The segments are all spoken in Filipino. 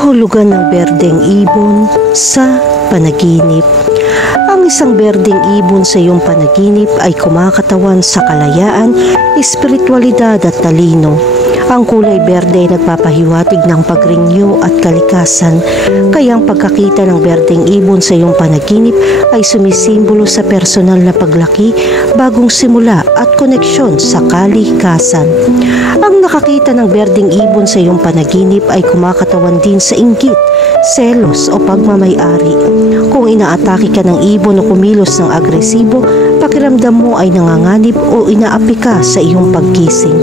Kahulugan ng berdeng ibon sa panaginip. Ang isang berdeng ibon sa iyong panaginip ay kumakatawan sa kalayaan, espiritualidad at talino. Ang kulay berde ay nagpapahiwatig ng pag-renew at kalikasan, kaya ang pagkakita ng berdeng ibon sa iyong panaginip ay sumisimbolo sa personal na paglaki, bagong simula at koneksyon sa kalikasan. Ang nakakita ng berdeng ibon sa iyong panaginip ay kumakatawan din sa inggit, selos o pagmamay-ari. Kung inaatake ka ng ibon o kumilos ng agresibo, pakiramdam mo ay nanganganib o inaapi ka sa iyong pagkising.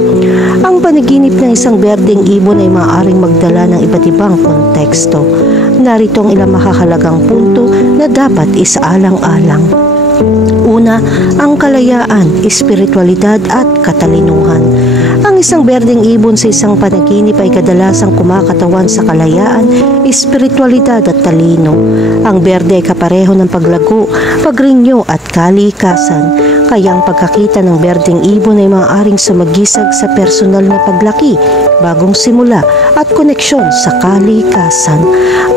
Ang panaginip ng isang berdeng ibon ay maaaring magdala ng iba't ibang konteksto. Narito ang ilang makakahalagang punto na dapat isaalang-alang. Una, ang kalayaan, espiritualidad at katalinuhan. Ang isang berdeng ibon sa isang panaginip ay kadalasang kumakatawan sa kalayaan, espiritualidad at talino. Ang berde ay kapareho ng paglago, pag-renew at kalikasan. Kaya ang pagkakita ng berdeng ibon ay maaaring sumagisag sa personal na paglaki, bagong simula at koneksyon sa kalikasan.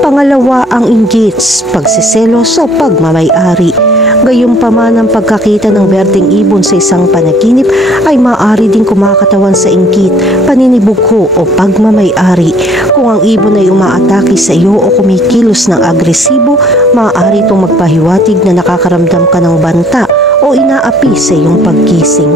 Pangalawa, ang inggit, pagsiselos o pagmamay-ari. Gayunpaman ang pagkakita ng berdeng ibon sa isang panaginip ay maaari ding kumakatawan sa inggit, paninibugho o pagmamay-ari. Kung ang ibon ay umaatake sa iyo o kumikilos ng agresibo, maaari itong magpahiwatig na nakakaramdam ka ng banta o inaapi sa iyong pagkising.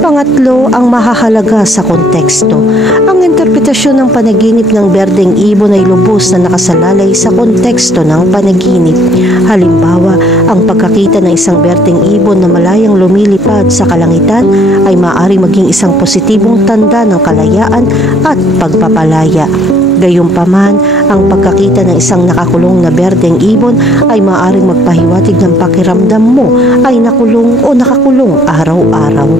Pangatlo, ang mahahalaga sa konteksto. Ang interpretasyon ng panaginip ng berdeng ibon ay lubos na nakasalalay sa konteksto ng panaginip. Halimbawa, ang pagkakita ng isang berdeng ibon na malayang lumilipad sa kalangitan ay maaari maging isang positibong tanda ng kalayaan at pagpapalaya. Gayunpaman, ang pagkakita ng isang nakakulong na berdeng ibon ay maaaring magpahiwatig ng pakiramdam mo ay nakulong o nakakulong araw-araw.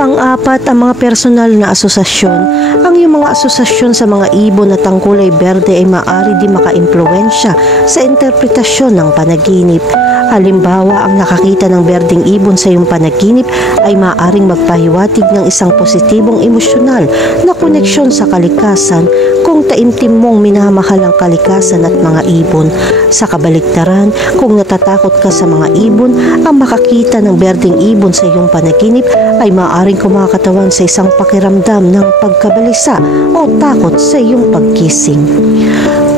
Pang-apat, ang mga personal na asosasyon. Ang iyong mga asosasyon sa mga ibon na tangkulay berde ay maaari din makaimpluwensya sa interpretasyon ng panaginip. Halimbawa, ang nakakita ng berdeng ibon sa iyong panaginip ay maaaring magpahiwatig ng isang positibong emosyonal na koneksyon sa kalikasan kung taimtim mong minamahal ang kalikasan at mga ibon. Sa kabaligtaran, kung natatakot ka sa mga ibon, ang makakita ng berdeng ibon sa iyong panaginip ay maaaring kumakatawan sa isang pakiramdam ng pagkabalisa o takot sa iyong pagkising.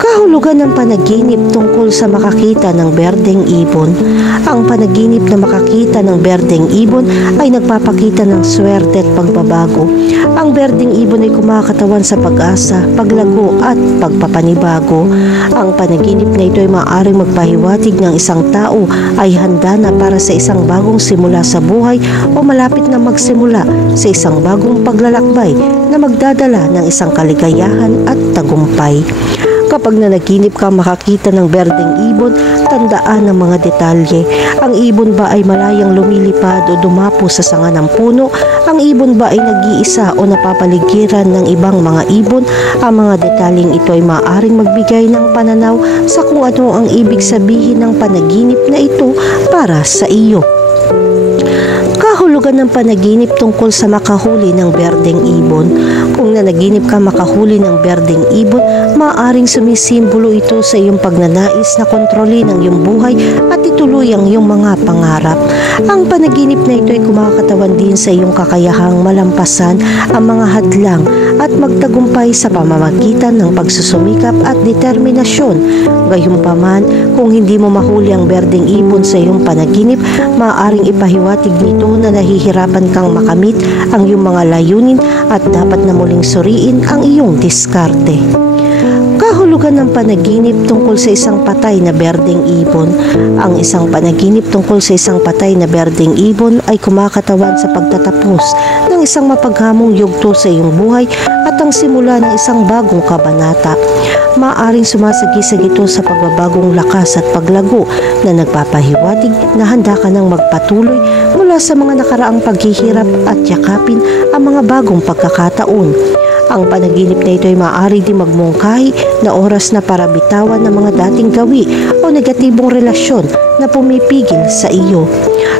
Kahulugan ng panaginip tungkol sa makakita ng berdeng ibon. Ang panaginip na makakita ng berdeng ibon ay nagpapakita ng swerte at pagbabago. Ang berdeng ibon ay kumakatawan sa pag-asa, paglago at pagpapanibago. Ang panaginip na ito ay maaaring magpahiwatig ng isang tao ay handa na para sa isang bagong simula sa buhay o malapit na magsimula sa isang bagong paglalakbay na magdadala ng isang kaligayahan at tagumpay. Kapag nanaginip ka makakita ng berdeng ibon, tandaan ang mga detalye. Ang ibon ba ay malayang lumilipad o dumapo sa sanga ng puno? Ang ibon ba ay nag-iisa o napapaligiran ng ibang mga ibon? Ang mga detalyeng ito ay maaaring magbigay ng pananaw sa kung ano ang ibig sabihin ng panaginip na ito para sa iyo. Kahulugan ng panaginip tungkol sa makahuli ng berdeng ibon. Kung nanaginip ka makahuli ng berdeng ibon, maaaring sumisimbolo ito sa iyong pagnanais na kontrolin ang iyong buhay at ituloy ang iyong mga pangarap. Ang panaginip na ito ay kumakatawan din sa iyong kakayahang malampasan ang mga hadlang at magtagumpay sa pamamagitan ng pagsusumikap at determinasyon. Gayunpaman, kung hindi mo mahuli ang berdeng ibon sa iyong panaginip, maaaring ipahiwatig nito na nahihirapan kang makamit ang iyong mga layunin at dapat na muling suriin ang iyong diskarte. Kahulugan ng panaginip tungkol sa isang patay na berdeng ibon. Ang isang panaginip tungkol sa isang patay na berdeng ibon ay kumakatawan sa pagtatapos ng isang mapaghamong yugto sa iyong buhay at ang simula ng isang bagong kabanata. Maaring sumasagisag ito sa pagbabagong lakas at paglago na nagpapahiwatig na handa ka nang magpatuloy mula sa mga nakaraang paghihirap at yakapin ang mga bagong pagkakataon. Ang panaginip na ito ay maaari din magmungkahi na oras na para bitawan ng mga dating gawi o negatibong relasyon na pumipigil sa iyo.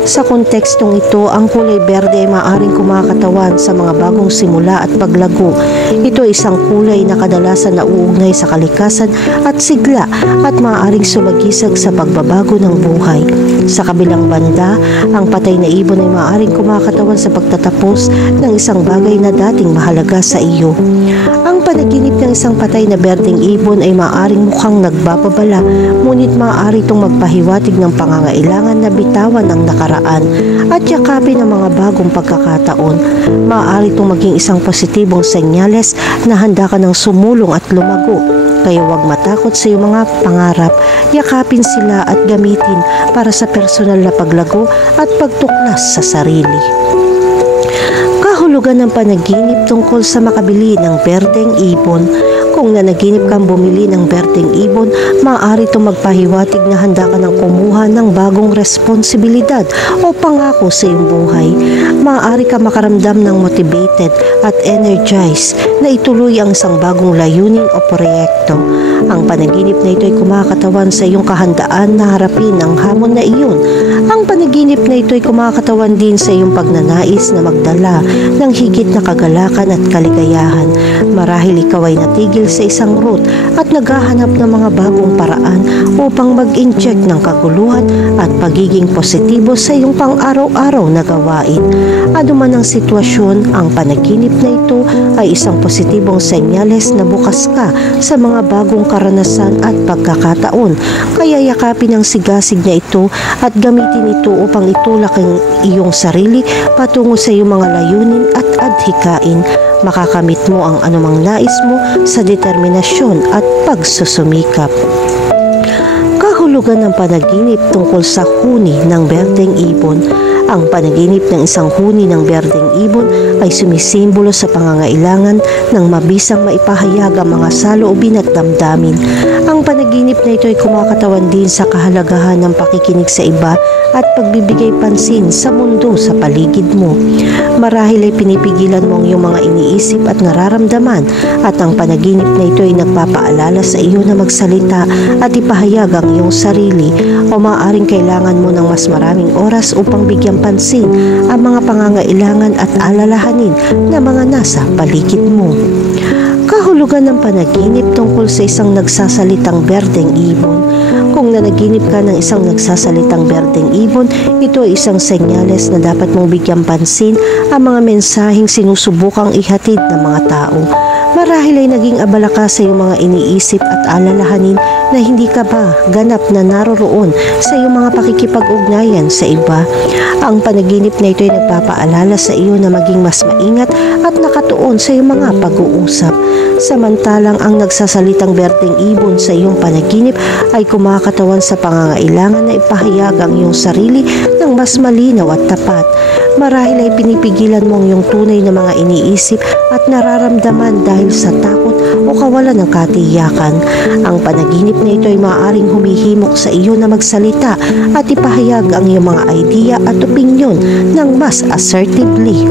Sa kontekstong ito, ang kulay berde ay maaaring kumakatawan sa mga bagong simula at paglago. Ito ay isang kulay na kadalasan nauugnay sa kalikasan at sigla at maaaring sumagisag sa pagbabago ng buhay. Sa kabilang banda, ang patay na ibon ay maaaring kumakatawan sa pagtatapos ng isang bagay na dating mahalaga sa iyo. Ang panaginip ng isang patay na berdeng ibon ay maaaring mukhang nagbababala, ngunit maaari itong magpahiwatig ng pangangailangan na bitawan ang nakaraan at yakapin ang mga bagong pagkakataon. Maaari itong maging isang positibong senyales na handa ka ng sumulong at lumago. Kaya huwag matakot sa iyong mga pangarap, yakapin sila at gamitin para sa personal na paglago at pagtuklas sa sarili. Kahulugan ng panaginip tungkol sa makabili ng berdeng ibon. Kung nanaginip kang bumili ng berdeng ibon, maaari itong magpahiwatig na handa ka ng kumuha ng bagong responsibilidad o pangako sa iyong buhay. Maaari ka makaramdam ng motivated at energized na ituloy ang isang bagong layunin o proyekto. Ang panaginip na ito ay kumakatawan sa iyong kahandaan na harapin ang hamon na iyon. Ang panaginip na ito ay kumakatawan din sa iyong pagnanais na magdala ng higit na kagalakan at kaligayahan. Marahil ikaw ay natigil sa isang route at naghahanap ng mga bagong paraan upang mag-inject ng kaguluhan at pagiging positibo sa iyong pang-araw-araw na gawain. Ano man ang sitwasyon, ang panaginip na ito ay isang positibong senyales na bukas ka sa mga bagong karanasan at pagkakataon. Kaya yakapin ang sigasig na ito at gamitin ito upang itulak ang iyong sarili patungo sa iyong mga layunin at adhikain. Makakamit mo ang anumang nais mo sa determinasyon at pagsusumikap. Kahulugan ng panaginip tungkol sa huni ng berdeng ibon. Ang panaginip ng isang huni ng berdeng ibon ay sumisimbolo sa pangangailangan ng mabisang maipahayag ang mga saloobin at damdamin. Ang panaginip na ito ay kumakatawan din sa kahalagahan ng pakikinig sa iba at pagbibigay pansin sa mundo sa paligid mo. Marahil ay pinipigilan mo ang iyong mga iniisip at nararamdaman at ang panaginip na ito ay nagpapaalala sa iyo na magsalita at ipahayag ang iyong sarili o maaaring kailangan mo ng mas maraming oras upang bigyan pansin ang mga pangangailangan at alalahanin na mga nasa paligid mo. Kahulugan ng panaginip tungkol sa isang nagsasalitang berdeng ibon. Kung nanaginip ka ng isang nagsasalitang berdeng ibon, ito ay isang senyales na dapat mong bigyan pansin ang mga mensaheng sinusubukang ihatid ng mga tao. Marahil ay naging abala ka sa iyong mga iniisip at alalahanin na hindi ka ba ganap na naroroon sa iyong mga pakikipag-ugnayan sa iba. Ang panaginip na ito ay nagpapaalala sa iyo na maging mas maingat at nakatuon sa iyong mga pag-uusap. Samantalang ang nagsasalitang berdeng ibon sa iyong panaginip ay kumakatawan sa pangangailangan na ipahayag ang iyong sarili ng mas malinaw at tapat. Marahil ay pinipigilan mo ang iyong tunay na mga iniisip at nararamdaman dahil sa takot o kawalan ng katiyakan. Ang panaginip na ito ay maaaring humihimok sa iyo na magsalita at ipahayag ang iyong mga idea at opinyon ng mas assertively.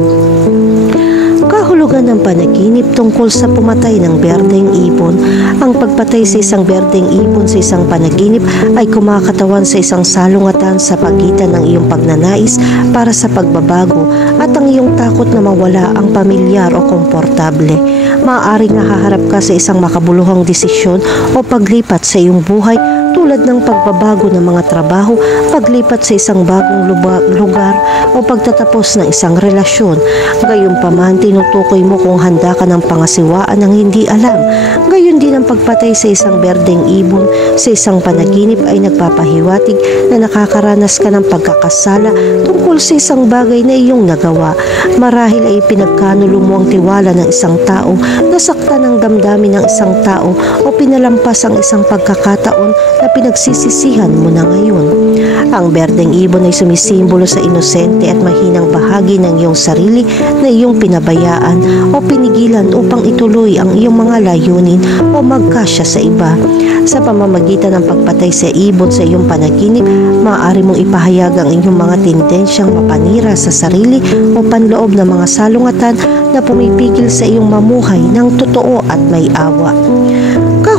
Kahulugan ng panaginip tungkol sa pumatay ng berdeng ibon. Ang pagpatay sa isang berdeng ibon sa isang panaginip ay kumakatawan sa isang salungatan sa pagitan ng iyong pagnanais para sa pagbabago at ang iyong takot na mawala ang pamilyar o komportable. Maaaring nahaharap ka sa isang makabuluhang desisyon o paglipat sa iyong buhay tulad ng pagbabago ng mga trabaho, paglipat sa isang bagong lugar o pagtatapos ng isang relasyon. Gayunpaman, tinutukoy mo kung handa ka ng pangasiwaan ng hindi alam. Gayon din ang pagpatay sa isang berdeng ibon sa isang panaginip ay nagpapahiwatig na nakakaranas ka ng pagkakasala tungkol sa isang bagay na iyong nagawa. Marahil ay pinagkanulo mo ang tiwala ng isang tao, nasaktan ang damdamin ng isang tao o pinalampas ang isang pagkakataon na pinagsisisihan mo na ngayon. Ang berdeng ibon ay sumisimbolo sa inosente at mahinang bahagi ng iyong sarili na iyong pinabayaan o pinigilan upang ituloy ang iyong mga layunin o magkasya sa iba. Sa pamamagitan ng pagpatay sa ibon sa iyong panaginip, maaari mong ipahayag ang iyong mga tendensyang mapanira sa sarili o panloob ng mga salungatan na pumipigil sa iyong mamuhay ng totoo at may awa.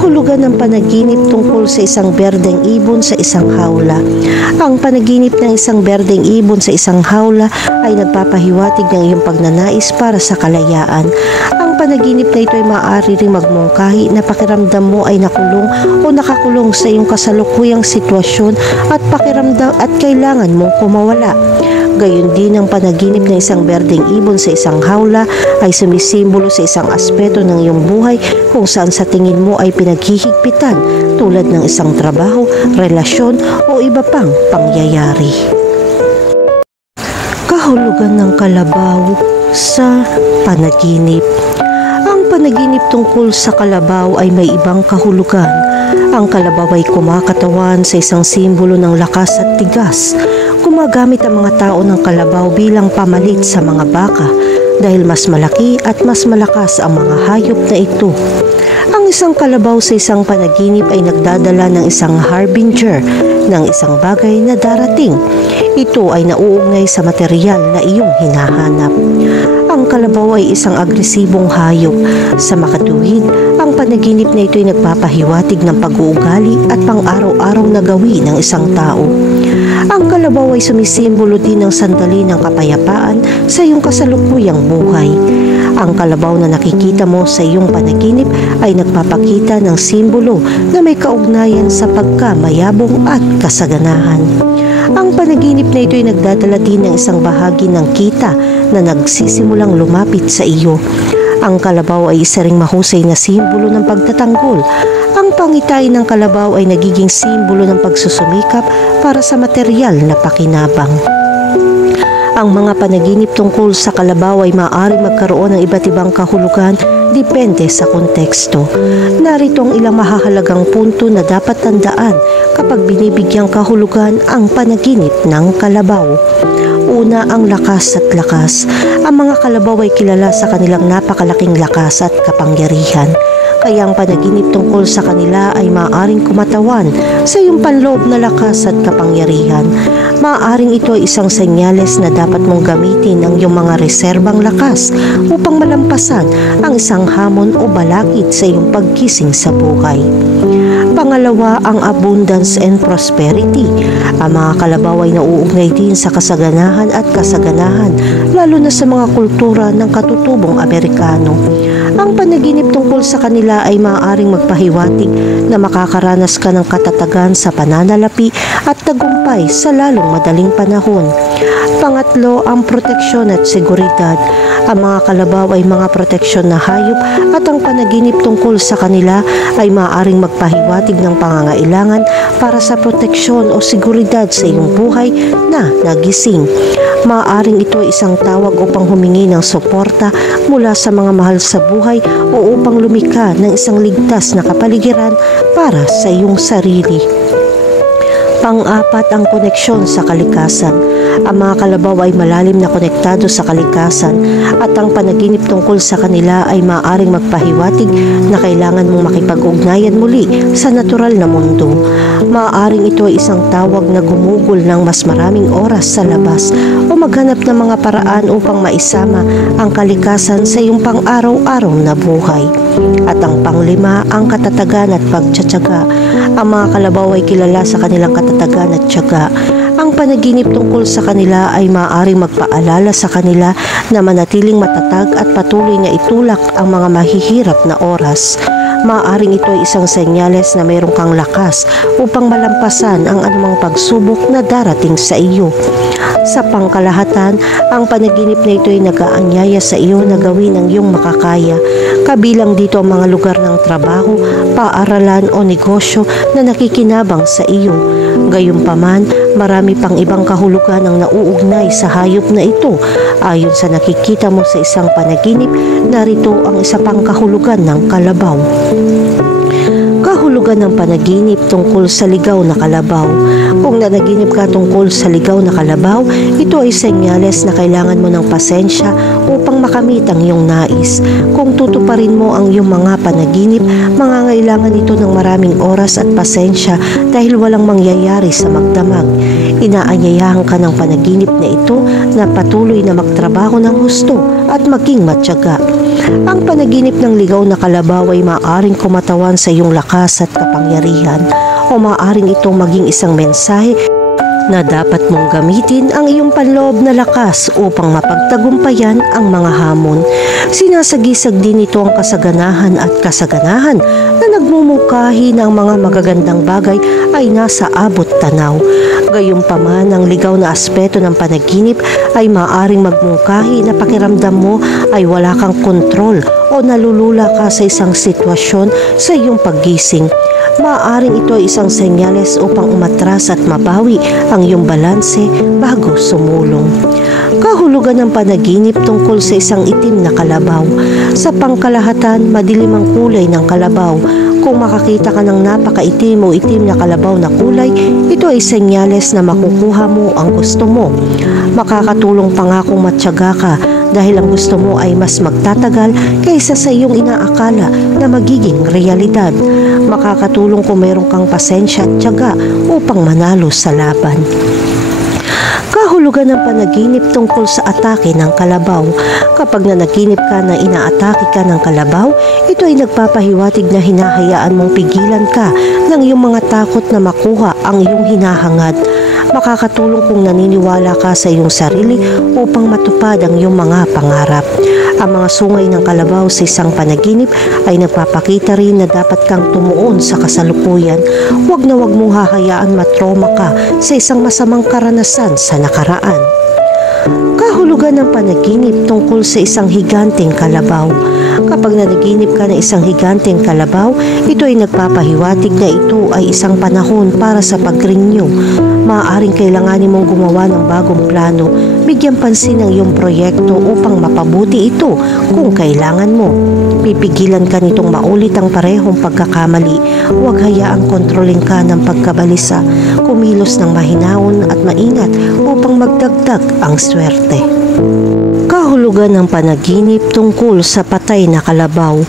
Kahulugan ng panaginip tungkol sa isang berdeng ibon sa isang hawla. Ang panaginip ng isang berdeng ibon sa isang hawla ay nagpapahiwatig ng iyong pagnanais para sa kalayaan. Ang panaginip na ito ay maaari ring magmungkahi na pakiramdam mo ay nakulong o nakakulong sa iyong kasalukuyang sitwasyon at pakiramdam at kailangan mong kumawala. Gayon din ang panaginip ng isang berdeng ibon sa isang hawla ay sumisimbolo sa isang aspeto ng iyong buhay kung saan sa tingin mo ay pinaghihigpitan tulad ng isang trabaho, relasyon o iba pang pangyayari. Kahulugan ng kalabaw sa panaginip. Ang panaginip tungkol sa kalabaw ay may ibang kahulugan. Ang kalabaw ay kumakatawan sa isang simbolo ng lakas at tigas. Gumagamit ang mga tao ng kalabaw bilang pamalit sa mga baka dahil mas malaki at mas malakas ang mga hayop na ito. Ang isang kalabaw sa isang panaginip ay nagdadala ng isang harbinger ng isang bagay na darating. Ito ay nauugnay sa material na iyong hinahanap. Ang kalabaw ay isang agresibong hayop. Sa makatuwid, ang panaginip na ito ay nagpapahiwatig ng pag-uugali at pang-araw-araw na gawin ng isang tao. Ang kalabaw ay sumisimbolo din ng sandali ng kapayapaan sa iyong kasalukuyang buhay. Ang kalabaw na nakikita mo sa iyong panaginip ay nagpapakita ng simbolo na may kaugnayan sa pagkamayabong at kasaganahan. Ang panaginip na ito ay nagdadala din ng isang bahagi ng kita na nagsisimulang lumapit sa iyo. Ang kalabaw ay isa ring mahusay na simbolo ng pagtatanggol. Ang pangitay ng kalabaw ay nagiging simbolo ng pagsusumikap para sa material na pakinabang. Ang mga panaginip tungkol sa kalabaw ay maaaring magkaroon ng iba't ibang kahulugan depende sa konteksto. Narito ang ilang mahahalagang punto na dapat tandaan kapag binibigyang kahulugan ang panaginip ng kalabaw. Una, ang lakas at lakas. Ang mga kalabaw ay kilala sa kanilang napakalaking lakas at kapangyarihan. Kaya ang panaginip tungkol sa kanila ay maaaring kumatawan sa iyong panloob na lakas at kapangyarihan. Maaaring ito ay isang senyales na dapat mong gamitin ang iyong mga reserbang lakas upang malampasan ang isang hamon o balakid sa iyong pagkising sa buhay. Pangalawa, ang abundance and prosperity. Ang mga kalabaw ay nauugnay din sa kasaganahan at kasaganahan, lalo na sa mga kultura ng katutubong Amerikano. Ang panaginip tungkol sa kanila ay maaaring magpahiwatig na makakaranas ka ng katatagan sa pananalapi at tagumpay sa lalong madaling panahon. Pangatlo, ang proteksyon at seguridad. Ang mga kalabaw ay mga proteksyon na hayop at ang panaginip tungkol sa kanila ay maaaring magpahiwatig ng pangangailangan para sa proteksyon o seguridad sa iyong buhay na nagising. Maaaring ito ay isang tawag upang humingi ng suporta mula sa mga mahal sa buhay o upang lumikha ng isang ligtas na kapaligiran para sa iyong sarili. Pang-apat, ang koneksyon sa kalikasan. Ang mga kalabaw ay malalim na konektado sa kalikasan at ang panaginip tungkol sa kanila ay maaaring magpahiwatig na kailangan mong makipag-ugnayan muli sa natural na mundo. Maaaring ito ay isang tawag na gumugol ng mas maraming oras sa labas o maghanap ng mga paraan upang maisama ang kalikasan sa iyong pang-araw-araw na buhay. At ang panglima, ang katatagan at pagtsatsaga. Ang mga kalabaw ay kilala sa kanilang katatagan at tiyaga. Ang panaginip tungkol sa kanila ay maaaring magpaalala sa kanila na manatiling matatag at patuloy na itulak ang mga mahihirap na oras. Maaaring ito ay isang senyales na mayroon kang lakas upang malampasan ang anumang pagsubok na darating sa iyo. Sa pangkalahatan, ang panaginip na ito ay nag-aanyaya sa iyo na gawin ang iyong makakaya. Kabilang dito ang mga lugar ng trabaho, paaralan o negosyo na nakikinabang sa iyo. Gayunpaman, marami pang ibang kahulugan ang nauugnay sa hayop na ito. Ayon sa nakikita mo sa isang panaginip, narito ang isa pang kahulugan ng kalabaw. Kahulugan ng panaginip tungkol sa ligaw na kalabaw. Kung nanaginip ka tungkol sa ligaw na kalabaw, ito ay senyales na kailangan mo ng pasensya upang makamit ang iyong nais. Kung tutuparin mo ang iyong mga panaginip, mangangailangan ito ng maraming oras at pasensya dahil walang mangyayari sa magdamag. Inaanyayahan ka ng panaginip na ito na patuloy na magtrabaho ng husto at maging matyaga. Ang panaginip ng ligaw na kalabaw ay maaaring kumatawan sa iyong lakas at kapangyarihan o maaaring itong maging isang mensahe na dapat mong gamitin ang iyong panloob na lakas upang mapagtagumpayan ang mga hamon. Sinasagisag din ito ang kasaganahan at kasaganahan na nagmumukahi na ang mga magagandang bagay ay nasa abot tanaw. Gayunpaman, ang ligaw na aspeto ng panaginip ay maaaring magmungkahi na pakiramdam mo ay wala kang kontrol o nalulula ka sa isang sitwasyon sa iyong paggising. Maaaring ito ay isang senyales upang umatras at mabawi ang iyong balanse bago sumulong. Kahulugan ng panaginip tungkol sa isang itim na kalabaw. Sa pangkalahatan, madilim ang kulay ng kalabaw. Kung makakita ka ng napakaitim o itim na kalabaw na kulay, ito ay senyales na makukuha mo ang gusto mo. Makakatulong pa nga kung matyaga ka dahil ang gusto mo ay mas magtatagal kaysa sa iyong inaakala na magiging realidad. Makakatulong kung mayroon kang pasensya at tiyaga upang manalo sa laban. Kahulugan ng panaginip tungkol sa atake ng kalabaw. Kapag nanaginip ka na inaatake ka ng kalabaw, ito ay nagpapahiwatig na hinahayaan mong pigilan ka ng iyong mga takot na makuha ang iyong hinahangad. Makakatulong kung naniniwala ka sa iyong sarili upang matupad ang iyong mga pangarap. Ang mga sungay ng kalabaw sa isang panaginip ay nagpapakita rin na dapat kang tumuon sa kasalukuyan. Huwag na huwag mong hahayaan matroma ka sa isang masamang karanasan sa nakaraan. Kahulugan ng panaginip tungkol sa isang higanteng kalabaw. Kapag nanaginip ka ng isang higanteng kalabaw, ito ay nagpapahiwatig na ito ay isang panahon para sa pag-renew. Maaaring kailanganin mong gumawa ng bagong plano, bigyan pansin ang iyong proyekto upang mapabuti ito kung kailangan mo. Pipigilan ka nitong maulit ang parehong pagkakamali. Huwag hayaang kontrolin ka ng pagkabalisa. Kumilos ng mahinahon at maingat upang magdagdag ang swerte. Kahulugan ng panaginip tungkol sa patay na kalabaw.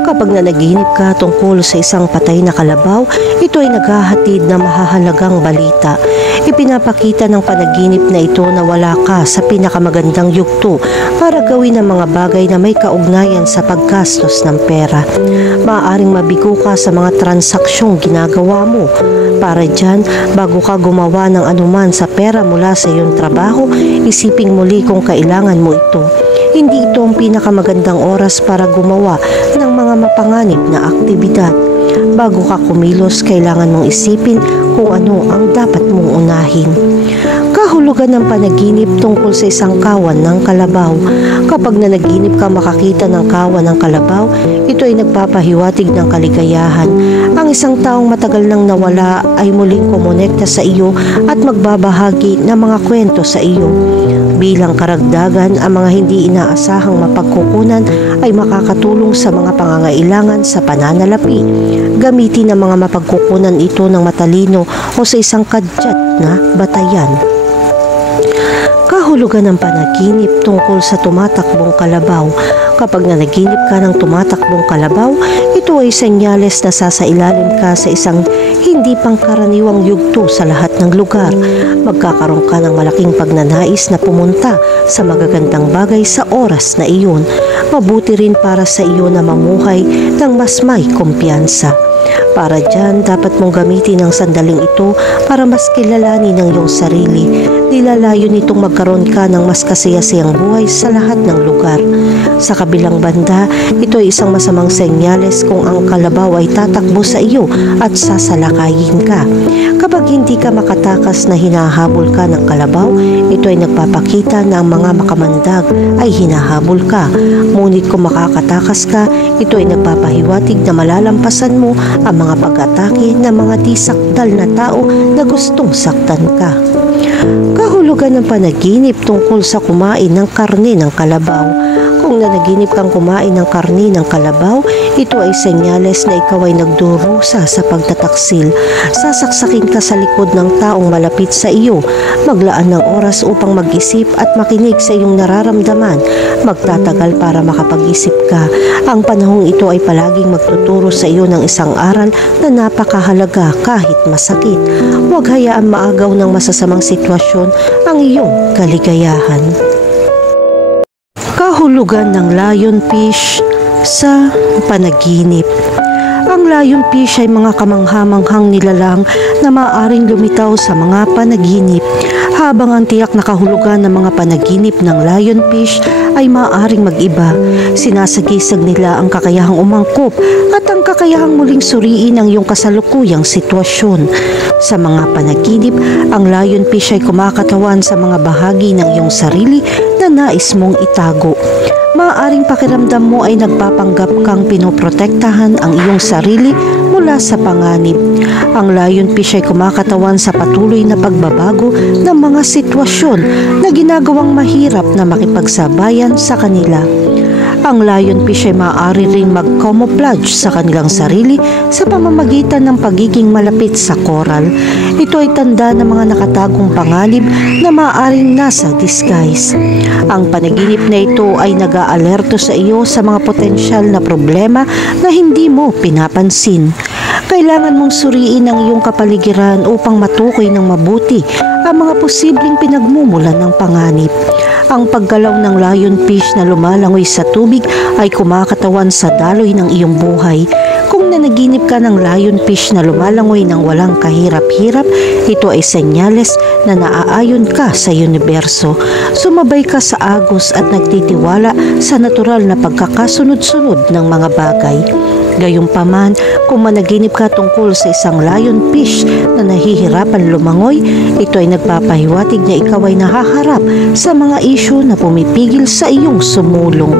Kapag nanaginip ka tungkol sa isang patay na kalabaw, ito ay naghahatid na mahahalagang balita. Ipinapakita ng panaginip na ito na wala ka sa pinakamagandang yugto para gawin ang mga bagay na may kaugnayan sa paggastos ng pera. Maaaring mabigo ka sa mga transaksyong ginagawa mo. Para dyan, bago ka gumawa ng anuman sa pera mula sa iyong trabaho, isiping muli kung kailangan mo ito. Hindi ito ang pinakamagandang oras para gumawa ng mga mapanganib na aktibidad. Bago ka kumilos, kailangan mong isipin kung ano ang dapat mong unahin. Kahulugan ng panaginip tungkol sa isang kawan ng kalabaw. Kapag nanaginip ka makakita ng kawan ng kalabaw, ito ay nagpapahiwatig ng kaligayahan. Ang isang taong matagal nang nawala ay muling kumonekta sa iyo at magbabahagi ng mga kwento sa iyo. Bilang karagdagan, ang mga hindi inaasahang mapagkukunan ay makakatulong sa mga pangangailangan sa pananalapi. Gamitin ang mga mapagkukunan ito ng matalino o sa isang kadyat na batayan. Kahulugan ng panaginip tungkol sa tumatakbong kalabaw. Kapag nanaginip ka ng tumatakbong kalabaw, ito ay senyales na sasailalim ka sa isang hindi pangkaraniwang yugto sa lahat ng lugar. Magkakaroon ka ng malaking pagnanais na pumunta sa magagandang bagay sa oras na iyon. Mabuti rin para sa iyo na mamuhay ng mas may kumpiyansa. Para dyan, dapat mong gamitin ang sandaling ito para mas kilalanin ang iyong sarili. Nilalayo nitong magkaroon ka ng mas kasiyasiyang buhay sa lahat ng lugar. Sa kabilang banda, ito ay isang masamang senyales kung ang kalabaw ay tatakbo sa iyo at sasalakayin ka. Kapag hindi ka makatakas na hinahabol ka ng kalabaw, ito ay nagpapakita na ang mga makamandag ay hinahabol ka. Ngunit kung makakatakas ka, ito ay nagpapahiwatig na malalampasan mo ang mga pag-atake ng mga di sakdal na tao na gustong saktan ka. Kahulugan ng panaginip tungkol sa kumain ng karne ng kalabaw. Kung Kung nanaginip kang kumain ng karni ng kalabaw, ito ay senyales na ikaw ay nagdurusa sa pagtataksil. Sasaksakin ka sa likod ng taong malapit sa iyo. Maglaan ng oras upang mag-isip at makinig sa iyong nararamdaman. Magtatagal para makapag-isip ka. Ang panahong ito ay palaging magtuturo sa iyo ng isang aral na napakahalaga kahit masakit. Huwag hayaan maagaw ng masasamang sitwasyon ang iyong kaligayahan. Kahulugan ng lionfish sa panaginip. Ang lionfish ay mga kamangha-manghang nilalang na maaaring lumitaw sa mga panaginip. Habang ang tiyak na kahulugan ng mga panaginip ng lionfish ay maaaring mag-iba, sinasagisag nila ang kakayahang umangkop at ang kakayahang muling suriin ang iyong kasalukuyang sitwasyon. Sa mga panaginip, ang lionfish ay kumakatawan sa mga bahagi ng iyong sarili na nais mong itago. Maaaring pakiramdam mo ay nagpapanggap kang pinoprotektahan ang iyong sarili mula sa panganib. Ang lionfish ay kumakatawan sa patuloy na pagbabago ng mga sitwasyon na ginagawang mahirap na makipagsabayan sa kanila. Ang lionfish ay maaari ring mag-camouflage sa kanilang sarili sa pamamagitan ng pagiging malapit sa coral. Ito ay tanda ng mga nakatagong panganib na maaaring nasa disguise. Ang panaginip na ito ay nag-aalerto sa iyo sa mga potensyal na problema na hindi mo pinapansin. Kailangan mong suriin ang iyong kapaligiran upang matukoy ng mabuti ang mga posibleng pinagmumulan ng panganib. Ang paggalaw ng lionfish na lumalangoy sa tubig ay kumakatawan sa daloy ng iyong buhay. Kung nanaginip ka ng lionfish na lumalangoy ng walang kahirap-hirap, ito ay senyales na naaayon ka sa universo. Sumabay ka sa agos at nagtitiwala sa natural na pagkakasunod-sunod ng mga bagay. Gayunpaman, kung managinip ka tungkol sa isang lionfish na nahihirapan lumangoy, ito ay nagpapahiwatig na ikaw ay nahaharap sa mga isyu na pumipigil sa iyong sumulong.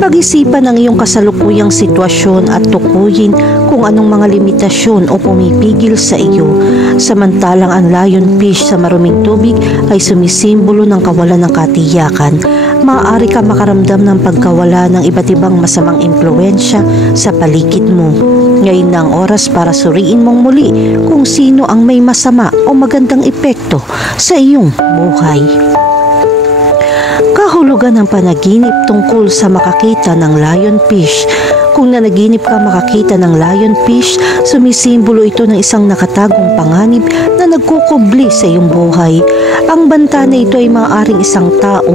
Pag-isipan ang iyong kasalukuyang sitwasyon at tukuyin kung anong mga limitasyon o pumipigil sa iyo. Samantalang ang lionfish sa maruming tubig ay sumisimbolo ng kawalan ng katiyakan. Maaari ka makaramdam ng pagkawala ng iba't ibang masamang impluwensya sa paligid mo. Ngayon na ang oras para suriin mong muli kung sino ang may masama o magandang epekto sa iyong buhay. Kahulugan ng panaginip tungkol sa makakita ng lionfish. Kung nanaginip ka makakita ng lionfish, sumisimbolo ito ng isang nakatagong panganib na nagkukubli sa iyong buhay. Ang banta na ito ay maaaring isang tao,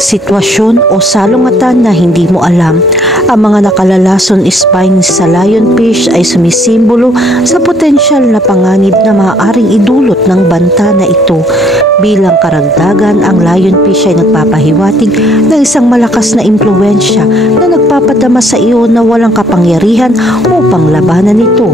sitwasyon o salungatan na hindi mo alam. Ang mga nakalalason spines sa lionfish ay sumisimbolo sa potensyal na panganib na maaaring idulot ng banta na ito. Bilang karagdagan, ang lionfish ay nagpapahiwatig ng isang malakas na impluwensya na nagpapadama sa iyo na walang kapangyarihan upang labanan ito.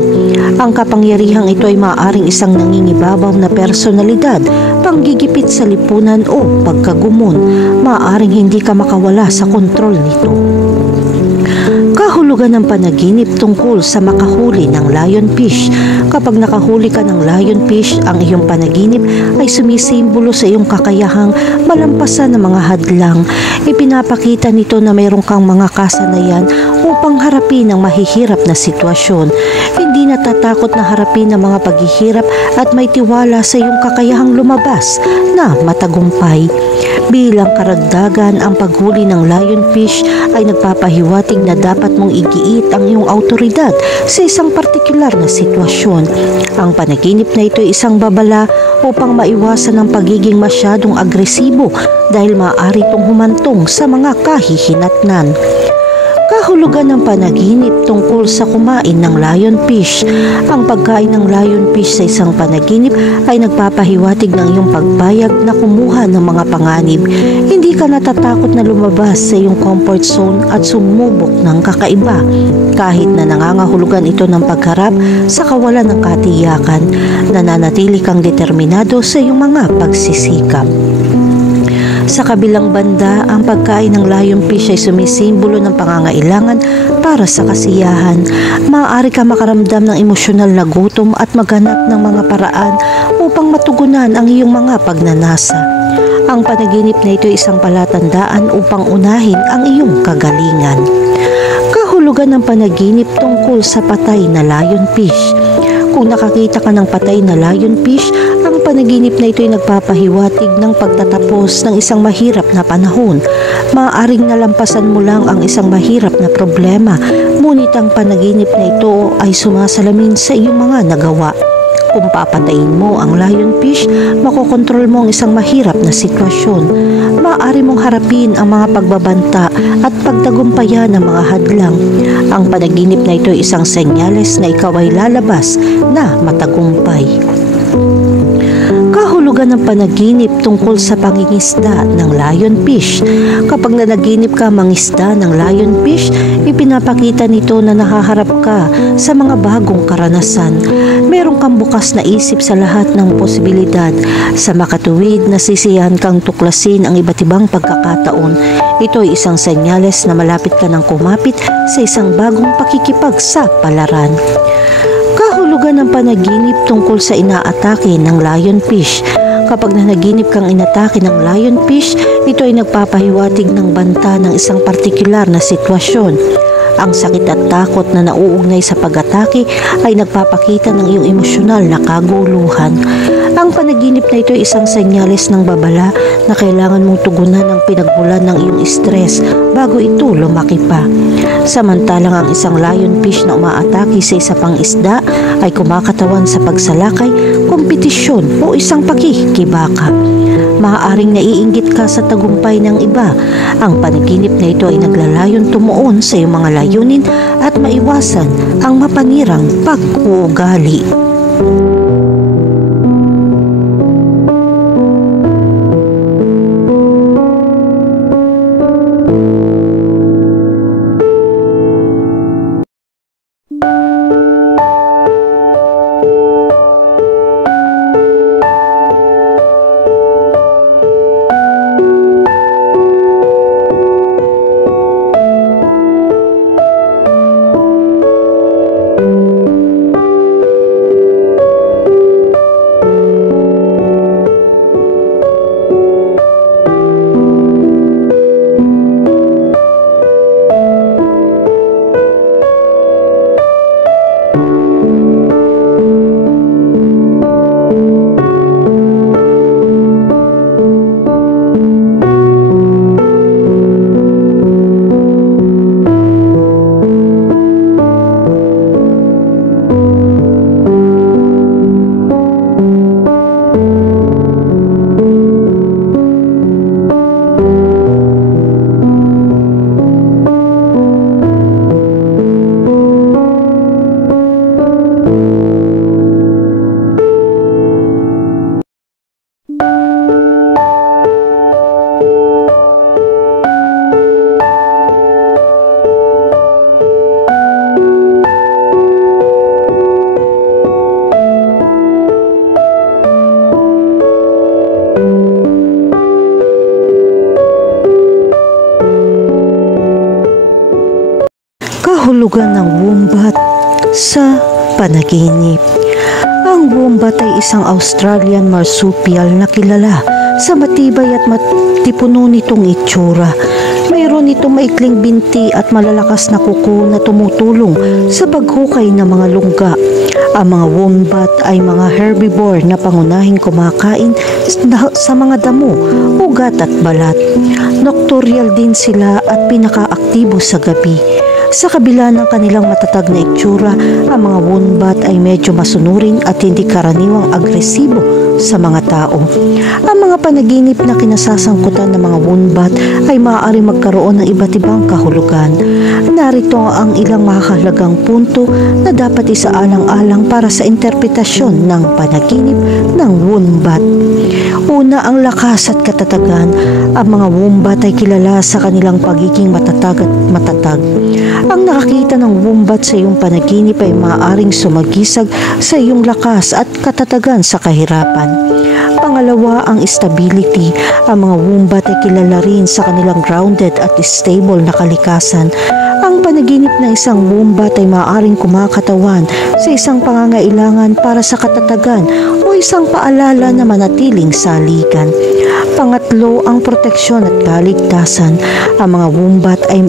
Ang kapangyarihang ito ay maaaring isang nangingibabaw na personalidad, panggigipit sa lipunan o pagkagumon. Maaaring hindi ka makawala sa kontrol nito. Kahulugan ng panaginip tungkol sa makahuli ng lionfish. Kapag nakahuli ka ng lionfish, ang iyong panaginip ay sumisimbolo sa iyong kakayahang malampasan ng mga hadlang. Ipinapakita nito na mayroon kang mga kasanayan upang harapin ang mahihirap na sitwasyon. Hindi natatakot na harapin ang mga paghihirap at may tiwala sa iyong kakayahang lumabas na matagumpay. Bilang karagdagan, ang paghuli ng lionfish ay nagpapahiwatig na dapat mong igiit ang iyong autoridad sa isang partikular na sitwasyon. Ang panaginip na ito ay isang babala upang maiwasan ang pagiging masyadong agresibo dahil maaari itong humantong sa mga kahihinatnan. Kahulugan ng panaginip tungkol sa kumain ng lionfish. Ang pagkain ng lionfish sa isang panaginip ay nagpapahiwatig ng iyong pagpayag na kumuha ng mga panganib. Hindi ka natatakot na lumabas sa iyong comfort zone at sumubok ng kakaiba. Kahit na nangangahulugan ito ng pagharap sa kawalan ng katiyakan, nananatili kang determinado sa iyong mga pagsisikap. Sa kabilang banda, ang pagkain ng lionfish ay sumisimbolo ng pangangailangan para sa kasiyahan. Maaari ka makaramdam ng emosyonal na gutom at maghanap ng mga paraan upang matugunan ang iyong mga pagnanasa. Ang panaginip na ito ay isang palatandaan upang unahin ang iyong kagalingan. Kahulugan ng panaginip tungkol sa patay na lionfish. Kung nakakita ka ng patay na lionfish, ang panaginip na ito ay nagpapahiwatig ng pagtatapos ng isang mahirap na panahon. Maaaring nalampasan mo lang ang isang mahirap na problema, ngunit ang panaginip na ito ay sumasalamin sa iyong mga nagawa. Kung papatayin mo ang lionfish, makokontrol mo ang isang mahirap na sitwasyon. Maaari mong harapin ang mga pagbabanta at pagtagumpayan ng mga hadlang. Ang panaginip na ito ay isang senyales na ikaw ay lalabas na matagumpay. Kahulugan ng panaginip tungkol sa pangingisda ng lionfish. Kapag nanaginip ka mangisda ng lionfish, ipinapakita nito na nakaharap ka sa mga bagong karanasan. Meron kang bukas na isip sa lahat ng posibilidad. Sa makatuwid, nasisiyahan kang tuklasin ang iba't ibang pagkakataon. Ito ay isang senyales na malapit ka nang kumapit sa isang bagong pakikipagsapalaran. Kahulugan ng panaginip tungkol sa inaatake ng lionfish. Kapag nanaginip kang inatake ng lionfish, ito ay nagpapahiwatig ng banta ng isang partikular na sitwasyon. Ang sakit at takot na nauugnay sa pag-atake ay nagpapakita ng iyong emosyonal na kaguluhan. Ang panaginip na ito ay isang senyales ng babala na kailangan mong tugunan ng pinagmulan ng iyong stress bago ito lumaki pa. Samantalang ang isang lionfish na umaatake sa isa pang isda ay kumakatawan sa pagsalakay, kompetisyon o isang pakikibaka. Maaaring naiinggit ka sa tagumpay ng iba. Ang panaginip na ito ay naglalayon tumuon sa iyong mga layunin at maiwasan ang mapanirang pag-uugali. Kahulugan ng wombat sa panaginip. Ang wombat ay isang Australian marsupial na kilala sa matibay at matipuno nitong itsura. Mayroon itong maikling binti at malalakas na kuko na tumutulong sa paghukay ng mga lungga. Ang mga wombat ay mga herbivore na pangunahing kumakain sa mga damo, ugat at balat. Nocturnal din sila at pinakaaktibo sa gabi. Sa kabila ng kanilang matatag na itsura, ang mga wombat ay medyo masunurin at hindi karaniwang agresibo sa mga tao. Ang mga panaginip na kinasasangkutan ng mga wombat ay maaari magkaroon ng iba't ibang kahulugan. Narito ang ilang mahalagang punto na dapat isaalang-alang para sa interpretasyon ng panaginip ng wombat. Una, ang lakas at katatagan. Ang mga wombat ay kilala sa kanilang pagiging matatag at matatag. Ang nakakita ng wombat sa iyong panaginip ay maaaring sumagisag sa iyong lakas at katatagan sa kahirapan. Pangalawa, ang stability. Ang mga wombat ay kilala rin sa kanilang grounded at stable na kalikasan. Ang panaginip ng isang wombat ay maaaring kumakatawan sa isang pangangailangan para sa katatagan o isang paalala na manatiling saligan. Pangatlo, ang proteksyon at kaligtasan. Ang mga wombat ay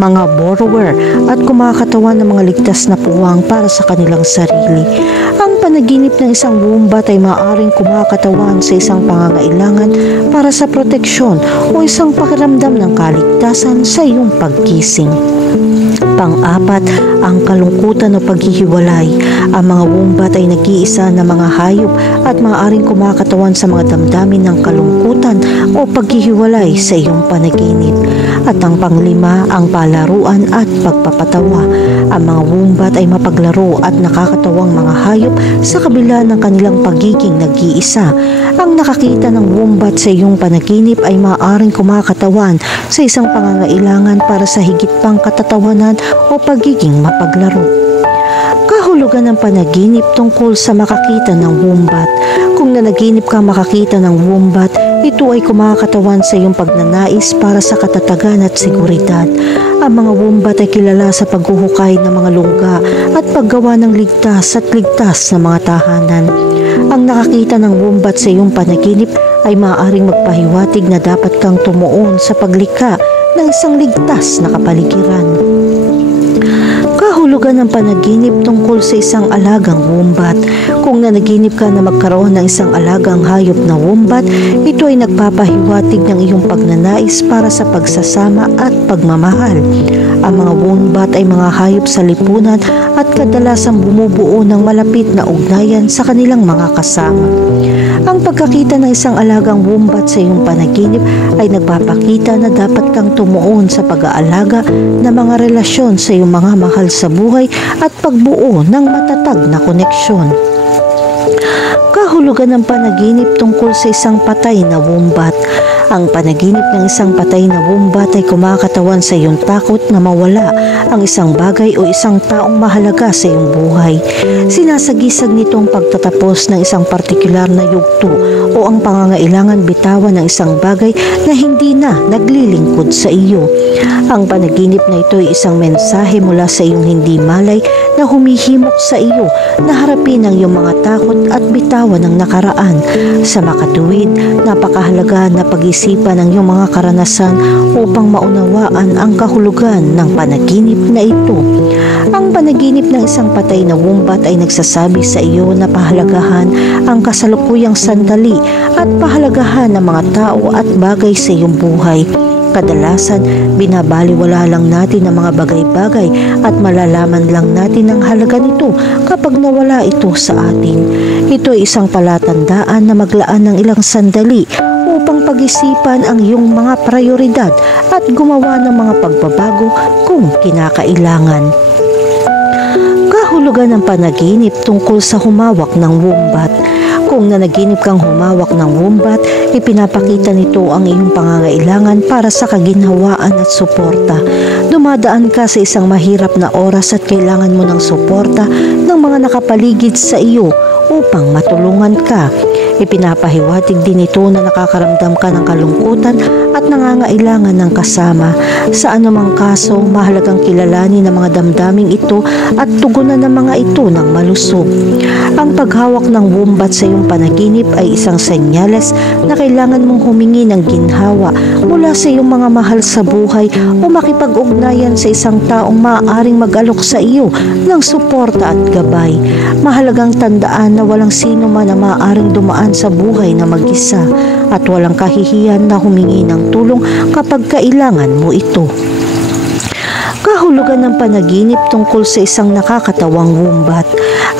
mga borrower at kumakatawan ng mga ligtas na puwang para sa kanilang sarili. Ang panaginip ng isang wombat ay maaaring kumakatawan sa isang pangangailangan para sa proteksyon o isang pakiramdam ng kaligtasan sa iyong paggising. Pang-apat, ang kalungkutan o paghihiwalay. Ang mga wombat ay nag-iisa na mga hayop at maaaring kumakatawan sa mga damdamin ng kalungkutan o paghihiwalay sa iyong panaginip. At ang panglima, ang palaruan at pagpapatawa. Ang mga wombat ay mapaglaro at nakakatawang mga hayop sa kabila ng kanilang pagiging nag-iisa. Ang nakakita ng wombat sa iyong panaginip ay maaaring kumakatawan sa isang pangangailangan para sa higit pang katatawanan o pagiging mapaglaro. Kahulugan ng panaginip tungkol sa makakita ng wombat. Kung nanaginip ka makakita ng wombat, ito ay kumakatawan sa iyong pagnanais para sa katatagan at seguridad. Ang mga wombat ay kilala sa paghuhukay ng mga lungga at paggawa ng ligtas na mga tahanan. Ang nakakita ng wombat sa iyong panaginip ay maaaring magpahiwatig na dapat kang tumuon sa paglikha ng isang ligtas na kapaligiran. Kahulugan ng panaginip tungkol sa isang alagang wombat. Kung nanaginip ka na magkaroon ng isang alagang hayop na wombat, ito ay nagpapahiwatig ng iyong pagnanais para sa pagsasama at pagmamahal. Ang mga wombat ay mga hayop sa lipunan at kadalasang bumubuo ng malapit na ugnayan sa kanilang mga kasama. Ang pagkakita ng isang alagang wombat sa iyong panaginip ay nagpapakita na dapat kang tumuon sa pag-aalaga ng mga relasyon sa iyong mga mahal sa buhay at pagbuo ng matatag na koneksyon. Kahulugan ng panaginip tungkol sa isang patay na wombat. Ang panaginip ng isang patay na wombat ay kumakatawan sa iyong takot na mawala ang isang bagay o isang taong mahalaga sa iyong buhay. Sinasagisag nito ang pagtatapos ng isang partikular na yugto o ang pangangailangan bitawan ng isang bagay na hindi na naglilingkod sa iyo. Ang panaginip na ito ay isang mensahe mula sa iyong hindi malay na humihimok sa iyo na harapin ang iyong mga takot at bitawan ng nakaraan. Sa makatuwid, napakahalaga na pag-isipan ang iyong mga karanasan upang maunawaan ang kahulugan ng panaginip na ito. Ang panaginip ng isang patay na wombat ay nagsasabi sa iyo na pahalagahan ang kasalukuyang sandali at pahalagahan ng mga tao at bagay sa iyong buhay. Kadalasan, binabaliwala lang natin ang mga bagay-bagay at malalaman lang natin ang halaga nito kapag nawala ito sa atin. Ito ay isang palatandaan na maglaan ng ilang sandali upang pag-isipan ang iyong mga prioridad at gumawa ng mga pagbabago kung kinakailangan. Kahulugan ng panaginip tungkol sa humawak ng wombat. Kung nanaginip kang humawak ng wombat, ipinapakita nito ang iyong pangangailangan para sa kaginhawaan at suporta. Dumadaan ka sa isang mahirap na oras at kailangan mo ng suporta ng mga nakapaligid sa iyo upang matulungan ka. Ipinapahiwatig din ito na nakakaramdam ka ng kalungkutan at nangangailangan ng kasama. Sa anumang kaso, mahalagang kilalanin ang mga damdaming ito at tugunan ng mga ito ng malusog. Ang paghawak ng wombat sa iyong panaginip ay isang senyales na kailangan mong humingi ng ginhawa mula sa iyong mga mahal sa buhay o makipag-ugnayan sa isang taong maaaring mag-alok sa iyo ng suporta at gabay. Mahalagang tandaan na walang sino man na maaaring dumaan sa buhay na mag-isa at walang kahihiyan na humingi ng tulong kapag kailangan mo ito. Kahulugan ng panaginip tungkol sa isang nakakatawang wombat.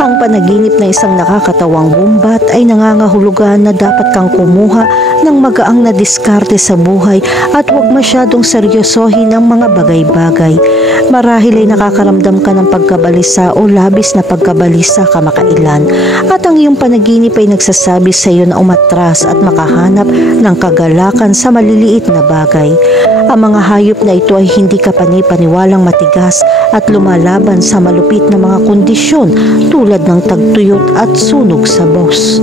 Ang panaginip ng isang nakakatawang wombat ay nangangahulugan na dapat kang kumuha ng magaang na diskarte sa buhay at huwag masyadong seryosohin ang mga bagay-bagay. Marahil ay nakakaramdam ka ng pagkabalisa o labis na pagkabalisa kamakailan at ang iyong panaginip ay nagsasabi sa iyo na umatras at makahanap ng kagalakan sa maliliit na bagay. Ang mga hayop na ito ay hindi kapani-paniwalang matigas at lumalaban sa malupit na mga kondisyon tulad ng tagtuyot at sunog sa bus.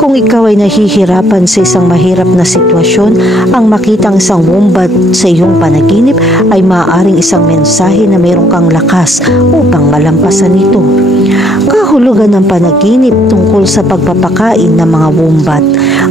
Kung ikaw ay nahihirapan sa isang mahirap na sitwasyon, ang makitang isang wombat sa iyong panaginip ay maaaring isang mensahe na mayroon kang lakas upang malampasan ito. Kahulugan ng panaginip tungkol sa pagpapakain ng mga wombat.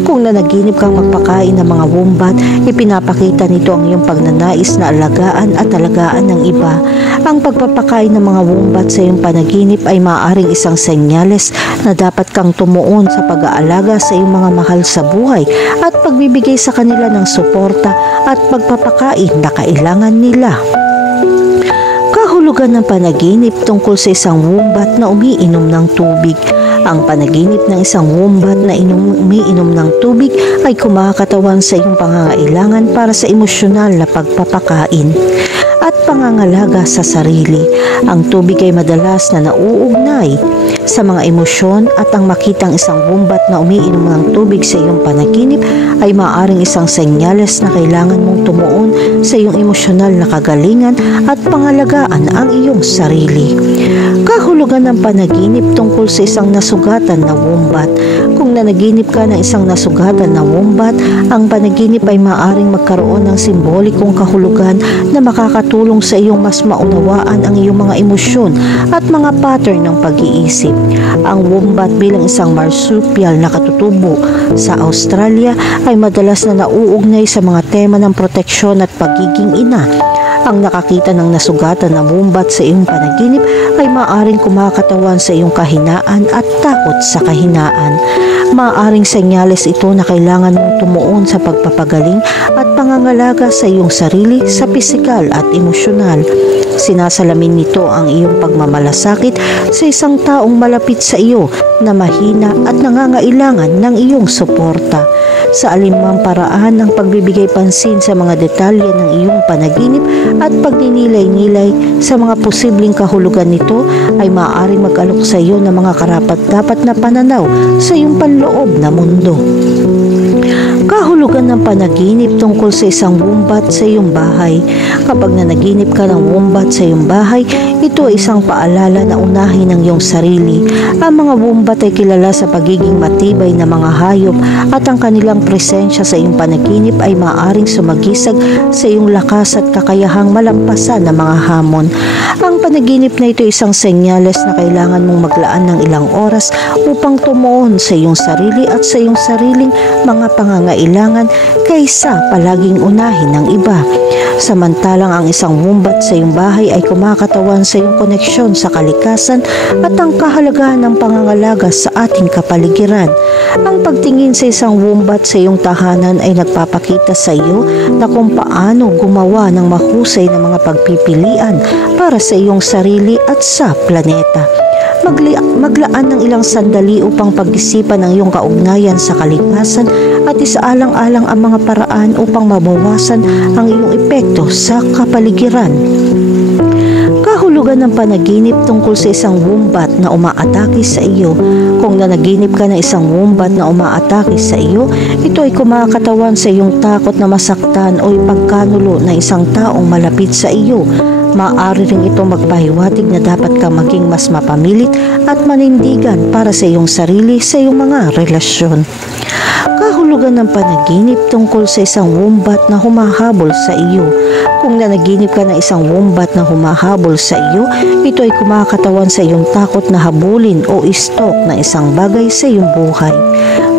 Kung nanaginip kang magpakain ng mga wombat, ipinapakita nito ang iyong pagnanais na alagaan at alagaan ng iba. Ang pagpapakain ng mga wombat sa iyong panaginip ay maaaring isang senyales na dapat kang tumuon sa pag-aalaga sa iyong mga mahal sa buhay at pagbibigay sa kanila ng suporta at pagpapakain na kailangan nila. Kahulugan ng panaginip tungkol sa isang wombat na umiinom ng tubig. Ang panaginip ng isang wombat na umiinom ng tubig ay kumakatawan sa iyong pangangailangan para sa emosyonal na pagpapakain at pangangalaga sa sarili. Ang tubig ay madalas na nauugnay sa mga emosyon at ang makitang isang wombat na umiinom ng tubig sa iyong panaginip ay maaaring isang senyales na kailangan mong tumuon sa iyong emosyonal na kagalingan at pangalagaan ang iyong sarili. Kahulugan ng panaginip tungkol sa isang nasugatan na wombat. Kung nanaginip ka ng isang nasugatan na wombat, ang panaginip ay maaaring magkaroon ng simbolikong kahulugan na makakatulong sa iyong mas maunawaan ang iyong mga emosyon at mga pattern ng pag-iisip. Ang wombat bilang isang marsupial na katutubo sa Australia ay madalas na nauugnay sa mga tema ng proteksyon at pagiging ina. Ang nakakita ng nasugatan na wombat sa iyong panaginip ay maaaring kumakatawan sa iyong kahinaan at takot sa kahinaan. Maaaring senyales ito na kailangan mong tumuon sa pagpapagaling at pangangalaga sa iyong sarili sa pisikal at emosyonal. Sinasalamin nito ang iyong pagmamalasakit sa isang taong malapit sa iyo na mahina at nangangailangan ng iyong suporta. Sa alinmang paraan ng pagbibigay pansin sa mga detalye ng iyong panaginip at pagninilay-nilay sa mga posibleng kahulugan nito ay maaaring mag-alok sa iyo ng mga karapat-dapat na pananaw sa iyong panloob na mundo. Kahulugan ng panaginip tungkol sa isang wombat sa iyong bahay. Kapag nanaginip ka ng wombat sa iyong bahay, ito ay isang paalala na unahin ang iyong sarili. Ang mga wombat ay kilala sa pagiging matibay na mga hayop at ang kanilang presensya sa iyong panaginip ay maaaring sumagisag sa iyong lakas at kakayahang malampasan ng mga hamon. Ang panaginip na ito ay isang senyales na kailangan mong maglaan ng ilang oras upang tumuon sa iyong sarili at sa iyong sariling mga pangangailangan kaysa palaging unahin ng iba. Samantalang ang isang wombat sa iyong bahay ay kumakatawan sa iyong koneksyon sa kalikasan at ang kahalagahan ng pangangalaga sa ating kapaligiran. Ang pagtingin sa isang wombat sa iyong tahanan ay nagpapakita sa iyo na kung paano gumawa ng mahusay na mga pagpipilian para sa iyong sarili at sa planeta. Maglaan ng ilang sandali upang pag-isipan ang iyong kaugnayan sa kalikasan at isaalang-alang ang mga paraan upang mabawasan ang iyong epekto sa kapaligiran. Kahulugan ng panaginip tungkol sa isang wombat na umaatake sa iyo. Kung nanaginip ka ng isang wombat na umaatake sa iyo, ito ay kumakatawan sa iyong takot na masaktan o ipagkanulo ng isang taong malapit sa iyo. Maaari rin ito magpahiwatig na dapat kang maging mas mapamilit at manindigan para sa iyong sarili sa iyong mga relasyon. Kahulugan ng panaginip tungkol sa isang wombat na humahabol sa iyo. Kung nanaginip ka ng isang wombat na humahabol sa iyo, ito ay kumakatawan sa iyong takot na habulin o istok na isang bagay sa iyong buhay.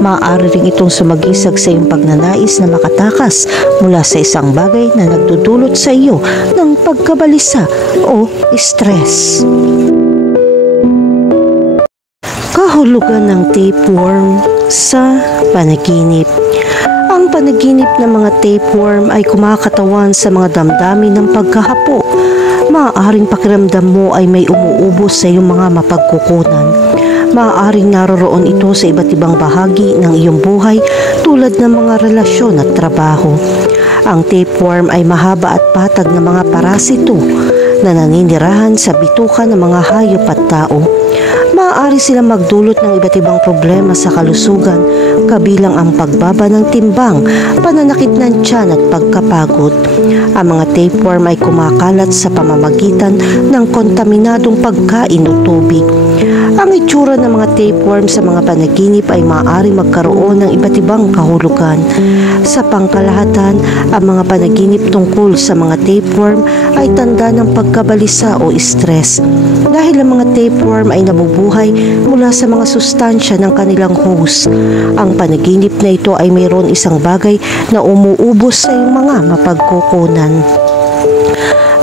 Maaari rin itong sumagisag sa iyong pagnanais na makatakas mula sa isang bagay na nagdudulot sa iyo ng pagkabalisa o stress. Kahulugan ng tapeworm sa panaginip. Ang panaginip ng mga tapeworm ay kumakatawan sa mga damdamin ng pagkahapo. Maaaring pakiramdam mo ay may umuubos sa iyong mga mapagkukunan. Maaaring naroroon ito sa iba't ibang bahagi ng iyong buhay tulad ng mga relasyon at trabaho. Ang tapeworm ay mahaba at patag na mga parasito na naninirahan sa bituka ng mga hayop at tao. maaari silang magdulot ng iba't ibang problema sa kalusugan, kabilang ang pagbaba ng timbang, pananakit ng tiyan at pagkapagod. Ang mga tapeworm ay kumakalat sa pamamagitan ng kontaminadong pagkain o tubig. Ang itsura ng mga tapeworm sa mga panaginip ay maaari magkaroon ng iba't ibang kahulugan. Sa pangkalahatan, ang mga panaginip tungkol sa mga tapeworm ay tanda ng pagkabalisa o stress. Dahil ang mga tapeworm ay nabubuhay mula sa mga sustansya ng kanilang host. Ang panaginip na ito ay mayroon isang bagay na umuubos sa iyong mga mapagkukunan.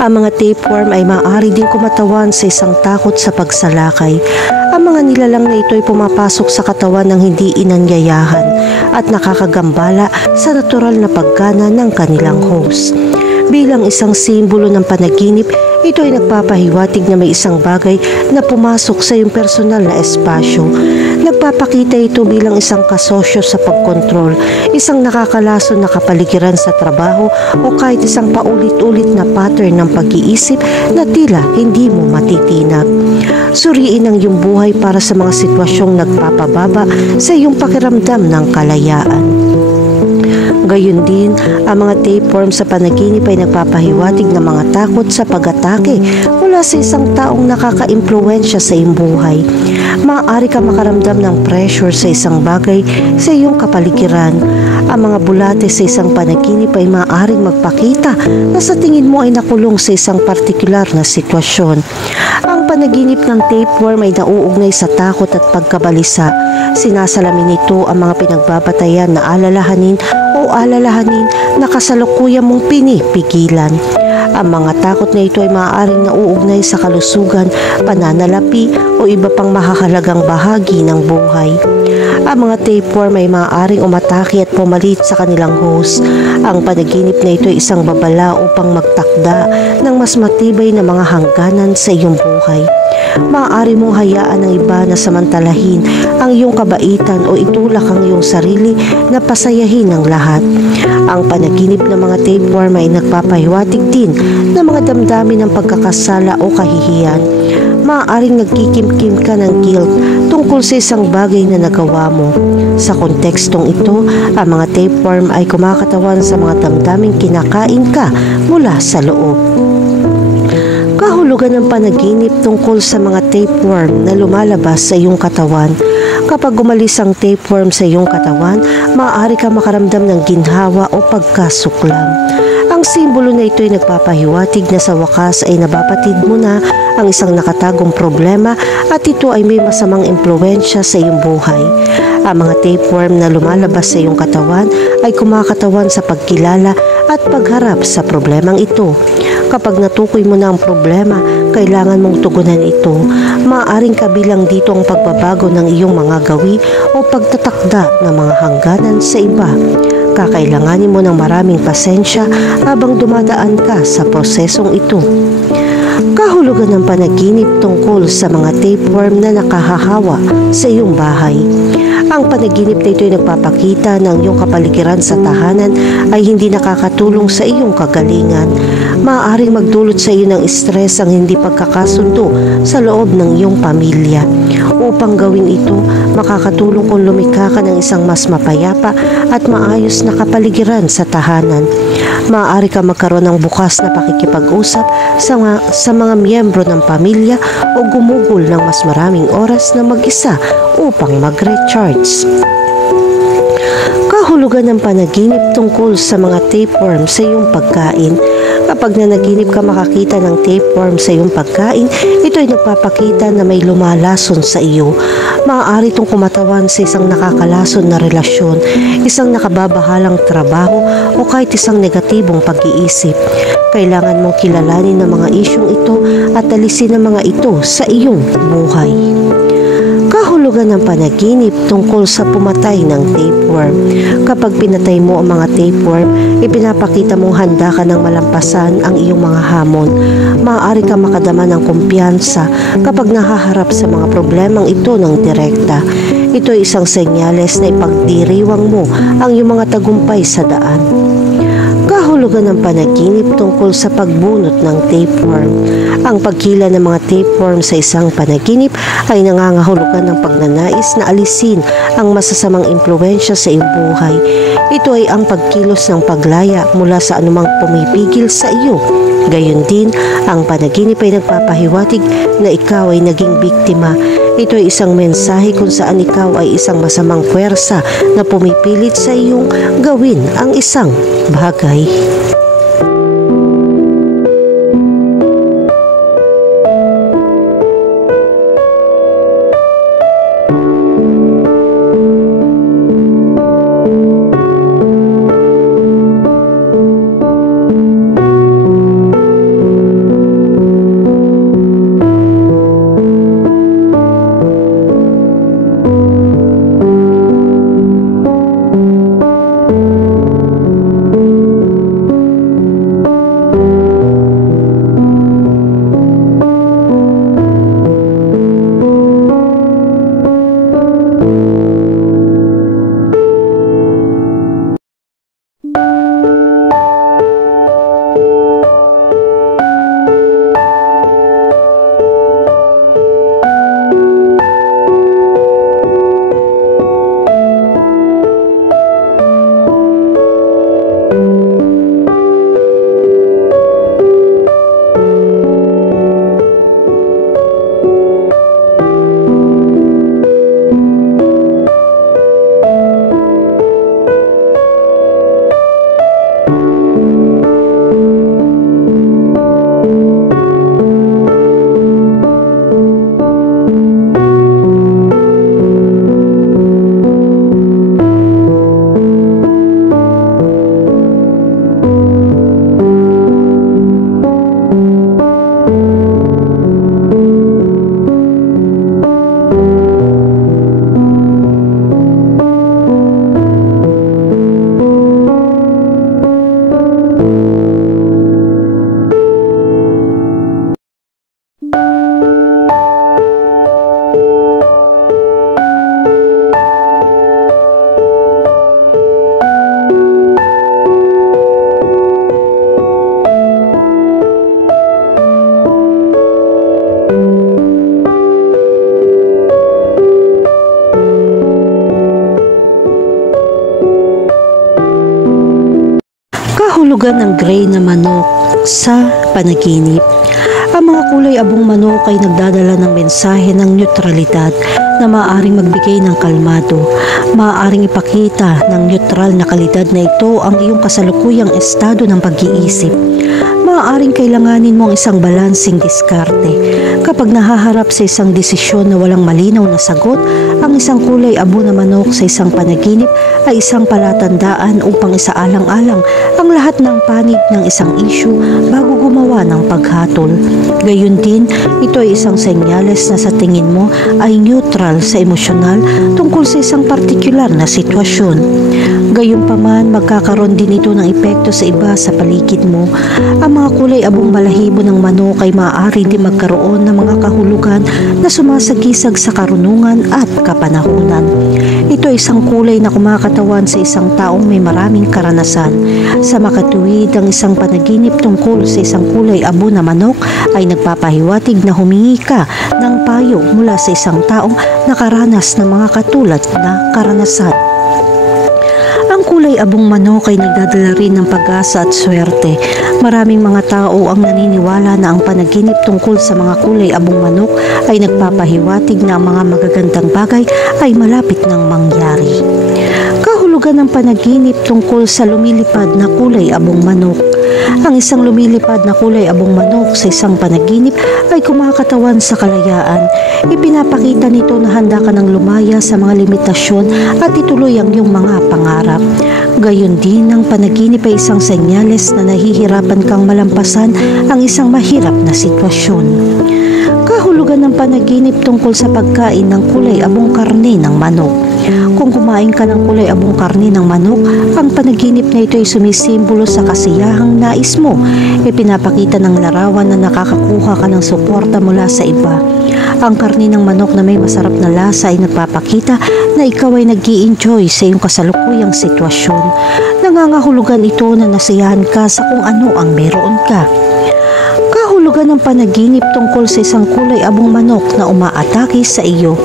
Ang mga tapeworm ay maaari din kumatawan sa isang takot sa pagsalakay. Ang mga nilalang na ito ay pumapasok sa katawan ng hindi inanyayahan at nakakagambala sa natural na paggana ng kanilang host. Bilang isang simbolo ng panaginip, ito ay nagpapahiwatig na may isang bagay na pumasok sa iyong personal na espasyo. Nagpapakita ito bilang isang kasosyo sa pagkontrol, isang nakakalason na kapaligiran sa trabaho o kahit isang paulit-ulit na pattern ng pag-iisip na tila hindi mo matitinag. Suriin ang iyong buhay para sa mga sitwasyong nagpapababa sa iyong pakiramdam ng kalayaan. Gayun din, ang mga tapeworm sa panaginip ay nagpapahiwatig ng mga takot sa pag-atake mula sa isang taong nakaka-impluwensya sa iyong buhay. Maaari ka makaramdam ng pressure sa isang bagay sa iyong kapaligiran. Ang mga bulate sa isang panaginip ay maaaring magpakita na sa tingin mo ay nakulong sa isang partikular na sitwasyon. Ang panaginip ng tapeworm ay nauugnay sa takot at pagkabalisa. Sinasalamin nito ang mga pinagbabatayan na alalahanin na kasalukuyan mong pinipigilan. Ang mga takot na ito ay maaaring nauugnay sa kalusugan, pananalapi o iba pang mahahalagang bahagi ng buhay. Ang mga tapeworm ay maaaring umatake at pumalit sa kanilang host. Ang panaginip na ito ay isang babala upang magtakda ng mas matibay na mga hangganan sa iyong buhay. Maaari mong hayaan ng iba na samantalahin ang iyong kabaitan o itulak ang iyong sarili na pasayahin ang lahat. Ang panaginip ng mga tapeworm ay nagpapahiwatig din ng mga damdamin ng pagkakasala o kahihiyan. Maaaring nagkikimkim ka ng guilt tungkol sa isang bagay na nagawa mo. Sa kontekstong ito, ang mga tapeworm ay kumakatawan sa mga damdaming kinakain ka mula sa loob. Kahulugan ng panaginip tungkol sa mga tapeworm na lumalabas sa iyong katawan. Kapag umalis ang tapeworm sa iyong katawan, maaari ka makaramdam ng ginhawa o pagkasuklam. Ang simbolo na ito ay nagpapahiwatig na sa wakas ay nabapatid mo na ang isang nakatagong problema at ito ay may masamang impluwensya sa iyong buhay. Ang mga tapeworm na lumalabas sa iyong katawan ay kumakatawan sa pagkilala at pagharap sa problemang ito. Kapag natukoy mo na ang problema, kailangan mong tugunan ito. Maaaring kabilang dito ang pagbabago ng iyong mga gawi o pagtatakda ng mga hangganan sa iba. Kakailanganin mo ng maraming pasensya habang dumadaan ka sa prosesong ito. Kahulugan ng panaginip tungkol sa mga tapeworm na nakahahawa sa iyong bahay. Ang panaginip na ito ay nagpapakita ng iyong kapaligiran sa tahanan ay hindi nakakatulong sa iyong kagalingan. Maaaring magdulot sa iyo ng stress ang hindi pagkakasundo sa loob ng iyong pamilya. Upang gawin ito, makakatulong kung lumikha ka ng isang mas mapayapa at maayos na kapaligiran sa tahanan. Maaari ka magkaroon ng bukas na pakikipag-usap sa mga miyembro ng pamilya o gumugol ng mas maraming oras na mag-isa upang mag-recharge. Kahulugan ng panaginip tungkol sa mga tapeworm sa iyong pagkain. Kapag nanaginip ka makakita ng tapeworm sa iyong pagkain, ito ay nagpapakita na may lumalason sa iyo. Maaari itong kumatawan sa isang nakakalason na relasyon, isang nakababahalang trabaho o kahit isang negatibong pag-iisip. Kailangan mong kilalanin ang mga isyong ito at alisin ang mga ito sa iyong buhay. Kahulugan ng panaginip tungkol sa pumatay ng tapeworm. Kapag pinatay mo ang mga tapeworm, ipinapakita mong handa ka ng malampasan ang iyong mga hamon. Maaari ka makadama ng kumpiyansa kapag nahaharap sa mga problemang ito ng direkta. Ito ay isang senyales na ipagdiriwang mo ang iyong mga tagumpay sa daan. Kahulugan Kahulugan ng panaginip tungkol sa pagbunot ng tapeworm. Ang pagkila ng mga tapeworm sa isang panaginip ay nangangahulugan ng pagnanais na alisin ang masasamang impluwensya sa iyong buhay. Ito ay ang pagkilos ng paglaya mula sa anumang pumipigil sa iyo. Gayon din, ang panaginip ay nagpapahiwatig na ikaw ay naging biktima. Ito ay isang mensahe kung saan ikaw ay isang masamang puwersa na pumipilit sa iyong gawin ang isang bagay. Kahulugan ng gray na manok sa panaginip. Ang mga kulay abong manok ay nagdadala ng mensahe ng neutralidad na maaaring magbigay ng kalmado. Maaaring ipakita ng neutral na kalidad na ito ang iyong kasalukuyang estado ng pag-iisip. Maaaring kailanganin mo ang isang balansing diskarte. Kapag nahaharap sa isang desisyon na walang malinaw na sagot, ang isang kulay abo na manok sa isang panaginip ay isang palatandaan upang isaalang-alang ang lahat ng panig ng isang issue bago gumawa ng paghatol. Gayon din, ito ay isang senyales na sa tingin mo ay neutral sa emosyonal tungkol sa isang partikular na sitwasyon. Gayunpaman, magkakaroon din ito ng epekto sa iba sa paligid mo. Ang mga kulay abong balahibo ng manok ay maaari din magkaroon ng mga kahulugan na sumasagisag sa karunungan at kapanahunan. Ito ay isang kulay na kumakatawan sa isang taong may maraming karanasan. Sa makatuwid, ang isang panaginip tungkol sa isang kulay abo na manok ay nagpapahiwatig na humingi ka ng payo mula sa isang taong nakaranas ng mga katulad na karanasan. Ang kulay abong manok ay nagdadala rin ng pag-asa at swerte. Maraming mga tao ang naniniwala na ang panaginip tungkol sa mga kulay abong manok ay nagpapahiwatig na ang mga magagandang bagay ay malapit nang mangyari. Kahulugan ng panaginip tungkol sa lumilipad na kulay abong manok. Ang isang lumilipad na kulay abong manok sa isang panaginip ay kumakatawan sa kalayaan. Ipinapakita nito na handa ka ng lumaya sa mga limitasyon at ituloy ang iyong mga pangarap. Gayon din, ang panaginip ay isang senyales na nahihirapan kang malampasan ang isang mahirap na sitwasyon. Kahulugan ng panaginip tungkol sa pagkain ng kulay abong karne ng manok. Kung kumain ka ng kulay abong karne ng manok, ang panaginip na ito ay sumisimbolo sa kasiyahang nais mo. Ipinapakita ng larawan na nakakakuha ka ng suporta mula sa iba. Ang karne ng manok na may masarap na lasa ay nagpapakita na ikaw ay nag-i-enjoy sa iyong kasalukuyang sitwasyon. Nangangahulugan ito na nasiyahan ka sa kung ano ang meron ka. Kahulugan ng panaginip tungkol sa isang kulay abong manok na umaatake sa iyo.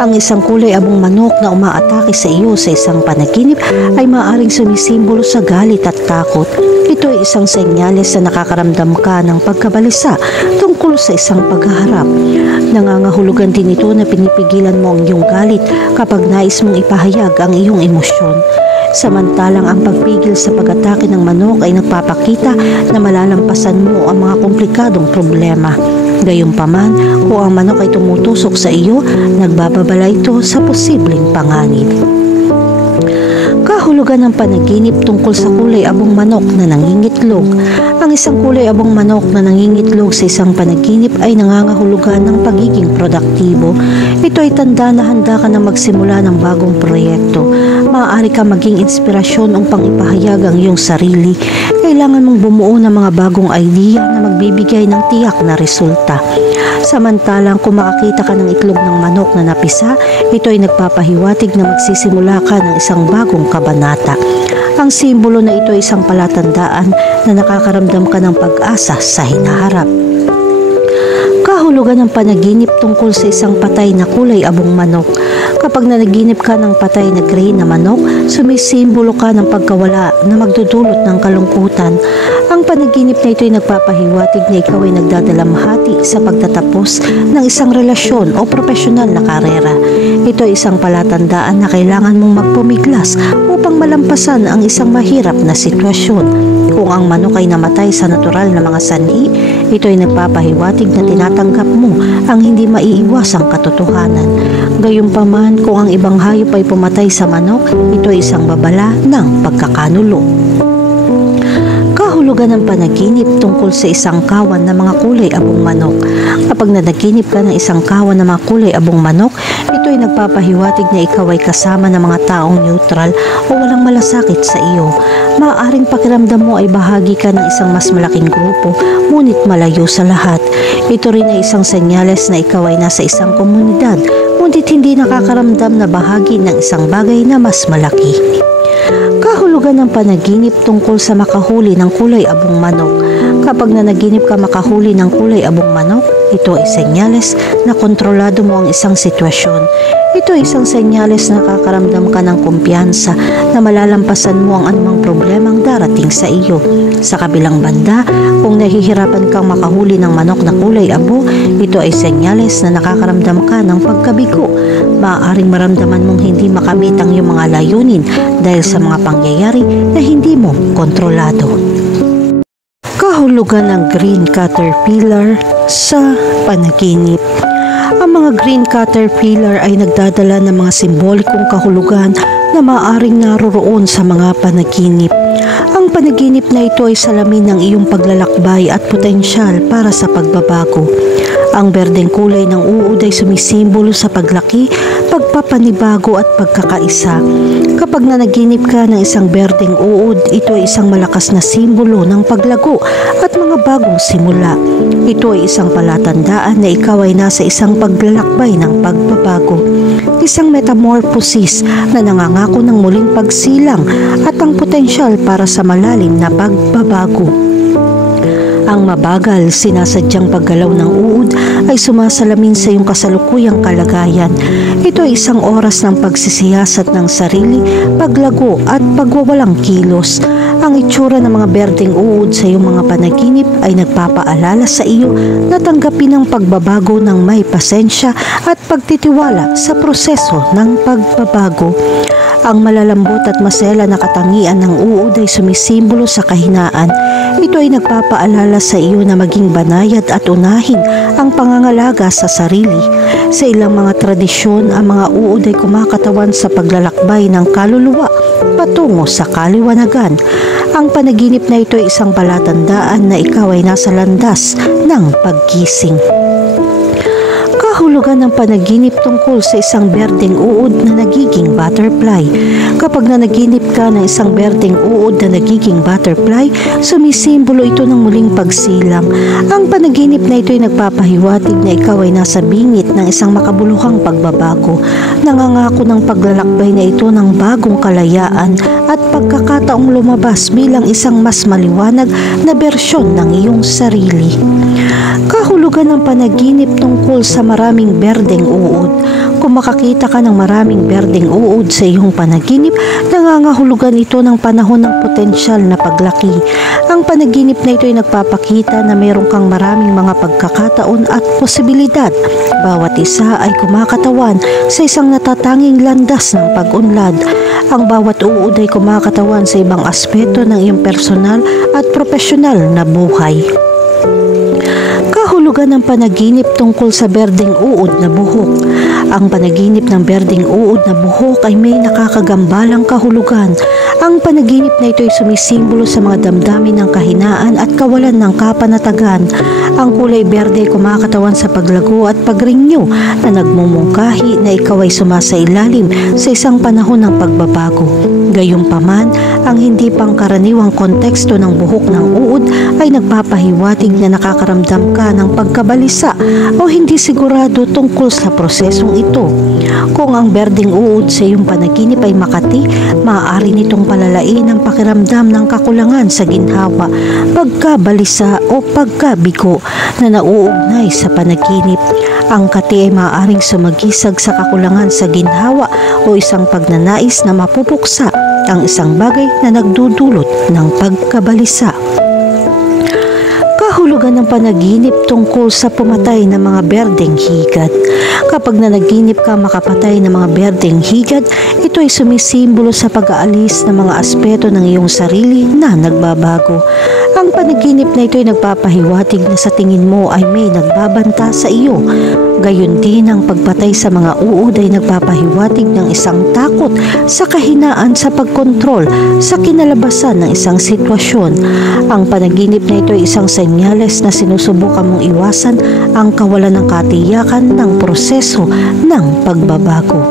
Ang isang kulay abong manok na umaatake sa iyo sa isang panaginip ay maaaring sumisimbolo sa galit at takot. Ito ay isang senyales na nakakaramdam ka ng pagkabalisa tungkol sa isang paghaharap. Nangangahulugan din ito na pinipigilan mo ang iyong galit kapag nais mong ipahayag ang iyong emosyon. Samantalang ang pagpigil sa pag-atake ng manok ay nagpapakita na malalampasan mo ang mga komplikadong problema. Gayunpaman, kung ang manok ay tumutusok sa iyo, nagbababala ito sa posibleng panganib. Kahulugan ng panaginip tungkol sa kulay abong manok na nangingitlog. Ang isang kulay abong manok na nangingitlog sa isang panaginip ay nangangahulugan ng pagiging produktibo. Ito ay tanda na handa ka na magsimula ng bagong proyekto. Maaari ka maging inspirasyon upang ipahayag ang iyong sarili. Kailangan mong bumuo ng mga bagong idea na magbibigay ng tiyak na resulta. Samantalang kung makakita ka ng itlog ng manok na napisa, ito ay nagpapahiwatig na magsisimula ka ng isang bagong kabanata. Ang simbolo na ito ay isang palatandaan na nakakaramdam ka ng pag-asa sa hinaharap. Kahulugan ng panaginip tungkol sa isang patay na kulay abong manok. Kapag nanaginip ka ng patay na gray na manok, sumisimbolo ka ng pagkawala na magdudulot ng kalungkutan. Ang panaginip na ito ay nagpapahiwatig na ikaw ay nagdadalamhati sa pagtatapos ng isang relasyon o profesional na karera. Ito ay isang palatandaan na kailangan mong magpumiglas upang malampasan ang isang mahirap na sitwasyon. Kung ang manok ay namatay sa natural na mga sanhi, ito ay nagpapahiwatig na tinatanggap mo ang hindi maiiwasang katotohanan. Gayunpaman, kung ang ibang hayop ay pumatay sa manok, ito ay isang babala ng pagkakanulo. Kahulugan ng panaginip tungkol sa isang kawan ng mga kulay abong manok. Kapag nanaginip ka ng isang kawan ng mga kulay abong manok, ito ay nagpapahiwatig na ikaw ay kasama ng mga taong neutral o walang malasakit sa iyo. Maaaring pakiramdam mo ay bahagi ka ng isang mas malaking grupo, ngunit malayo sa lahat. Ito rin ay isang senyales na ikaw ay nasa isang komunidad, ngunit hindi nakakaramdam na bahagi ng isang bagay na mas malaki. Kahulugan ng panaginip tungkol sa makahuli ng kulay abong manok. Kapag nanaginip ka makahuli ng kulay abong manok, ito ay senyales na kontrolado mo ang isang sitwasyon. Ito ay isang senyales na nakakaramdam ka ng kumpiyansa na malalampasan mo ang anumang problemang darating sa iyo. Sa kabilang banda, kung nahihirapan kang makahuli ng manok na kulay abo, ito ay senyales na nakakaramdam ka ng pagkabigo. Maaaring maramdaman mong hindi makamit ang iyong mga layunin dahil sa mga pangyayari na hindi mo kontrolado. Kahulugan ng green caterpillar sa panaginip. Ang mga green caterpillar ay nagdadala ng mga simbolikong kahulugan na maaaring naroroon sa mga panaginip. Ang panaginip na ito ay salamin ng iyong paglalakbay at potensyal para sa pagbabago. Ang berdeng kulay ng uod ay sumisimbolo sa paglaki, pagpapanibago at pagkakaisa. Kapag nanaginip ka ng isang berdeng uod, ito ay isang malakas na simbolo ng paglago at mga bagong simula. Ito ay isang palatandaan na ikaw ay nasa isang paglalakbay ng pagbabago. Isang metamorphosis na nangangako ng muling pagsilang at ang potensyal para sa malalim na pagbabago. Ang mabagal, sinasadyang paggalaw ng uod ay sumasalamin sa iyong kasalukuyang kalagayan. Ito ay isang oras ng pagsisiyasat ng sarili, paglago at pagwawalang kilos. Ang itsura ng mga berdeng uod sa iyong mga panaginip ay nagpapaalala sa iyo na tanggapin ang pagbabago ng may pasensya at pagtitiwala sa proseso ng pagbabago. Ang malalambot at masela na katangian ng uod ay sumisimbolo sa kahinaan. Ito ay nagpapaalala sa iyo na maging banayad at unahin ang pangangalaga sa sarili. Sa ilang mga tradisyon, ang mga uod ay kumakatawan sa paglalakbay ng kaluluwa patungo sa kaliwanagan. Ang panaginip na ito ay isang palatandaan na ikaw ay nasa landas ng paggising. Kahulugan ng panaginip tungkol sa isang berdeng uod na nagiging butterfly. Kapag nanaginip ka ng isang berdeng uod na nagiging butterfly, sumisimbolo ito ng muling pagsilang. Ang panaginip na ito ay nagpapahiwatig na ikaw ay nasa bingit ng isang makabuluhang pagbabago. Nangangako ng paglalakbay na ito ng bagong kalayaan at pagkakataong lumabas bilang isang mas maliwanag na bersyon ng iyong sarili. Kahulugan ng panaginip tungkol sa maraming berdeng uod. Kung makakita ka ng maraming berdeng uod sa iyong panaginip, nangangahulugan ito ng panahon ng potensyal na paglaki. Ang panaginip na ito ay nagpapakita na mayroon kang maraming mga pagkakataon at posibilidad. Bawat isa ay kumakatawan sa isang natatanging landas ng pag-unlad. Ang bawat uod ay kumakatawan sa ibang aspeto ng iyong personal at profesional na buhay. Kahulugan ng panaginip tungkol sa berdeng uod na buhok. Ang panaginip ng berdeng uod na buhok ay may nakakagambalang kahulugan. Ang panaginip na ito ay sumisimbolo sa mga damdamin ng kahinaan at kawalan ng kapanatagan. Ang kulay berde ay kumakatawan sa paglago at pagrenyo na nagmumungkahi na ikaw ay sumasailalim sa isang panahon ng pagbabago. Gayunpaman, ang hindi pangkaraniwang konteksto ng buhok ng uod ay nagpapahiwatig na nakakaramdam ka ng pagkabalisa o hindi sigurado tungkol sa prosesong ito. Kung ang berdeng uod sa iyong panaginip ay makati, maaari nitong palalain ang pakiramdam ng kakulangan sa ginhawa, pagkabalisa o pagkabigo na nauugnay sa panaginip. Ang kati ay maaaring sumagisag sa kakulangan sa ginhawa o isang pagnanais na mapupuksa ang isang bagay na nagdudulot ng pagkabalisa. Kahulugan ng panaginip tungkol sa pumatay na mga berdeng higad. Kapag nanaginip ka makapatay ng mga berdeng higad, ito ay sumisimbolo sa pag-aalis ng mga aspeto ng iyong sarili na nagbabago. Ang panaginip na ito ay nagpapahiwatig na sa tingin mo ay may nagbabanta sa iyo. Gayon din ang pagpatay sa mga uod ay nagpapahiwatig ng isang takot sa kahinaan sa pagkontrol sa kinalabasan ng isang sitwasyon. Ang panaginip na ito ay isang senyales na sinusubukan mong iwasan ang kawalan ng katiyakan ng proseso ng pagbabago.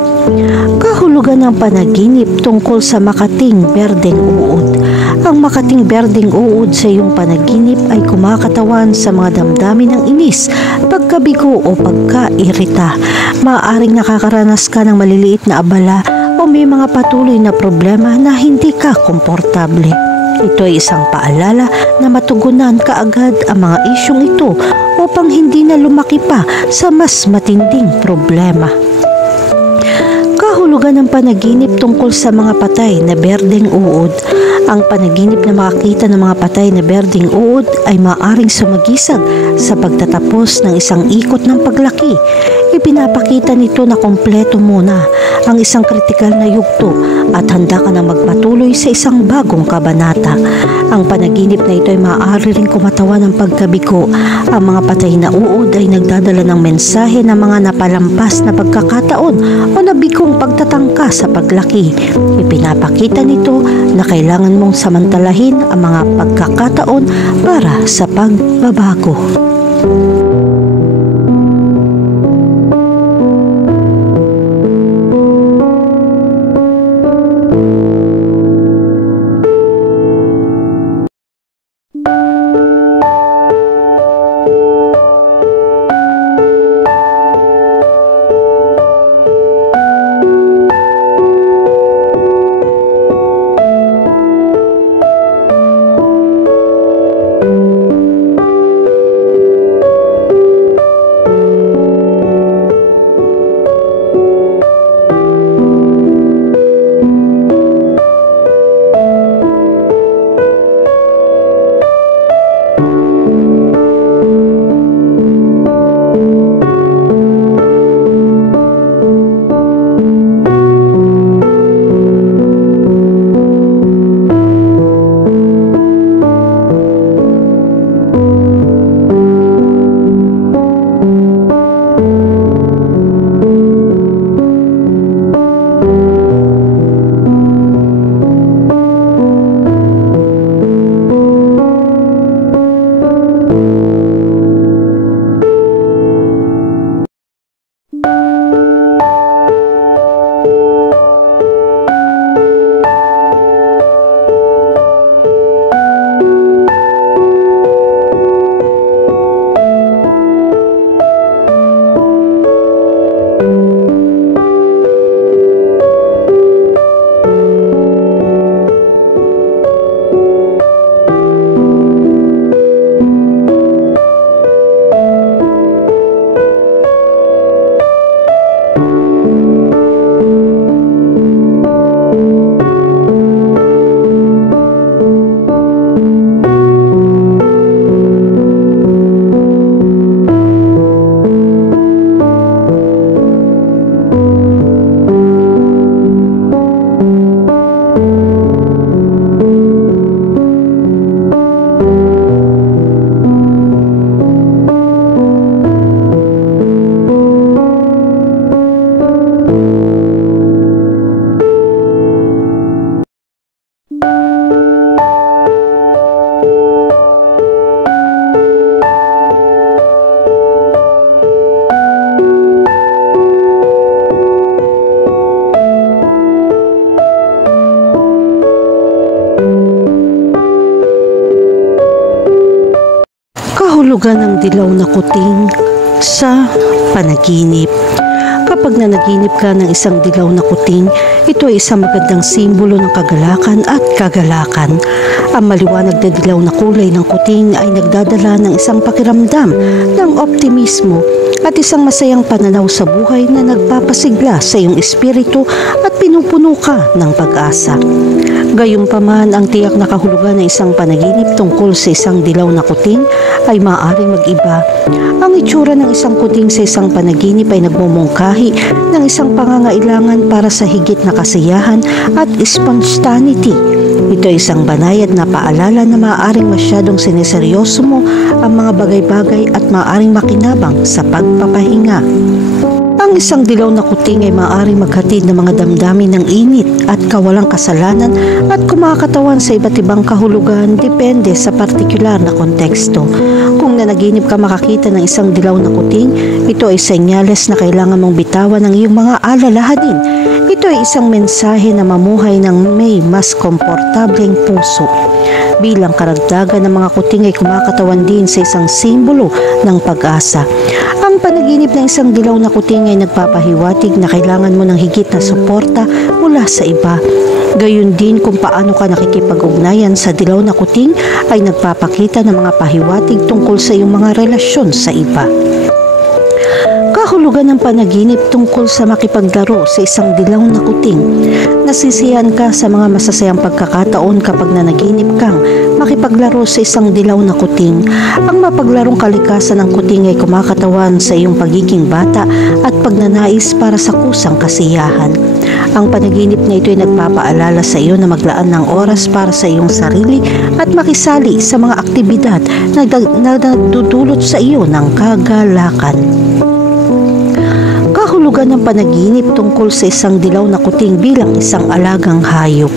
Kahulugan ng panaginip tungkol sa makating berdeng uod. Ang makating berdeng uod sa iyong panaginip ay kumakatawan sa mga damdamin ng inis, pagkabigo o pagkairita. Maaaring nakakaranas ka ng maliliit na abala o may mga patuloy na problema na hindi ka komportable. Ito ay isang paalala na matugunan kaagad ang mga isyong ito upang hindi na lumaki pa sa mas matinding problema. Kahulugan ng panaginip tungkol sa mga patay na berdeng uod. Ang panaginip na makakita ng mga patay na berdeng uod ay maaaring sumagisag sa pagtatapos ng isang ikot ng paglaki. Ipinapakita nito na kompleto muna ang isang kritikal na yugto at handa ka na magpatuloy sa isang bagong kabanata. Ang panaginip na ito ay maaari ring kumatawan ng pagkabigo. Ang mga patay na uod ay nagdadala ng mensahe ng mga napalampas na pagkakataon o nabigong pagtatangka sa paglaki. Ipinapakita nito na kailangan mong samantalahin ang mga pagkakataon para sa pagbabago. Kahulugan ng dilaw na kuting sa panaginip. Kapag nanaginip ka ng isang dilaw na kuting, ito ay isang magandang simbolo ng kagalakan at kagalakan. Ang maliwanag na dilaw na kulay ng kuting ay nagdadala ng isang pakiramdam ng optimismo at isang masayang pananaw sa buhay na nagpapasigla sa iyong espiritu at pinupuno ka ng pag-asa. Gayunpaman, ang tiyak na kahulugan ng isang panaginip tungkol sa isang dilaw na kuting ay maaaring mag-iba. Ang itsura ng isang kuting sa isang panaginip ay nagmumungkahi ng isang pangangailangan para sa higit na kasiyahan at spontaneity. Ito ay isang banayad na paalala na maaaring masyadong sineseryoso mo ang mga bagay-bagay at maaaring makinabang sa pagpapahinga. Ang isang dilaw na kuting ay maaaring maghatid ng mga damdamin ng init at kawalang kasalanan at kumakatawan sa iba't ibang kahulugan depende sa partikular na konteksto. Kung nanaginip ka makakita ng isang dilaw na kuting, ito ay senyales na kailangan mong bitawan ang iyong mga alalahanin. Ito ay isang mensahe na mamuhay ng may mas komportableng puso. Bilang karagdagan ng mga kuting ay kumakatawan din sa isang simbolo ng pag-asa. Ang panaginip ng isang dilaw na kuting ay nagpapahiwatig na kailangan mo ng higit na suporta mula sa iba. Gayon din kung paano ka nakikipag-ugnayan sa dilaw na kuting ay nagpapakita ng mga pahiwatig tungkol sa iyong mga relasyon sa iba. Kahulugan ng panaginip tungkol sa makipaglaro sa isang dilaw na kuting. Nasisiyahan ka sa mga masasayang pagkakataon kapag nanaginip kang makipaglaro sa isang dilaw na kuting. Ang mapaglarong kalikasan ng kuting ay kumakatawan sa iyong pagiging bata at pagnanais para sa kusang kasiyahan. Ang panaginip na ito ay nagpapaalala sa iyo na maglaan ng oras para sa iyong sarili at makisali sa mga aktibidad na nagdudulot sa iyo ng kagalakan. Kahulugan ng panaginip tungkol sa isang dilaw na kuting bilang isang alagang hayop.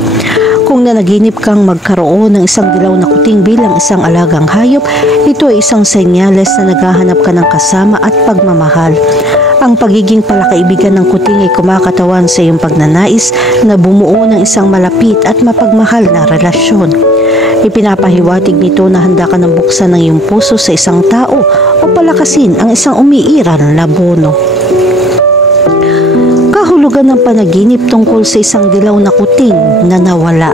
Kung nanaginip kang magkaroon ng isang dilaw na kuting bilang isang alagang hayop, ito ay isang senyales na naghahanap ka ng kasama at pagmamahal. Ang pagiging palakaibigan ng kuting ay kumakatawan sa iyong pagnanais na bumuo ng isang malapit at mapagmahal na relasyon. Ipinapahiwatig nito na handa ka ng buksan ng iyong puso sa isang tao o palakasin ang isang umiiral na bono. Kahulugan ng panaginip tungkol sa isang dilaw na kuting na nawala.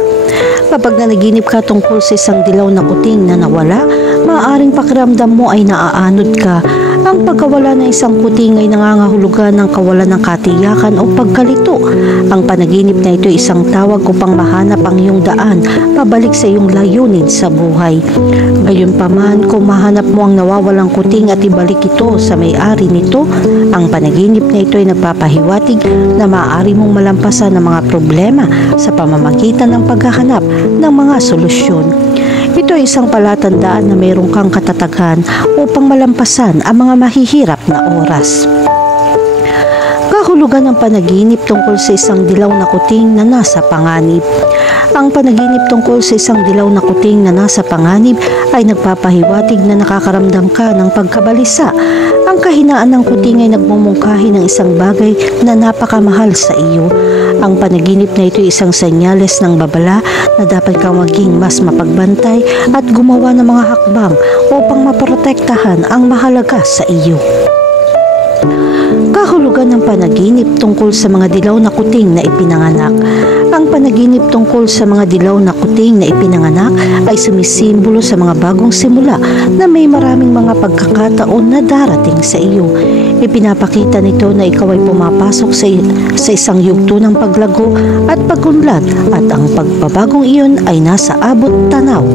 Kapag nanaginip ka tungkol sa isang dilaw na kuting na nawala, maaaring pakiramdam mo ay naaanod ka. Ang pagkawala ng isang kuting ay nangangahulugan ng kawalan ng katiyakan o pagkalito. Ang panaginip na ito ay isang tawag upang mahanap ang iyong daan pabalik sa iyong layunin sa buhay. Gayunpaman, kung mahanap mo ang nawawalang kuting at ibalik ito sa may-ari nito, ang panaginip na ito ay nagpapahiwatig na maaari mong malampasan ang mga problema sa pamamagitan ng paghahanap ng mga solusyon. Ito ay isang palatandaan na mayroon kang katataghan upang malampasan ang mga mahihirap na oras. Kahulugan ng panaginip tungkol sa isang dilaw na kuting na nasa panganib. Ang panaginip tungkol sa isang dilaw na kuting na nasa panganib ay nagpapahiwatig na nakakaramdam ka ng pagkabalisa. Ang kahinaan ng kuting ay nagmumungkahi ng isang bagay na napakamahal sa iyo. Ang panaginip na ito ay isang senyales ng babala na dapat kang maging mas mapagbantay at gumawa ng mga hakbang upang maprotektahan ang mahalaga sa iyo. Kahulugan ng panaginip tungkol sa mga dilaw na kuting na ipinanganak. Ang panaginip tungkol sa mga dilaw na kuting na ipinanganak ay sumisimbolo sa mga bagong simula na may maraming mga pagkakataon na darating sa iyo. Ipinapakita nito na ikaw ay pumapasok sa isang yugto ng paglago at pagunlad at ang pagbabagong iyon ay nasa abot tanaw.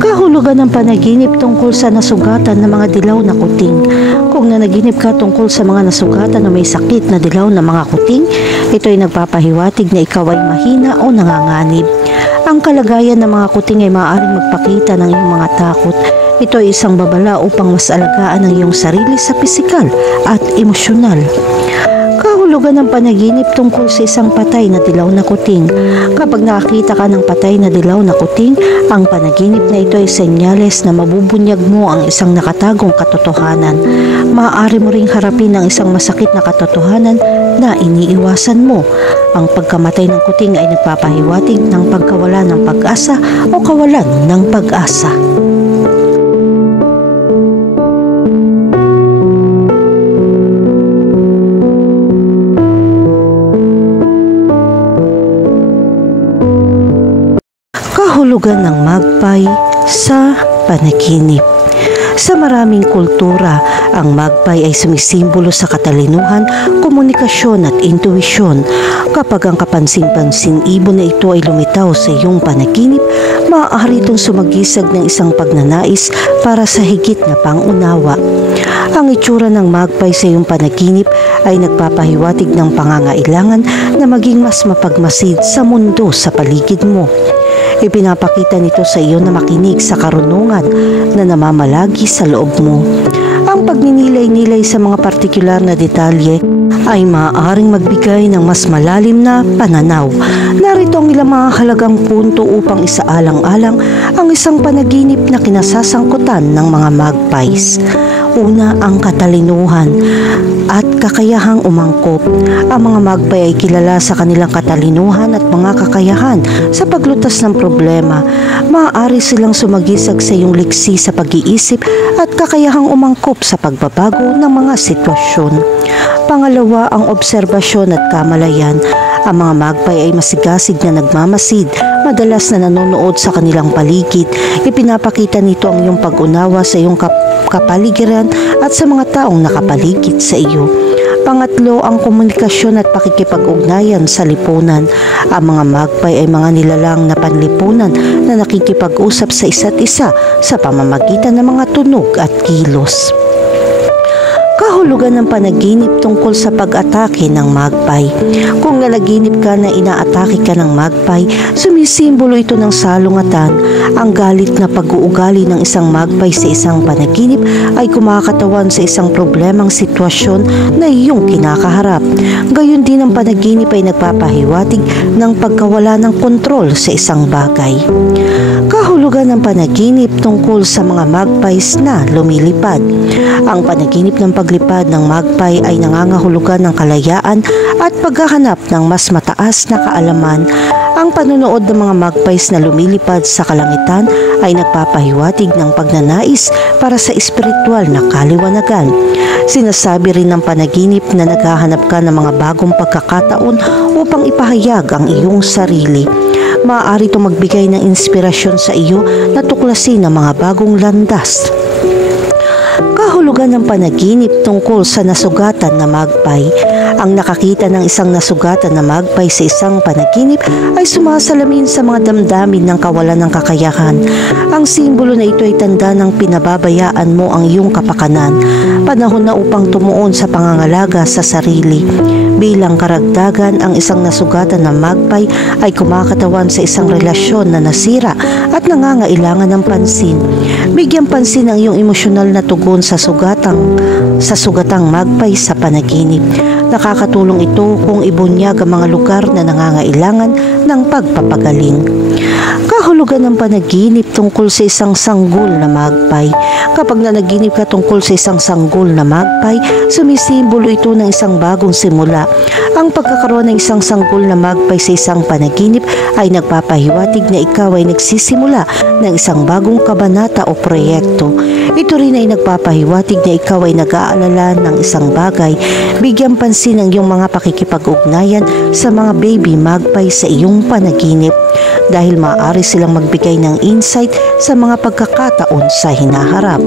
Kahulugan ng panaginip tungkol sa nasugatan ng mga dilaw na kuting. Kung nanaginip ka tungkol sa mga nasugatan na may sakit na dilaw na mga kuting, ito ay nagpapahiwatig na ikaw ay mahina o nanganganib. Ang kalagayan ng mga kuting ay maaaring magpakita ng iyong mga takot. Ito ay isang babala upang mas alagaan ang iyong sarili sa pisikal at emosyonal. Kahulugan ng panaginip tungkol sa isang patay na dilaw na kuting. Kapag nakakita ka ng patay na dilaw na kuting, ang panaginip na ito ay senyales na mabubunyag mo ang isang nakatagong katotohanan. Maaari mo ring harapin ang isang masakit na katotohanan na iniiwasan mo. Ang pagkamatay ng kuting ay nagpapahiwatig ng pagkawala ng pag-asa o kawalan ng pag-asa. Kahulugan ng magpay sa panaginip. Sa maraming kultura, ang magpay ay sumisimbolo sa katalinuhan, komunikasyon at intuisyon. Kapag ang kapansin-pansin ibon na ito ay lumitaw sa iyong panaginip, maaari itong sumagisag ng isang pagnanais para sa higit na pangunawa. Ang itsura ng magpay sa iyong panaginip ay nagpapahiwatig ng pangangailangan na maging mas mapagmasid sa mundo sa paligid mo. Ipinapakita nito sa iyo na makinig sa karunungan na namamalagi sa loob mo. Ang pagninilay-nilay sa mga partikular na detalye ay maaaring magbigay ng mas malalim na pananaw. Narito ang ilang mga halagang punto upang isaalang-alang ang isang panaginip na kinasasangkutan ng mga magpies. Una, ang katalinuhan at kakayahang umangkop. Ang mga magpay ay kilala sa kanilang katalinuhan at mga kakayahan sa paglutas ng problema. Maaari silang sumagisag sa iyong liksi sa pag-iisip at kakayahang umangkop sa pagbabago ng mga sitwasyon. Pangalawa, ang obserbasyon at kamalayan. Ang mga magpay ay masigasig na nagmamasid, madalas na nanonood sa kanilang paligid. Ipinapakita nito ang iyong pag-unawa sa iyong kapaligiran at sa mga taong nakapaligid sa iyo. Pangatlo, ang komunikasyon at pakikipag-ugnayan sa lipunan. Ang mga magpay ay mga nilalang na panlipunan na nakikipag-usap sa isa't isa sa pamamagitan ng mga tunog at kilos. Kahulugan ng panaginip tungkol sa pag-atake ng magpay. Kung nanaginip ka na inaatake ka ng magpay, sumisimbolo ito ng salungatan. Ang galit na pag-uugali ng isang magpay sa isang panaginip ay kumakatawan sa isang problemang sitwasyon na iyong kinakaharap. Gayon din ang panaginip ay nagpapahiwatig ng pagkawala ng kontrol sa isang bagay. Kahulugan ng panaginip tungkol sa mga magpies na lumilipad. Ang panaginip ng paglipad ng magpay ay nangangahulugan ng kalayaan at paghahanap ng mas mataas na kaalaman. Ang panonood ng mga magpies na lumilipad sa kalangitan ay nagpapahiwatig ng pagnanais para sa espiritual na kaliwanagan. Sinasabi rin ng panaginip na naghahanap ka ng mga bagong pagkakataon upang ipahayag ang iyong sarili. Maaari itong magbigay ng inspirasyon sa iyo na tuklasin ang mga bagong landas. Kahulugan ng panaginip tungkol sa nasugatan na magpay. Ang nakakita ng isang nasugatan na magpay sa isang panaginip ay sumasalamin sa mga damdamin ng kawalan ng kakayahan. Ang simbolo na ito ay tanda ng pinababayaan mo ang iyong kapakanan. Panahon na upang tumuon sa pangangalaga sa sarili. Bilang karagdagan, ang isang nasugatan na magpay ay kumakatawan sa isang relasyon na nasira at nangangailangan ng pansin. Bigyan pansin ang iyong emosyonal na tugon sa sugatang magpay sa panaginip. Nakakatulong ito kung ibunyag ang mga lugar na nangangailangan ng pagpapagaling. Kahulugan ng panaginip tungkol sa isang sanggol na magpay. Kapag nanaginip ka tungkol sa isang sanggol na magpay, sumisimbolo ito ng isang bagong simula. Ang pagkakaroon ng isang sanggol na magpay sa isang panaginip ay nagpapahiwatig na ikaw ay nagsisimula ng isang bagong kabanata o proyekto. Ito rin ay nagpapahiwatig na ikaw ay nag-aalala ng isang bagay. Bigyan pansin ang iyong mga pakikipag-ugnayan sa mga baby magpay sa iyong panaginip dahil maaari silang magbigay ng insight sa mga pagkakataon sa hinaharap.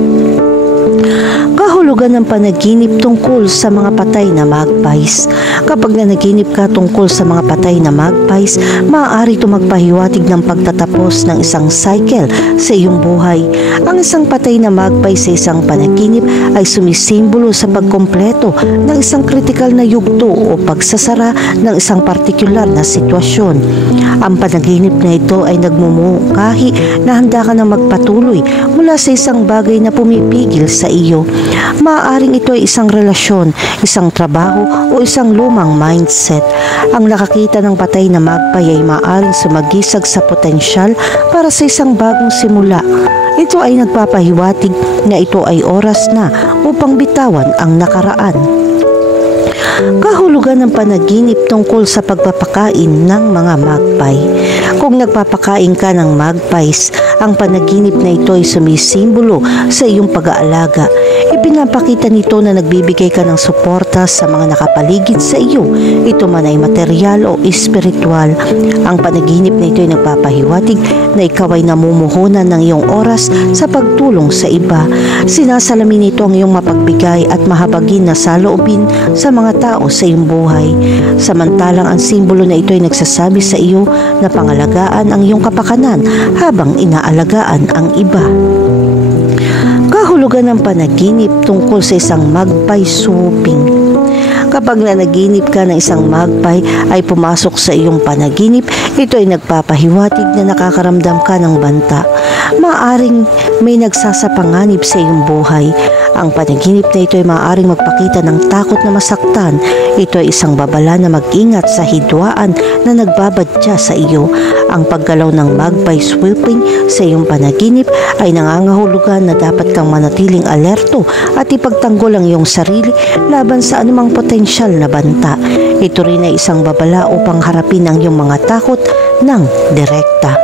Kahulugan ng panaginip tungkol sa mga patay na magpies. Kapag nanaginip ka tungkol sa mga patay na magpies, maaari ito magpahiwatig ng pagtatapos ng isang cycle sa iyong buhay. Ang isang patay na magpie sa isang panaginip ay sumisimbolo sa pagkompleto ng isang kritikal na yugto o pagsasara ng isang partikular na sitwasyon. Ang panaginip na ito ay nagmumungkahi na handa ka na magpatuloy mula sa isang bagay na pumipigil sa iyo. Maaaring ito ay isang relasyon, isang trabaho o isang lumang mindset. Ang nakakita ng patay na magpay ay maaaring sumagisag sa potensyal para sa isang bagong simula. Ito ay nagpapahiwatig na ito ay oras na upang bitawan ang nakaraan. Kahulugan ng panaginip tungkol sa pagpapakain ng mga magpay. Kung nagpapakain ka ng magpies, ang panaginip na ito ay sumisimbolo sa iyong pag-aalaga. Pinapakita nito na nagbibigay ka ng suporta sa mga nakapaligid sa iyo, ito man ay material o espiritual. Ang panaginip na ito ay nagpapahiwatig na ikaw ay namumuhunan ng iyong oras sa pagtulong sa iba. Sinasalamin nito ang iyong mapagbigay at mahabagin na saloobin sa mga tao sa iyong buhay. Samantalang ang simbolo na ito ay nagsasabi sa iyo na pangalagaan ang iyong kapakanan habang inaalagaan ang iba. Kahulugan ng panaginip tungkol sa isang magpay swooping. Kapag nanaginip ka ng isang magpay ay pumasok sa iyong panaginip, ito ay nagpapahiwatig na nakakaramdam ka ng banta. Maaring may nagsasapanganib sa iyong buhay. Ang panaginip na ito ay maaaring magpakita ng takot na masaktan. Ito ay isang babala na mag-ingat sa hidwaan na nagbabadya sa iyo. Ang paggalaw ng magpay swooping sa iyong panaginip ay nangangahulugan na dapat kang manatiling alerto at ipagtanggol ang iyong sarili laban sa anumang potensyal na banta. Ito rin ay isang babala upang harapin ang iyong mga takot ng direkta.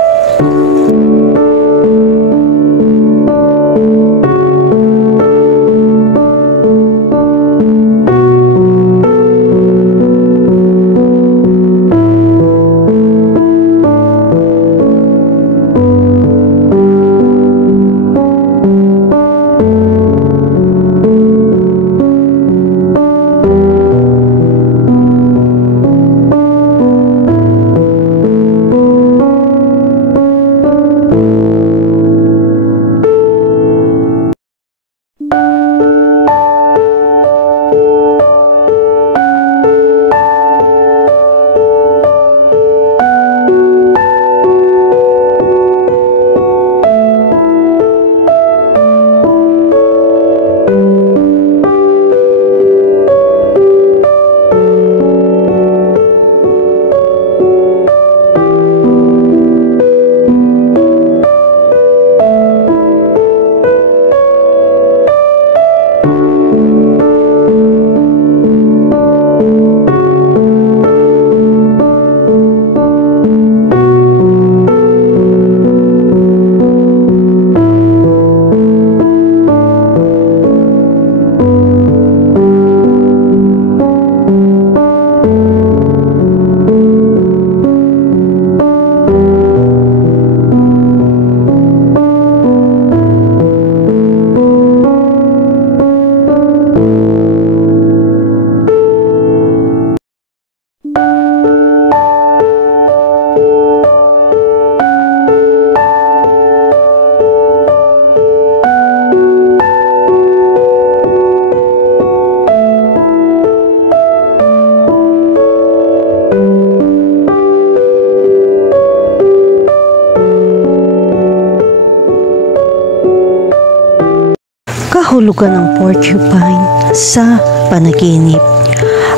Kahulugan ng porcupine sa panaginip.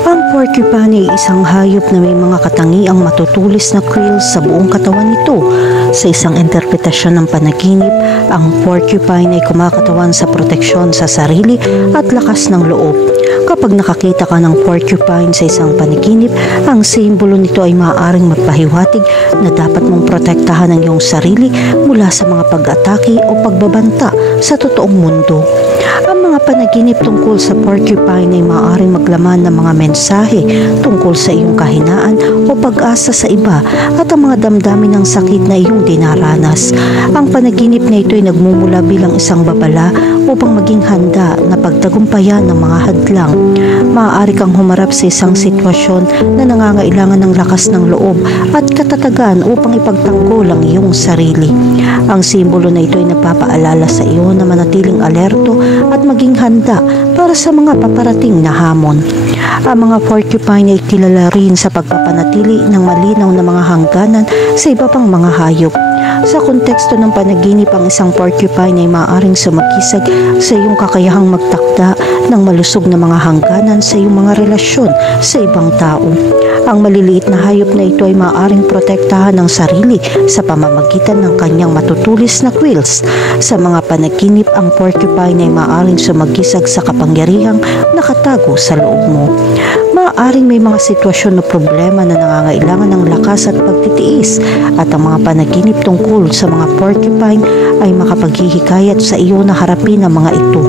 Ang porcupine ay isang hayop na may mga katangiang matutulis na quills sa buong katawan nito. Sa isang interpretasyon ng panaginip, ang porcupine ay kumakatawan sa proteksyon sa sarili at lakas ng loob. Kapag nakakita ka ng porcupine sa isang panaginip, ang simbolo nito ay maaaring magpahiwatig na dapat mong protektahan ang iyong sarili mula sa mga pag-atake o pagbabanta sa totoong mundo. Ang mga panaginip tungkol sa porcupine ay maaaring maglaman ng mga mensahe tungkol sa iyong kahinaan o pag-asa sa iba at ang mga damdamin ng sakit na iyong dinaranas. Ang panaginip na ito ay nagmumula bilang isang babala upang maging handa na pagtagumpayan ng mga hadlang. Maaari kang humarap sa isang sitwasyon na nangangailangan ng lakas ng loob at katatagan upang ipagtanggol ang iyong sarili. Ang simbolo na ito ay nagpapaalala sa iyo na manatiling alerto at maging handa para sa mga paparating na hamon. Ang mga porcupine ay kilala rin sa pagpapanatili ng malinaw na mga hangganan sa iba pang mga hayop. Sa konteksto ng panaginip, ang isang porcupine ay maaaring sumakisag sa iyong kakayahang magtakda ng malusog na mga hangganan sa iyong mga relasyon sa ibang tao. Ang maliliit na hayop na ito ay maaaring protektahan ng sarili sa pamamagitan ng kanyang matutulis na quills. Sa mga panaginip, ang porcupine ay maaaring sumagisag sa kapangyarihang nakatago sa loob mo. Maaaring may mga sitwasyon o problema na nangangailangan ng lakas at pagtitiis, at ang mga panaginip tungkol sa mga porcupine ay makapaghihikayat sa iyo na harapin ang mga ito.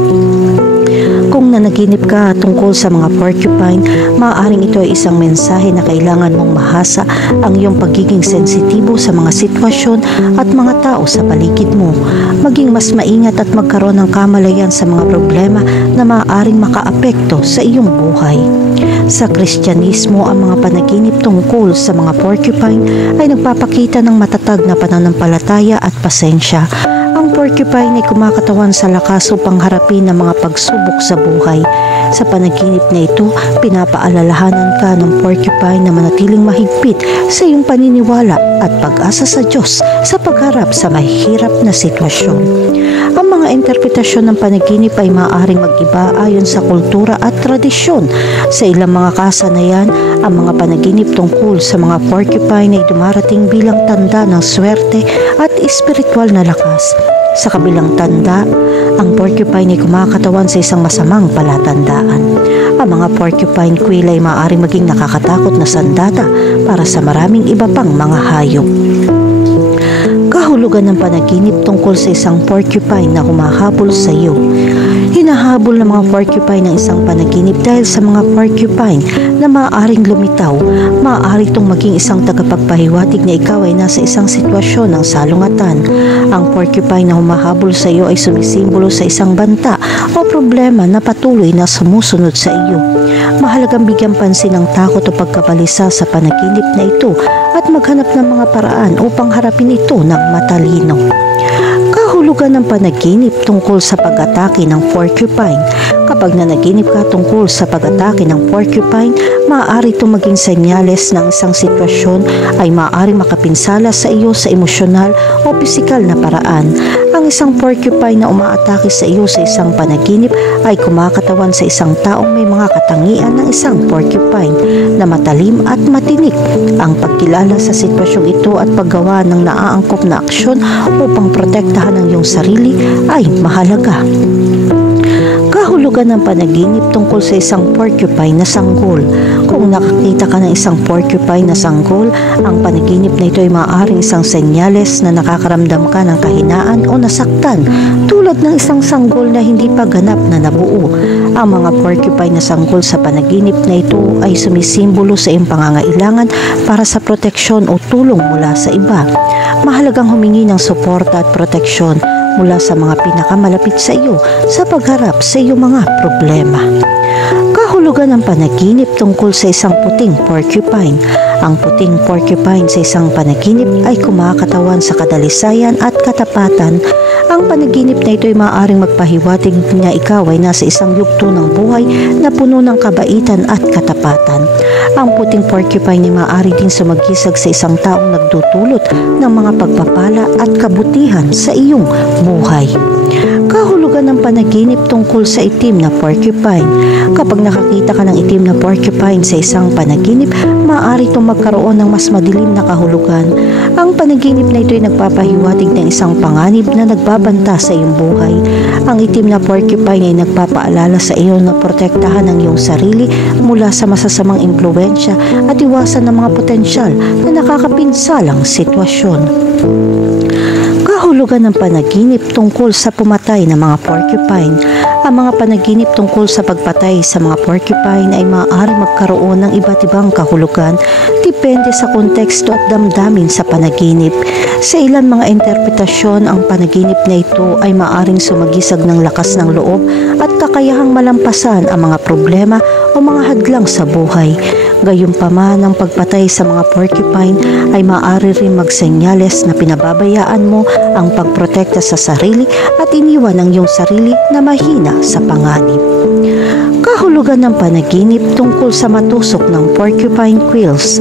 Kung nanaginip ka tungkol sa mga porcupine, maaaring ito ay isang mensahe na kailangan mong mahasa ang iyong pagiging sensitibo sa mga sitwasyon at mga tao sa paligid mo. Maging mas maingat at magkaroon ng kamalayan sa mga problema na maaaring makaapekto sa iyong buhay. Sa Kristyanismo, ang mga panaginip tungkol sa mga porcupine ay nagpapakita ng matatag na pananampalataya at pasensya. Ang porcupine ay kumakatawan sa lakas upang harapin ang mga pagsubok sa buhay. Sa panaginip na ito, pinapaalalahanan ka ng porcupine na manatiling mahigpit sa iyong paniniwala at pag-asa sa Diyos sa pagharap sa mahihirap na sitwasyon. Ang mga interpretasyon ng panaginip ay maaaring mag-iba ayon sa kultura at tradisyon. Sa ilang mga kasanayan, ang mga panaginip tungkol sa mga porcupine ay dumarating bilang tanda ng swerte at espiritual na lakas. Sa kabilang tanda, ang porcupine ay kumakatawan sa isang masamang palatandaan. Ang mga porcupine quill ay maaaring maging nakakatakot na sandata para sa maraming iba pang mga hayop. Kahulugan ng panaginip tungkol sa isang porcupine na humahabol sa iyo. Hinahabol ng mga porcupine ng isang panaginip dahil sa mga porcupine na maaaring lumitaw. Maaari itong maging isang tagapagpahiwatig na ikaw ay nasa isang sitwasyon ng salungatan. Ang porcupine na humahabol sa iyo ay sumisimbolo sa isang banta o problema na patuloy na sumusunod sa iyo. Mahalagang bigyan pansin ang takot o pagkabalisa sa panaginip na ito at maghanap ng mga paraan upang harapin ito ng matalino. Kahulugan ng panaginip tungkol sa pag-atake ng porcupine. Kapag nanaginip ka tungkol sa pag-atake ng porcupine, maaari itong maging senyales ng isang sitwasyon ay maaaring makapinsala sa iyo sa emosyonal o pisikal na paraan. Ang isang porcupine na umaatake sa iyo sa isang panaginip ay kumakatawan sa isang taong may mga katangian ng isang porcupine na matalim at matinik. Ang pagkilala sa sitwasyong ito at paggawa ng naaangkop na aksyon upang protektahan ang iyong sarili ay mahalaga. Kahulugan ng panaginip tungkol sa isang porcupine na sanggol. Kung nakakita ka ng isang porcupine na sanggol, ang panaginip na ito ay maaaring isang senyales na nakakaramdam ka ng kahinaan o nasaktan, tulad ng isang sanggol na hindi pa ganap na nabuo. Ang mga porcupine na sanggol sa panaginip na ito ay sumisimbolo sa iyong pangangailangan para sa proteksyon o tulong mula sa iba. Mahalagang humingi ng suporta at proteksyon mula sa mga pinakamalapit sa iyo sa pagharap sa iyong mga problema. Kahulugan ng panaginip tungkol sa isang puting porcupine. Ang puting porcupine sa isang panaginip ay kumakatawan sa kadalisayan at katapatan. Ang panaginip na ito ay maaaring magpahiwatig na ikaw ay nasa isang yugto ng buhay na puno ng kabaitan at katapatan. Ang puting porcupine ay maaari din sumagisag sa isang taong nagdudulot ng mga pagpapala at kabutihan sa iyong buhay. Kahulugan ng panaginip tungkol sa itim na porcupine. Kapag nakakita ka ng itim na porcupine sa isang panaginip, maaari itong magkaroon ng mas madilim na kahulugan. Ang panaginip na ito ay nagpapahiwatig ng isang panganib na nagbabanta sa iyong buhay. Ang itim na porcupine ay nagpapaalala sa iyo na protektahan ang iyong sarili mula sa masasamang impluwensya at iwasan ng mga potensyal na nakakapinsalang sitwasyon. Kahulugan ng panaginip tungkol sa pumatay ng mga porcupine. Ang mga panaginip tungkol sa pagpatay sa mga porcupine ay maaari magkaroon ng iba't ibang kahulugan depende sa konteksto at damdamin sa panaginip. Sa ilan mga interpretasyon, ang panaginip na ito ay maaaring sumagisag ng lakas ng loob at kakayahang malampasan ang mga problema o mga hadlang sa buhay. Gayunpaman, ang pagpatay sa mga porcupine ay maaari rin magsenyales na pinababayaan mo ang pagprotekta sa sarili at iniwan ang iyong sarili na mahina sa panganib. Kahulugan ng panaginip tungkol sa matusok ng porcupine quills.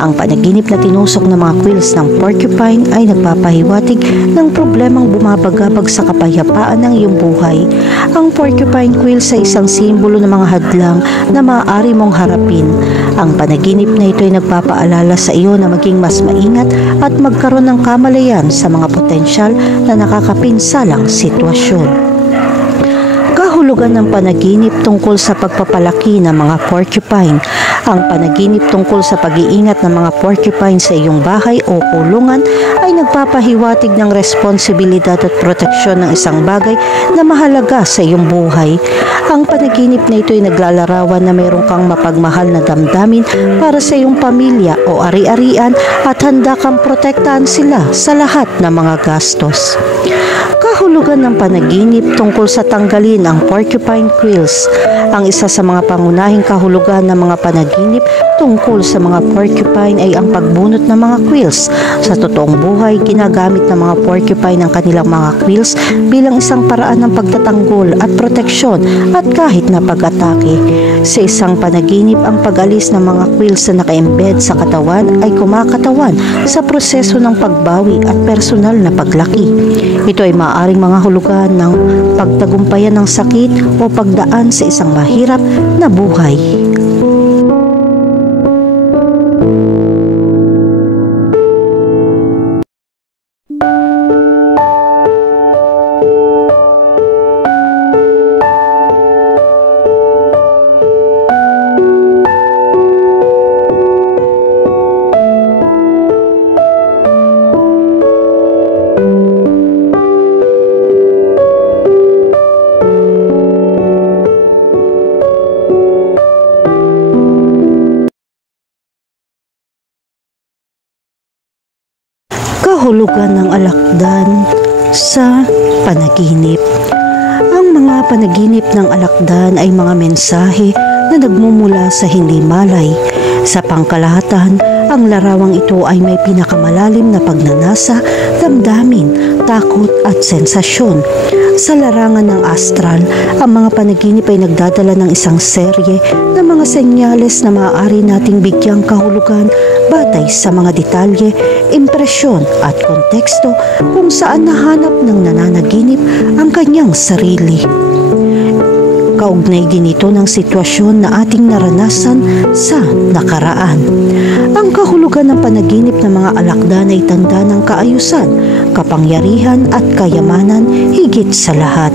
Ang panaginip na tinusok ng mga quills ng porcupine ay nagpapahiwatig ng problemang bumabagabag sa kapayapaan ng iyong buhay. Ang porcupine quills ay isang simbolo ng mga hadlang na maaari mong harapin. Ang panaginip na ito ay nagpapaalala sa iyo na maging mas maingat at magkaroon ng kamalayan sa mga potensyal na nakakapinsalang sitwasyon. Kahulugan ng panaginip tungkol sa pagpapalaki ng mga porcupine. Ang panaginip tungkol sa pag-iingat ng mga porcupine sa iyong bahay o kulungan ay nagpapahiwatig ng responsibilidad at proteksyon ng isang bagay na mahalaga sa iyong buhay. Ang panaginip na ito ay naglalarawan na mayroon kang mapagmahal na damdamin para sa iyong pamilya o ari-arian at handa kang protektahan sila sa lahat ng mga gastos. Kahulugan ng panaginip tungkol sa tanggalin ang porcupine quills. Ang isa sa mga pangunahing kahulugan ng mga panaginip tungkol sa mga porcupine ay ang pagbunot ng mga quills. Sa totoong buhay, ginagamit ng mga porcupine ang kanilang mga quills bilang isang paraan ng pagtatanggol at proteksyon at kahit na pag-atake. Sa isang panaginip, ang pag-alis ng mga quills na naka-embed sa katawan ay kumakatawan sa proseso ng pagbawi at personal na paglaki. Ito ay maaaring mga hulugan ng pagtagumpayan ng sakit o pagdaan sa isang mahirap na buhay. Kahulugan ng alakdan sa panaginip. Ang mga panaginip ng alakdan ay mga mensahe na nagmumula sa hindi malay. Sa pangkalahatan, ang larawang ito ay may pinakamalalim na pagnanasa, damdamin, takot at sensasyon. Sa larangan ng astral, ang mga panaginip ay nagdadala ng isang serye ng mga senyales na maaari nating bigyang kahulugan batay sa mga detalye, impresyon at konteksto kung saan nahanap ng nananaginip ang kanyang sarili. Kaugnay din ito ng sitwasyon na ating naranasan sa nakaraan. Ang kahulugan ng panaginip ng mga alakdan ay tanda ng kaayusan, kapangyarihan at kayamanan higit sa lahat.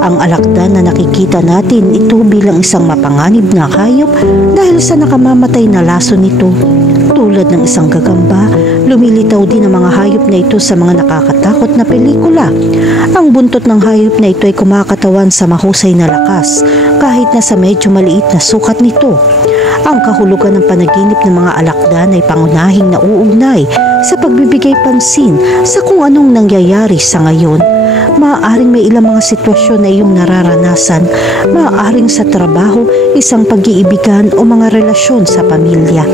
Ang alakdan na nakikita natin ito bilang isang mapanganib na hayop dahil sa nakamamatay na laso nito. Tulad ng isang gagamba, lumilitaw din ang mga hayop na ito sa mga nakakatakot na pelikula. Ang buntot ng hayop na ito ay kumakatawan sa mahusay na lakas kahit na sa medyo maliit na sukat nito. Ang kahulugan ng panaginip ng mga alakdan ay pangunahing nauugnay sa pagbibigay pansin sa kung anong nangyayari sa ngayon. Maaaring may ilang mga sitwasyon na iyong nararanasan, maaaring sa trabaho, isang pag-iibigan o mga relasyon sa pamilya.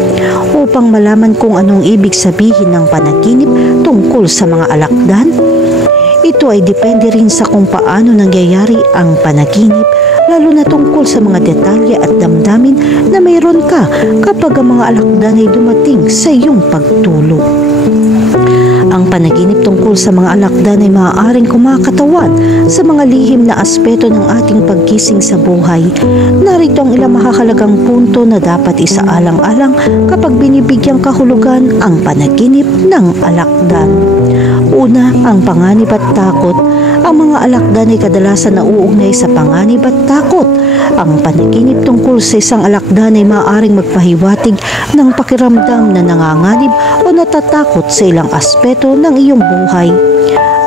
Upang malaman kung anong ibig sabihin ng panaginip tungkol sa mga alakdan, ito ay depende rin sa kung paano nangyayari ang panaginip, lalo na tungkol sa mga detalye at damdamin na mayroon ka kapag ang mga alakdan ay dumating sa iyong pagtulog. Ang panaginip tungkol sa mga alakdan ay maaaring kumakatawan sa mga lihim na aspeto ng ating paggising sa buhay. Narito ang ilang makakalagang punto na dapat isaalang-alang kapag binibigyang kahulugan ang panaginip ng alakdan. Una, ang panganib at takot. Ang mga alakdan ay kadalasan nauugnay sa panganib at takot. Ang panaginip tungkol sa isang alakdan ay maaaring magpahiwatig ng pakiramdam na nanganganib o natatakot sa ilang aspeto ng iyong buhay.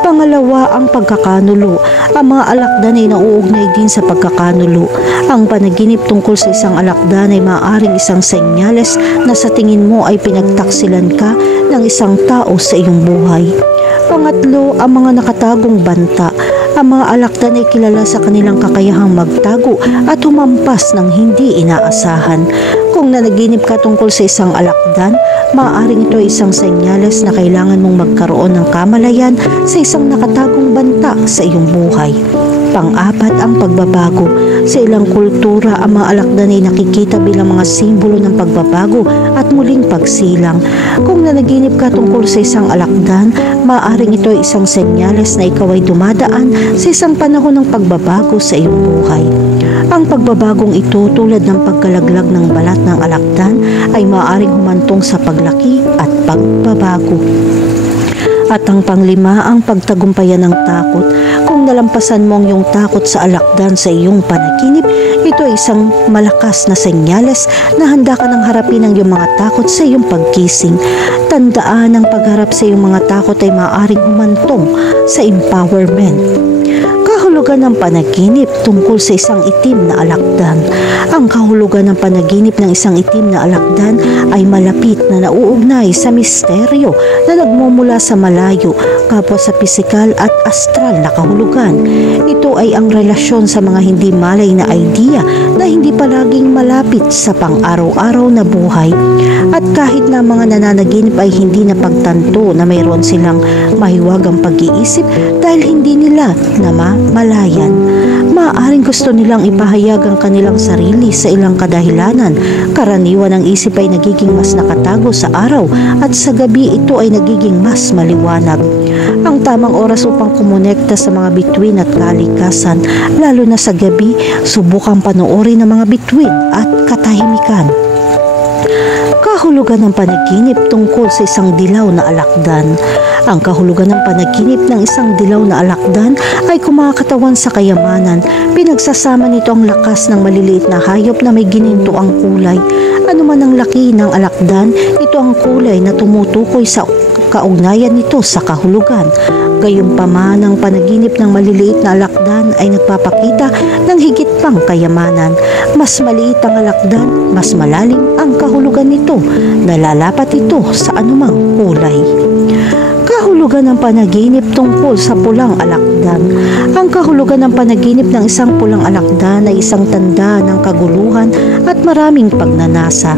Pangalawa, ang pagkakanulo. Ang mga alakdan ay nauugnay din sa pagkakanulo. Ang panaginip tungkol sa isang alakdan ay maaaring isang senyales na sa tingin mo ay pinagtaksilan ka ng isang tao sa iyong buhay. Pangatlo, ang mga nakatagong banta. Ang mga alakdan ay kilala sa kanilang kakayahang magtago at humampas ng hindi inaasahan. Kung nanaginip ka tungkol sa isang alakdan, maaaring ito ay isang senyales na kailangan mong magkaroon ng kamalayan sa isang nakatagong banta sa iyong buhay. Pang-apat, ang pagbabago. Sa ilang kultura, ang mga alakdan ay nakikita bilang mga simbolo ng pagbabago at muling pagsilang. Kung nanaginip ka tungkol sa isang alakdan, maaaring ito ay isang senyales na ikaw ay dumadaan sa isang panahon ng pagbabago sa iyong buhay. Ang pagbabagong ito, tulad ng pagkalaglag ng balat ng alakdan, ay maaaring humantong sa paglaki at pagbabago. At ang panglima, ang pagtagumpayan ng takot. Kung nalampasan mo ang iyong takot sa alakdan sa iyong panaginip, ito ay isang malakas na senyales na handa ka ng harapin ang iyong mga takot sa iyong paggising. Tandaan, ang pagharap sa iyong mga takot ay maaaring humantong sa empowerment. Kahulugan ng panaginip tungkol sa isang itim na alakdan. Ang kahulugan ng panaginip ng isang itim na alakdan ay malapit na nauugnay sa misteryo na nagmumula sa malayo kapwa sa pisikal at astral na kahulugan. Ito ay ang relasyon sa mga hindi malay na idea na hindi palaging malapit sa pang-araw-araw na buhay. At kahit na mga nananaginip ay hindi napagtanto na mayroon silang mahiwagang pag-iisip dahil hindi nila namamalayan. Maaaring gusto nilang ipahayag ang kanilang sarili sa ilang kadahilanan. Karaniwan ang isip ay nagiging mas nakatago sa araw at sa gabi ito ay nagiging mas maliwanag. Ang tamang oras upang kumonekta sa mga bituin at kalikasan, lalo na sa gabi, subukang panoorin ang mga bituin at katahimikan. Kahulugan ng panaginip tungkol sa isang dilaw na alakdan. Ang kahulugan ng panaginip ng isang dilaw na alakdan ay kumakatawan sa kayamanan. Pinagsasama nito ang lakas ng maliliit na hayop na may ginintuang kulay. Ano man ang laki ng alakdan, ito ang kulay na tumutukoy sa kaugnayan nito sa kahulugan. Gayunpaman, ang panaginip ng maliliit na alakdan ay nagpapakita ng higit pang kayamanan. Mas maliit ang alakdan, mas malalim ang kahulugan nito. Nalalapat ito sa anumang kulay. Kahulugan ng panaginip tungkol sa pulang alakdan. Ang kahulugan ng panaginip ng isang pulang alakdan ay isang tanda ng kaguluhan at maraming pagnanasa.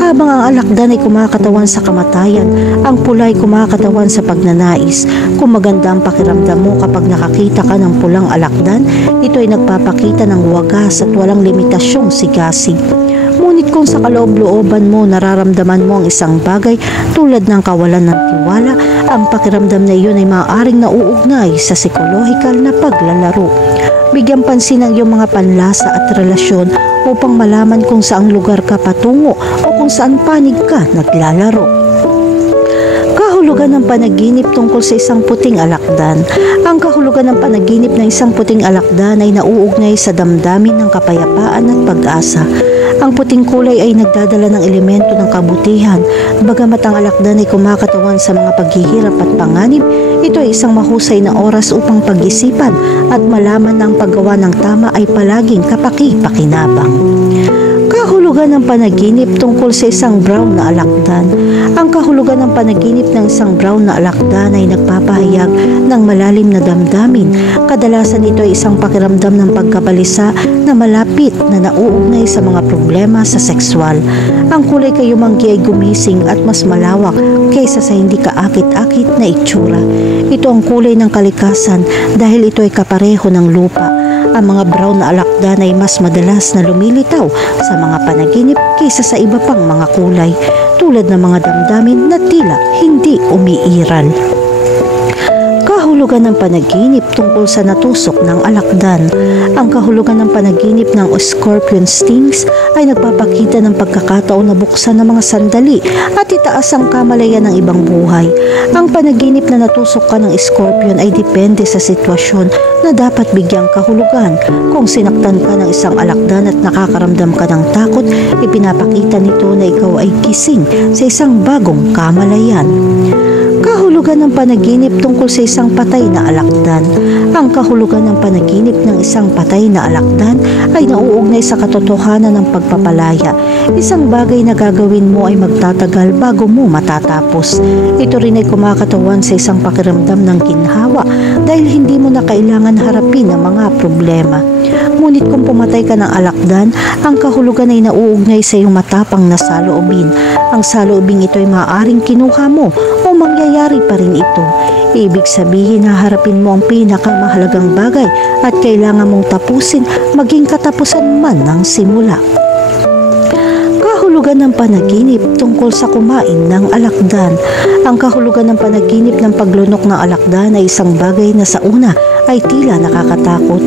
Habang ang alakdan ay kumakatawan sa kamatayan, ang pula ay kumakatawan sa pagnanais. Kung maganda ang pakiramdam mo kapag nakakita ka ng pulang alakdan, ito ay nagpapakita ng wagas at walang limitasyong sigasig. Ngunit kung sa kaloob-looban mo nararamdaman mo ang isang bagay tulad ng kawalan ng tiwala, ang pakiramdam na iyon ay maaaring nauugnay sa psikolohikal na paglalaro. Bigyan pansin ang iyong mga panlasa at relasyon upang malaman kung saang lugar ka patungo o kung saan panig ka naglalaro. Kahulugan ng panaginip tungkol sa isang puting alakdan. Ang kahulugan ng panaginip ng isang puting alakdan ay nauugnay sa damdamin ng kapayapaan at pag-asa. Ang puting kulay ay nagdadala ng elemento ng kabutihan. Bagamat ang alakdan ay kumakatawan sa mga paghihirap at panganib, ito ay isang mahusay na oras upang pag-isipan at malaman na ang paggawa ng tama ay palaging kapaki-pakinabang. Kahulugan ng panaginip tungkol sa isang brown na alakdan. Ang kahulugan ng panaginip ng isang brown na alakdan ay nagpapahayag ng malalim na damdamin. Kadalasan ito ay isang pakiramdam ng pagkabalisa na malapit na nauugnay sa mga problema sa sexual. Ang kulay kayumanggi ay gumising at mas malawak kaysa sa hindi kaakit-akit na itsura. Ito ang kulay ng kalikasan dahil ito ay kapareho ng lupa. Ang mga brown na alakdan ay mas madalas na lumilitaw sa mga panaginip kaysa sa iba pang mga kulay, tulad ng mga damdamin na tila hindi umiiral. Kahulugan ng panaginip tungkol sa natusok ng alakdan. Ang kahulugan ng panaginip ng scorpion stings ay nagpapakita ng pagkakataon na buksan ng mga sandali at itaas ang kamalayan ng ibang buhay. Ang panaginip na natusok ka ng scorpion ay depende sa sitwasyon na dapat bigyang kahulugan. Kung sinaktan ka ng isang alakdan at nakakaramdam ka ng takot, ipinapakita nito na ikaw ay gising sa isang bagong kamalayan. Kahulugan ng panaginip tungkol sa isang patay na alakdan. Ang kahulugan ng panaginip ng isang patay na alakdan ay nauugnay sa katotohanan ng pagpapalaya. Isang bagay na gagawin mo ay magtatagal bago mo matatapos. Ito rin ay kumakatawan sa isang pakiramdam ng ginhawa dahil hindi mo na kailangan harapin ang mga problema. Ngunit kung pumatay ka ng alakdan, ang kahulugan ay nauugnay sa iyong matapang na saloobin. Ang saloobin ito ay maaaring kinuha mo o mangyayari pa rin ito. Ibig sabihin na harapin mo ang pinakamahalagang bagay at kailangan mong tapusin maging katapusan man ng simula. Kahulugan ng panaginip tungkol sa kumain ng alakdan. Ang kahulugan ng panaginip ng paglunok ng alakdan ay isang bagay na sa una ay tila nakakatakot.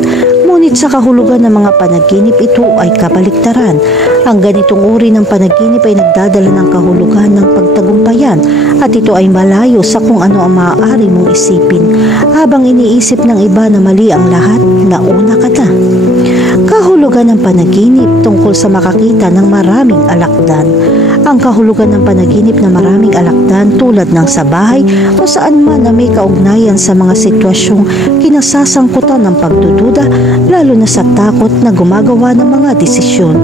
Ngunit sa kahulugan ng mga panaginip ito ay kabaliktaran. Ang ganitong uri ng panaginip ay nagdadala ng kahulugan ng pagtagumpayan at ito ay malayo sa kung ano ang maaari mong isipin. Habang iniisip ng iba na mali ang lahat, nauna ka na. Kahulugan ng panaginip tungkol sa makakita ng maraming alakdan. Ang kahulugan ng panaginip na maraming alakdan tulad ng sa bahay o saan man na may kaugnayan sa mga sitwasyong kinasasangkutan ng pagdududa, lalo na sa takot na gumagawa ng mga desisyon.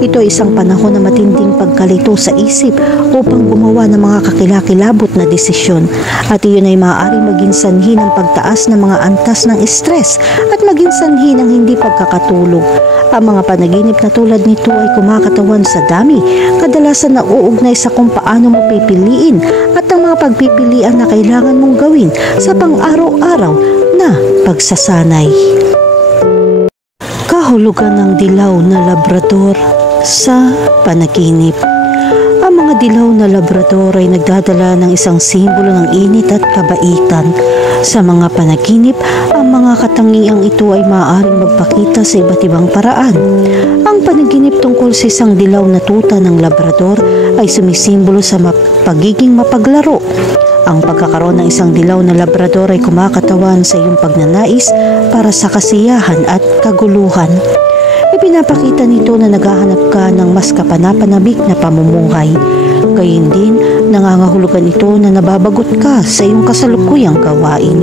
Ito ay isang panahon na matinding pagkalito sa isip upang gumawa ng mga kakilakilabot na desisyon, at iyon ay maaaring maging sanhi ng pagtaas ng mga antas ng stress at maging sanhi ng hindi pagkakatulog. Ang mga panaginip na tulad nito ay kumakatawan sa dami, kadalasan na uugnay sa kung paano mo pipiliin at ang mga pagpipilian na kailangan mong gawin sa pang-araw-araw na pagsasanay. Kahulugan ng dilaw na labrador sa panaginip. Ang mga dilaw na labrador ay nagdadala ng isang simbolo ng init at kabaitan. Sa mga panaginip, ang mga katangiang ito ay maaaring magpakita sa iba't ibang paraan. Ang panaginip tungkol sa isang dilaw na tuta ng labrador ay sumisimbolo sa pagiging mapaglaro. Ang pagkakaroon ng isang dilaw na labrador ay kumakatawan sa iyong pagnanais para sa kasiyahan at kaguluhan. Ipinapakita nito na naghahanap ka ng mas kapanapanabik na pamumuhay. Gayun din, nangangahulugan ito na nababagot ka sa iyong kasalukuyang gawain.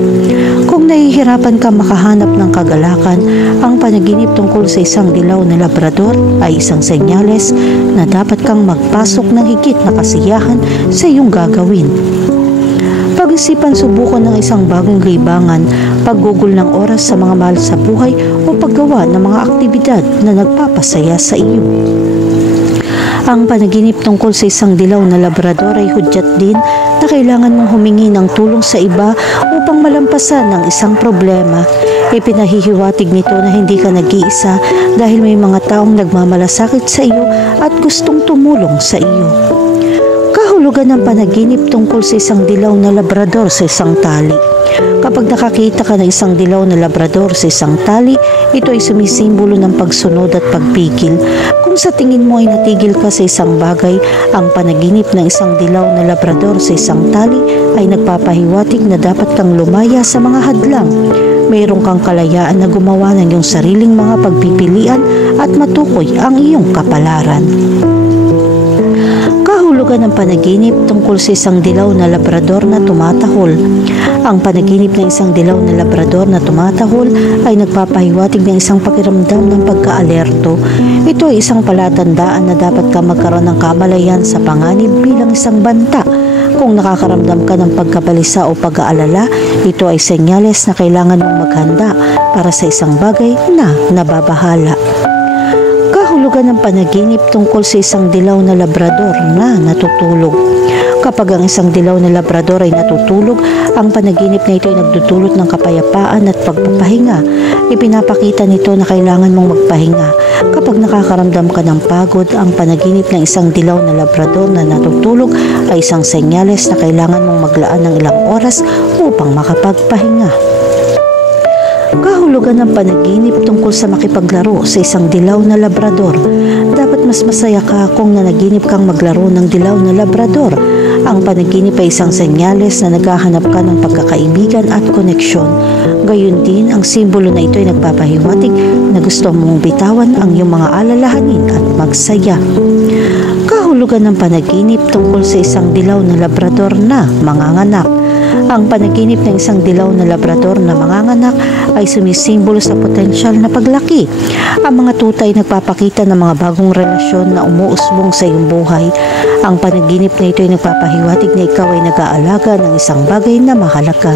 Kung nahihirapan ka makahanap ng kagalakan, ang panaginip tungkol sa isang dilaw na labrador ay isang senyales na dapat kang magpasok ng higit na kasiyahan sa iyong gagawin. Pag-isipan subukan ng isang bagong libangan, paggugol ng oras sa mga mahal sa buhay o paggawa ng mga aktibidad na nagpapasaya sa iyo. Ang panaginip tungkol sa isang dilaw na labrador ay hudyat din na kailangan mong humingi ng tulong sa iba upang malampasan ng isang problema. Ipinahihiwatig nito na hindi ka nag-iisa dahil may mga taong nagmamalasakit sa iyo at gustong tumulong sa iyo. Kahulugan ng panaginip tungkol sa isang dilaw na labrador sa isang tali. Kapag nakakita ka ng isang dilaw na labrador sa isang tali, ito ay sumisimbolo ng pagsunod at pagpigil. Kung sa tingin mo ay natigil ka sa isang bagay, ang panaginip ng isang dilaw na labrador sa isang tali ay nagpapahiwatig na dapat kang lumaya sa mga hadlang. Mayroon kang kalayaan na gumawa ng iyong sariling mga pagpipilian at matukoy ang iyong kapalaran. Kahulugan ng panaginip tungkol sa isang dilaw na labrador na tumatahol. Ang panaginip ng isang dilaw na labrador na tumatahol ay nagpapahiwatig ng isang pakiramdam ng pagka-alerto. Ito ay isang palatandaan na dapat ka magkaroon ng kamalayan sa panganib bilang isang banta. Kung nakakaramdam ka ng pagkabalisa o pag-aalala, ito ay senyales na kailangan mong maghanda para sa isang bagay na nababahala. Kahulugan ng panaginip tungkol sa isang dilaw na labrador na natutulog. Kapag ang isang dilaw na labrador ay natutulog, ang panaginip na ito ay nagdudulot ng kapayapaan at pagpapahinga. Ipinapakita nito na kailangan mong magpahinga. Kapag nakakaramdam ka ng pagod, ang panaginip ng isang dilaw na labrador na natutulog ay isang senyales na kailangan mong maglaan ng ilang oras upang makapagpahinga. Kahulugan ng panaginip tungkol sa makipaglaro sa isang dilaw na labrador. Dapat mas masaya ka kung nanaginip kang maglaro ng dilaw na labrador. Ang panaginip ay isang senyales na naghahanap ka ng pagkakaibigan at koneksyon. Gayun din, ang simbolo na ito ay nagpapahiwatig na gusto mong bitawan ang iyong mga alalahanin at magsaya. Kahulugan ng panaginip tungkol sa isang dilaw na labrador na manganganak. Ang panaginip ng isang dilaw na labrador na manganganak ay sumisimbolo sa potensyal na paglaki. Ang mga tuta ay nagpapakita ng mga bagong relasyon na umuusbong sa iyong buhay. Ang panaginip na ito ay nagpapahiwatig na ikaw ay nag-aalaga ng isang bagay na mahalaga.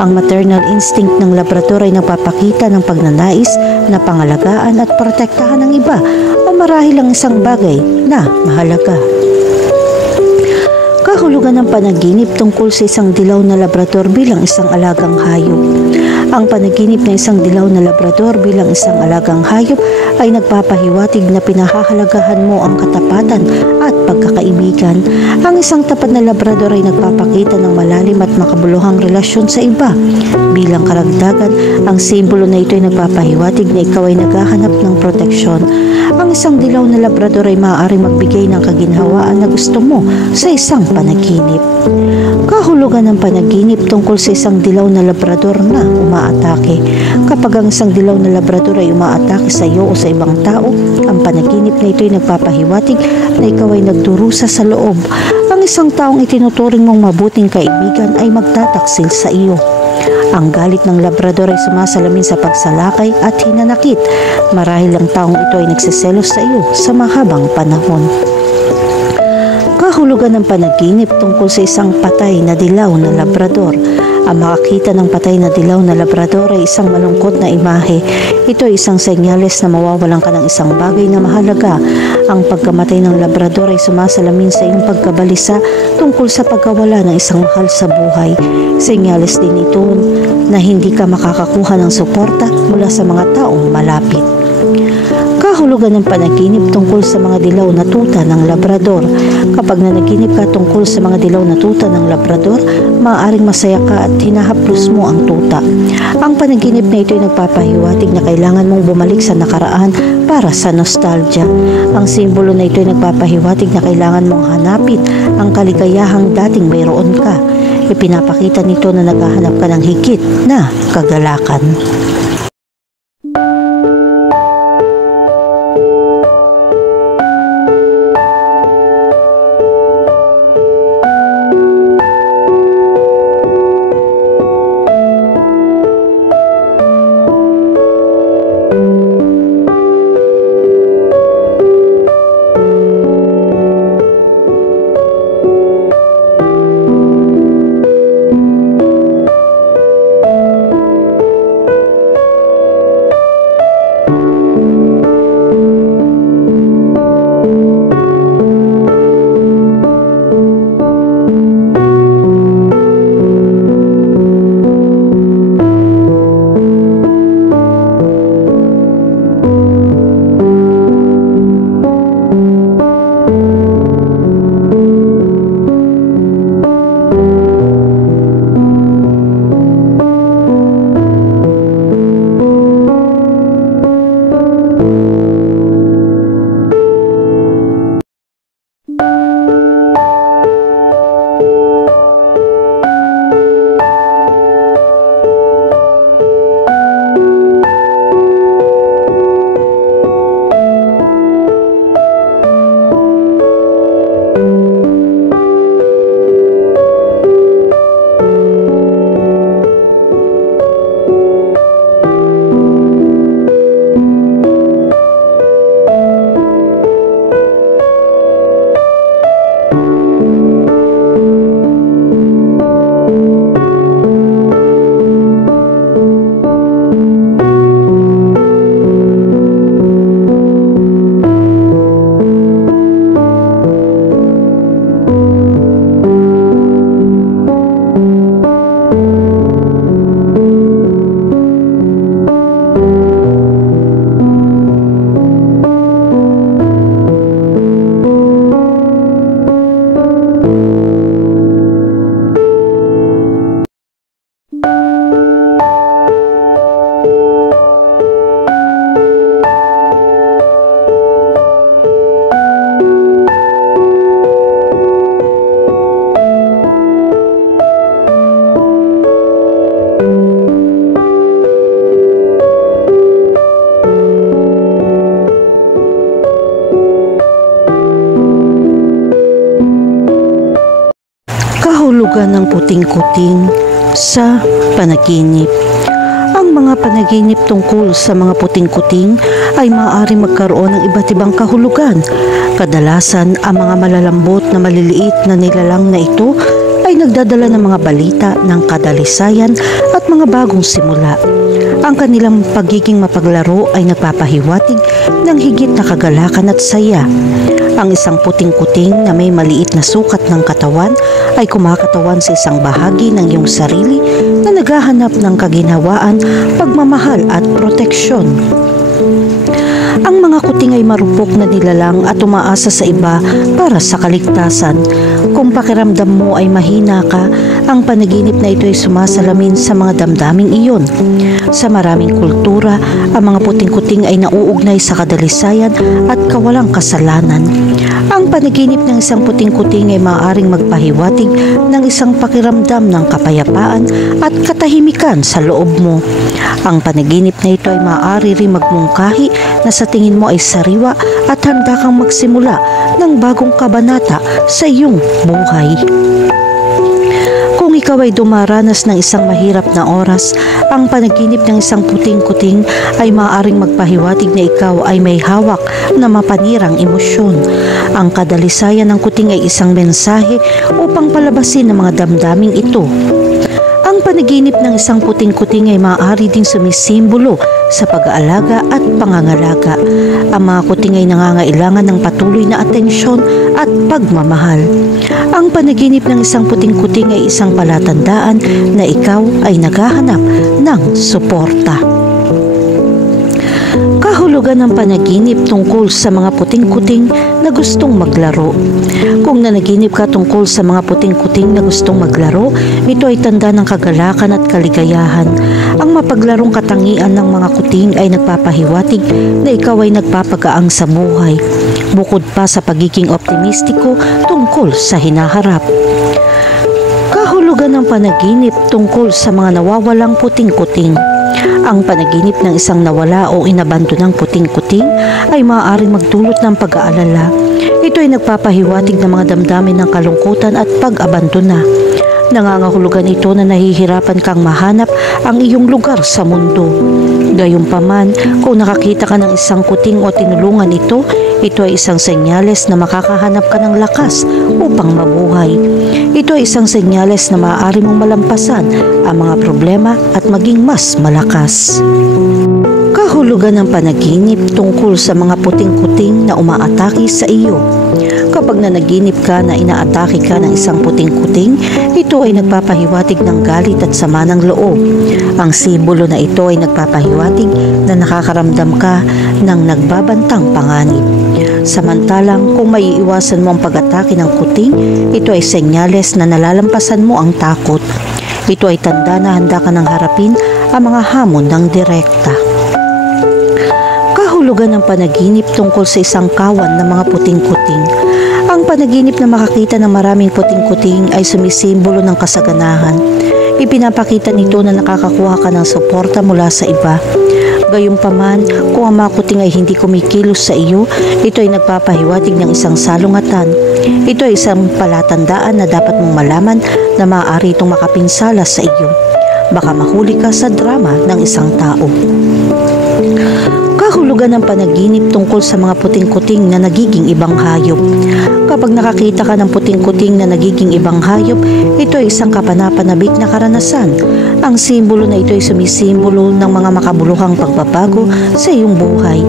Ang maternal instinct ng labrador ay nagpapakita ng pagnanais na pangalagaan at protektahan ng iba o marahil ang isang bagay na mahalaga. Kahulugan ng panaginip tungkol sa isang dilaw na labrador bilang isang alagang hayop. Ang panaginip ng isang dilaw na labrador bilang isang alagang hayop ay nagpapahiwatig na pinahahalagahan mo ang katapatan at pagkakaibigan. Ang isang tapat na labrador ay nagpapakita ng malalim at makabuluhang relasyon sa iba. Bilang karagdagan, ang simbolo na ito ay nagpapahiwatig na ikaw ay naghahanap ng proteksyon. Ang isang dilaw na labrador ay maaaring magbigay ng kaginhawaan na gusto mo sa isang panaginip. Kahulugan ng panaginip tungkol sa isang dilaw na labrador na umaatake. Kapag ang isang dilaw na labrador ay umaatake sa iyo o sa ibang tao, ang panaginip na ito ay nagpapahiwatig na ikaw ay nagdurusa sa loob. Ang isang taong itinuturing mong mabuting kaibigan ay magtataksil sa iyo. Ang galit ng labrador ay sumasalamin sa pagsalakay at hinanakit. Marahil ang taong ito ay nagsiselos sa iyo sa mahabang panahon. Kahulugan ng panaginip tungkol sa isang patay na dilaw na labrador. Ang makakita ng patay na dilaw na labrador ay isang malungkot na imahe. Ito ay isang senyales na mawawalan ka ng isang bagay na mahalaga. Ang pagkamatay ng labrador ay sumasalamin sa iyong pagkabalisa tungkol sa pagkawala ng isang mahal sa buhay. Senyales din ito na hindi ka makakakuha ng suporta mula sa mga taong malapit. Kahulugan ng panaginip tungkol sa mga dilaw na tuta ng labrador. Kapag nanaginip ka tungkol sa mga dilaw na tuta ng labrador, maaaring masaya ka at hinahaplos mo ang tuta. Ang panaginip na ito ay nagpapahiwatig na kailangan mong bumalik sa nakaraan para sa nostalgia. Ang simbolo na ito ay nagpapahiwatig na kailangan mong hanapin ang kaligayahang dating mayroon ka. Ipinapakita nito na naghahanap ka ng higit na kagalakan. Kahulugan ng puting-kuting sa panaginip. Ang mga panaginip tungkol sa mga puting-kuting ay maaari magkaroon ng iba't ibang kahulugan. Kadalasan, ang mga malalambot na maliliit na nilalang na ito ay nagdadala ng mga balita ng kadalisayan at mga bagong simula. Ang kanilang pagiging mapaglaro ay nagpapahiwatig ng higit na kagalakan at saya. Ang isang puting-kuting na may maliit na sukat ng katawan ay kumakatawan sa isang bahagi ng iyong sarili na naghahanap ng kaginhawaan, pagmamahal at proteksyon. Ang mga kuting ay marupok na nilalang at umaasa sa iba para sa kaligtasan. Kung pakiramdam mo ay mahina ka, Ang panaginip na ito ay sumasalamin sa mga damdaming iyon. Sa maraming kultura, ang mga puting-kuting ay nauugnay sa kadalisayan at kawalang kasalanan. Ang panaginip ng isang puting-kuting ay maaaring magpahiwatig ng isang pakiramdam ng kapayapaan at katahimikan sa loob mo. Ang panaginip na ito ay maaari rin magmungkahi na sa tingin mo ay sariwa at handa kang magsimula ng bagong kabanata sa iyong buhay. Kung ikaw ay dumaranas ng isang mahirap na oras, ang panaginip ng isang puting-kuting ay maaaring magpahiwatig na ikaw ay may hawak na mapanirang emosyon. Ang kadalisayan ng kuting ay isang mensahe upang palabasin ang mga damdaming ito. Ang panaginip ng isang puting-kuting ay maaari ding sumisimbolo sa pag-aalaga at pangangalaga. Ang mga kuting ay nangangailangan ng patuloy na atensyon at pagmamahal. Ang panaginip ng isang puting-kuting ay isang palatandaan na ikaw ay naghahanap ng suporta. Kahulugan ng panaginip tungkol sa mga puting-kuting na gustong maglaro. Kung nanaginip ka tungkol sa mga puting-kuting na gustong maglaro, ito ay tanda ng kagalakan at kaligayahan. Ang mapaglarong katangian ng mga kuting ay nagpapahiwatig na ikaw ay nagpapagaang sa buhay, bukod pa sa pagiging optimistiko tungkol sa hinaharap. Kahulugan ng panaginip tungkol sa mga nawawalang puting-kuting. Ang panaginip ng isang nawala o inabandonang puting-kuting ay maaaring magdulot ng pag-aalala. Ito ay nagpapahiwatig ng mga damdamin ng kalungkutan at pag-abandona. Nangangahulugan ito na nahihirapan kang mahanap ang iyong lugar sa mundo. Gayunpaman, kung nakakita ka ng isang kuting o tinulungan ito ay isang senyales na makakahanap ka ng lakas upang mabuhay. Ito ay isang senyales na maaari mong malampasan ang mga problema at maging mas malakas. Kahulugan ng panaginip tungkol sa mga puting-kuting na umaatake sa iyo. Kapag nanaginip ka na inaatake ka ng isang puting-kuting, ito ay nagpapahiwatig ng galit at sama ng loob. Ang simbolo na ito ay nagpapahiwatig na nakakaramdam ka ng nagbabantang panganib. Samantalang kung maiiwasan mo ang pag-atake ng kuting, ito ay senyales na nalalampasan mo ang takot. Ito ay tanda na handa ka nang harapin ang mga hamon ng direkta. Kahulugan ng panaginip tungkol sa isang kawan ng mga puting-kuting. Ang panaginip na makakita ng maraming puting-kuting ay sumisimbolo ng kasaganahan. Ipinapakita nito na nakakakuha ka ng suporta mula sa iba. Gayunpaman, kung ang mga kuting ay hindi kumikilos sa iyo, ito ay nagpapahiwatig ng isang salungatan. Ito ay isang palatandaan na dapat mong malaman na maaari itong makapinsala sa iyo. Baka mahuli ka sa drama ng isang tao. Kahulugan ng panaginip tungkol sa mga puting-kuting na nagiging ibang hayop. Kapag nakakita ka ng puting-kuting na nagiging ibang hayop, ito ay isang kapanapanabik na karanasan. Ang simbolo na ito ay sumisimbolo ng mga makabuluhang pagbabago sa iyong buhay.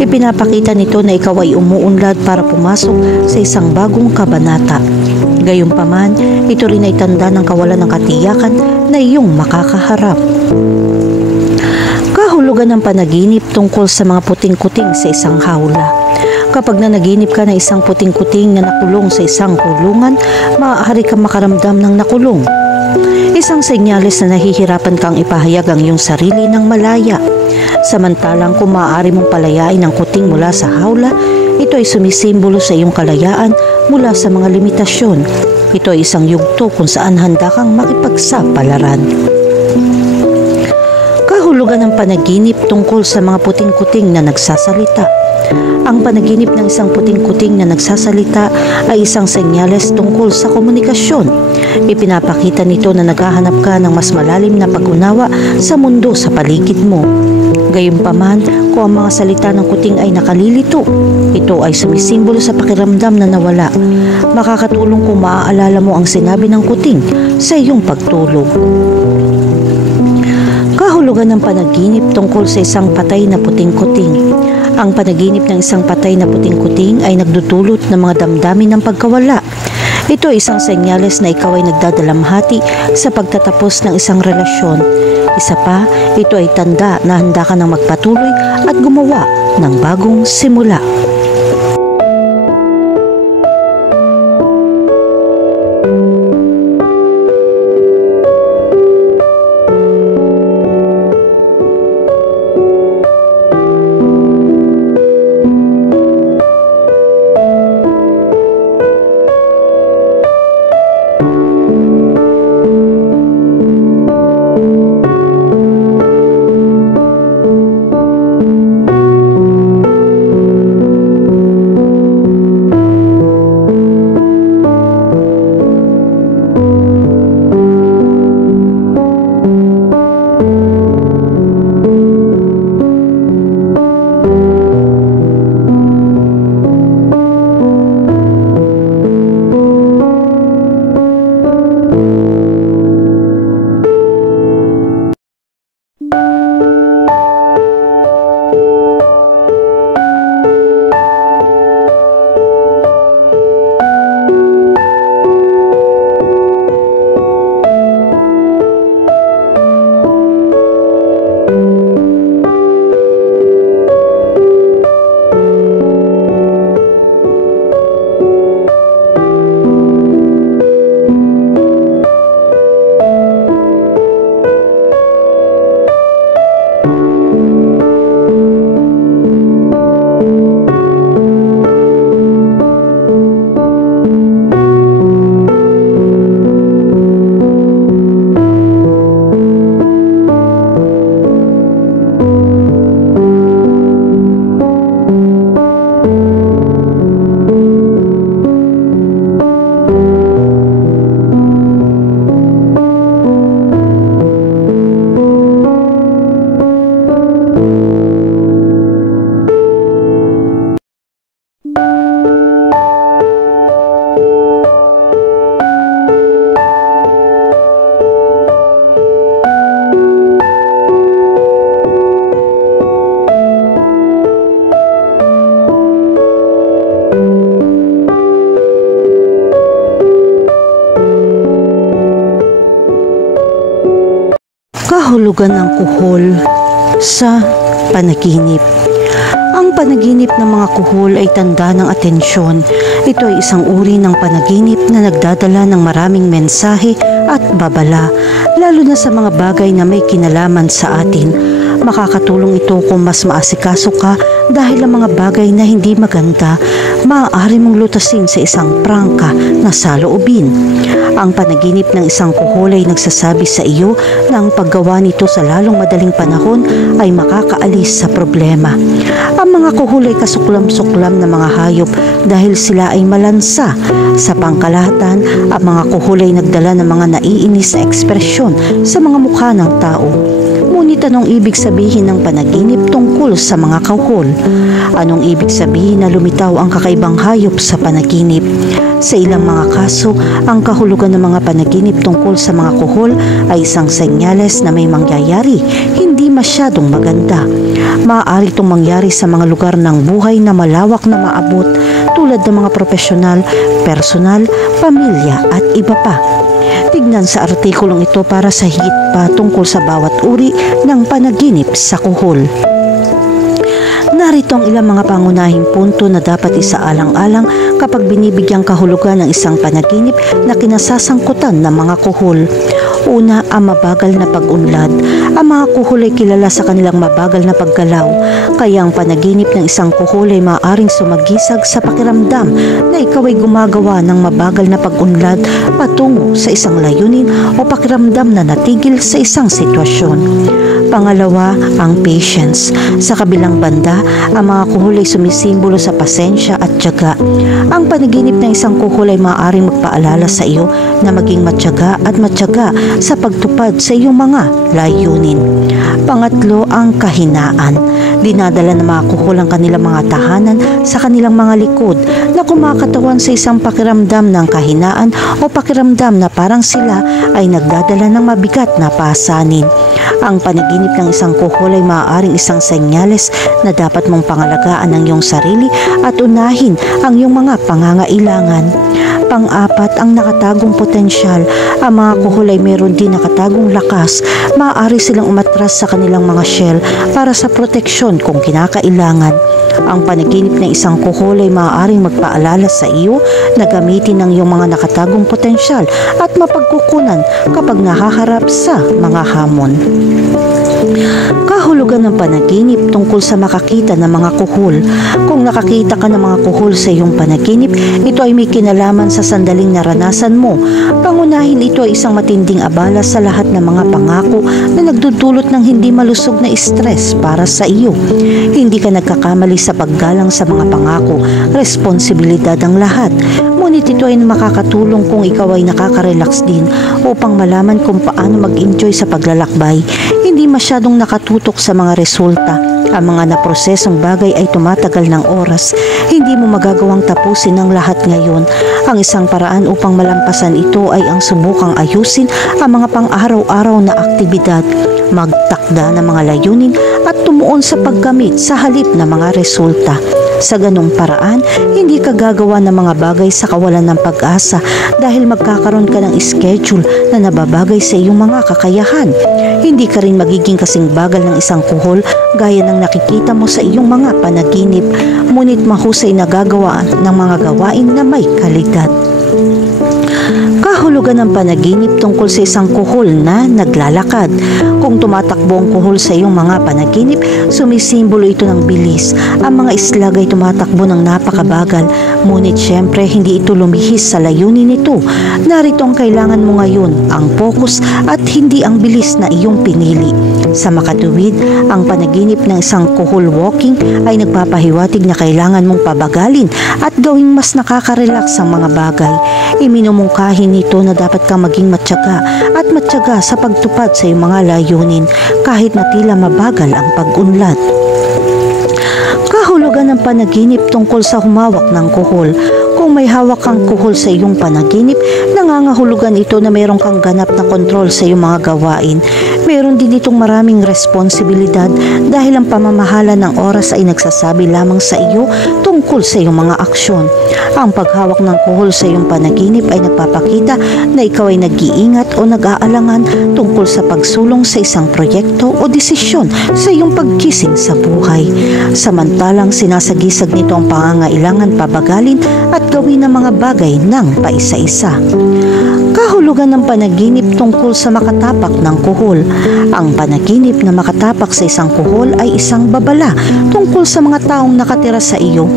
Ipinapakita nito na ikaw ay umuunlad para pumasok sa isang bagong kabanata. Gayunpaman, ito rin ay tanda ng kawalan ng katiyakan na iyong makakaharap. Kahulugan ng panaginip tungkol sa mga puting-kuting sa isang hawla. Kapag nanaginip ka ng isang puting-kuting na nakulong sa isang kulungan, maaari kang makaramdam ng nakulong. Isang senyales na nahihirapan kang ipahayag ang iyong sarili ng malaya. Samantalang kung maaari mong palayain ang kuting mula sa hawla, ito ay sumisimbolo sa iyong kalayaan mula sa mga limitasyon. Ito ay isang yugto kung saan handa kang makipagsapalaran. Kahulugan ng panaginip tungkol sa mga puting-kuting na nagsasalita. Ang panaginip ng isang puting-kuting na nagsasalita ay isang senyales tungkol sa komunikasyon. Ipinapakita nito na naghahanap ka ng mas malalim na pag-unawa sa mundo sa paligid mo. Gayunpaman, kung ang mga salita ng kuting ay nakalilito, ito ay sumisimbolo sa pakiramdam na nawala. Makakatulong kung maaalala mo ang sinabi ng kuting sa iyong pagtulog. Kahulugan ng panaginip tungkol sa isang patay na puting-kuting. Ang panaginip ng isang patay na puting-kuting ay nagdudulot ng mga damdamin ng pagkawala. Ito ay isang senyales na ikaw ay nagdadalamhati sa pagtatapos ng isang relasyon. Isa pa, ito ay tanda na handa ka nang magpatuloy at gumawa ng bagong simula. Kahulugan ng kuhol sa panaginip. Ang panaginip ng mga kuhol ay tanda ng atensyon. Ito ay isang uri ng panaginip na nagdadala ng maraming mensahe at babala, lalo na sa mga bagay na may kinalaman sa atin. Makakatulong ito kung mas maasikaso ka dahil ang mga bagay na hindi maganda maaari mong lutasin sa isang prangka na saloobin. Ang panaginip ng isang kuhol ay nagsasabi sa iyo na ang paggawa nito sa lalong madaling panahon ay makakaalis sa problema. Ang mga kuhol ay kasuklam-suklam na mga hayop dahil sila ay malansa. Sa pangkalahatan, ang mga kuhol ay nagdala ng mga naiinis na ekspresyon sa mga mukha ng tao. Ngunit anong ibig sabihin ng panaginip tungkol sa mga kuhol? Anong ibig sabihin na lumitaw ang kakaibang hayop sa panaginip? Sa ilang mga kaso, ang kahulugan ng mga panaginip tungkol sa mga kuhol ay isang senyales na may mangyayari, hindi masyadong maganda. Maaari itong mangyari sa mga lugar ng buhay na malawak na maabot tulad ng mga profesional, personal, pamilya at iba pa. Tignan sa artikulong ito para sa higit pa tungkol sa bawat uri ng panaginip sa kuhol. Narito ang ilang mga pangunahing punto na dapat isaalang-alang kapag binibigyang kahulugan ng isang panaginip na kinasasangkutan ng mga kuhol. Una, ang mabagal na pag-unlad. Ang mga kuhol ay kilala sa kanilang mabagal na paggalaw, kaya ang panaginip ng isang kuhol ay maaaring sumagisag sa pakiramdam na ikaw ay gumagawa ng mabagal na pag-unlad patungo sa isang layunin o pakiramdam na natigil sa isang sitwasyon. Pangalawa, ang patience. Sa kabilang banda, ang mga kuhol ay sumisimbolo sa pasensya at tiyaga. Ang panaginip ng isang kuhol ay maaaring magpaalala sa iyo na maging matyaga at matyaga sa pagtupad sa iyong mga layunin. Pangatlo, ang kahinaan. Dinadala ng mga kuhol ang kanilang mga tahanan sa kanilang mga likod na kumakatawan sa isang pakiramdam ng kahinaan o pakiramdam na parang sila ay nagdadala ng mabigat na pasanin. Ang panaginip ng isang kuhol ay maaaring isang senyales na dapat mong pangalagaan ang iyong sarili at unahin ang iyong mga pangangailangan. Pang-apat, ang nakatagong potensyal. Ang mga kuhol ay meron din nakatagong lakas. Maaari silang umatras sa kanilang mga shell para sa proteksyon kung kinakailangan. Ang panaginip ng isang kuhol ay maaaring magpaalala sa iyo na gamitin ang iyong mga nakatagong potensyal at mapagkukunan kapag nahaharap sa mga hamon. Kahulugan ng panaginip tungkol sa makakita ng mga kuhol. Kung nakakita ka ng mga kuhol sa iyong panaginip, ito ay may kinalaman sa sandaling naranasan mo. Pangunahin, ito ay isang matinding abala sa lahat ng mga pangako na nagdudulot ng hindi malusog na stress para sa iyo. Hindi ka nagkakamali sa paggalang sa mga pangako, responsibilidad ang lahat. Ngunit ito ay makakatulong kung ikaw ay nakaka-relax din upang malaman kung paano mag-enjoy sa paglalakbay. Hindi masyadong nakatutok sa mga resulta. Ang mga naprosesong bagay ay tumatagal ng oras. Hindi mo magagawang tapusin ang lahat ngayon. Ang isang paraan upang malampasan ito ay ang subukang ayusin ang mga pang-araw-araw na aktibidad, magtakda ng mga layunin at tumuon sa paggamit sa halip na mga resulta. Sa ganung paraan, hindi ka gagawa ng mga bagay sa kawalan ng pag-asa dahil magkakaroon ka ng schedule na nababagay sa iyong mga kakayahan. Hindi ka rin magiging kasing bagal ng isang kuhol gaya ng nakikita mo sa iyong mga panaginip, ngunit mahusay na gagawa ng mga gawain na may kalidad. Kahulugan ng panaginip tungkol sa isang kuhol na naglalakad. Kung tumatakbo ang kuhol sa iyong mga panaginip, sumisimbolo ito ng bilis. Ang mga islag ay tumatakbo ng napakabagal, ngunit syempre hindi ito lumihis sa layunin nito. Narito ang kailangan mo ngayon, ang focus at hindi ang bilis na iyong pinili. Sa makatuwid, ang panaginip ng isang kuhol walking ay nagpapahiwatig na kailangan mong pabagalin at gawing mas nakaka-relax ang mga bagay. Iminumungkahi nito na dapat kang maging matyaga at matyaga sa pagtupad sa iyong mga layunin kahit na tila mabagal ang pag-unlad. Kahulugan ng panaginip tungkol sa humawak ng kuhol. Kung may hawak kang kuhol sa iyong panaginip, nangangahulugan ito na mayroon kang ganap na kontrol sa iyong mga gawain. Meron din itong maraming responsibilidad dahil ang pamamahala ng oras ay nagsasabi lamang sa iyo tungkol sa iyong mga aksyon. Ang paghawak ng kuhol sa iyong panaginip ay nagpapakita na ikaw ay nag-iingat o nag-aalangan tungkol sa pagsulong sa isang proyekto o desisyon sa iyong pagkising sa buhay. Samantalang sinasagisag nito ang pangangailangan pabagalin at gawin ang mga bagay ng paisa-isa. Kahulugan ng panaginip tungkol sa makatapak ng kuhol. Ang panaginip na makatapak sa isang kuhol ay isang babala tungkol sa mga taong nakatira sa iyo.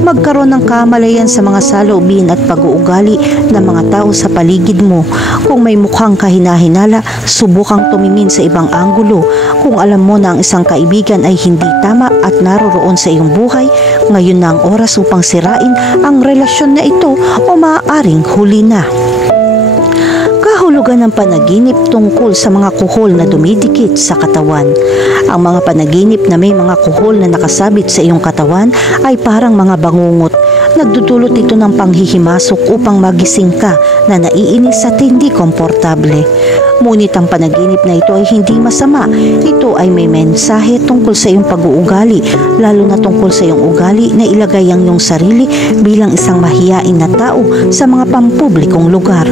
Magkaroon ng kamalayan sa mga saloobin at pag-uugali ng mga tao sa paligid mo. Kung may mukhang kahinahinala, subukang tumingin sa ibang anggulo. Kung alam mo na ang isang kaibigan ay hindi tama at naroroon sa iyong buhay, ngayon na ang oras upang sirain ang relasyon na ito o maaaring huli na. Kahulugan ng panaginip tungkol sa mga kuhol na dumidikit sa katawan. Ang mga panaginip na may mga kuhol na nakasabit sa iyong katawan ay parang mga bangungot. Nagdudulot ito ng panghihimasok upang magising ka na naiinis at hindi komportable. Ngunit ang panaginip na ito ay hindi masama. Ito ay may mensahe tungkol sa iyong pag-uugali, lalo na tungkol sa iyong ugali na ilagay ang iyong sarili bilang isang mahiyain na tao sa mga pampublikong lugar.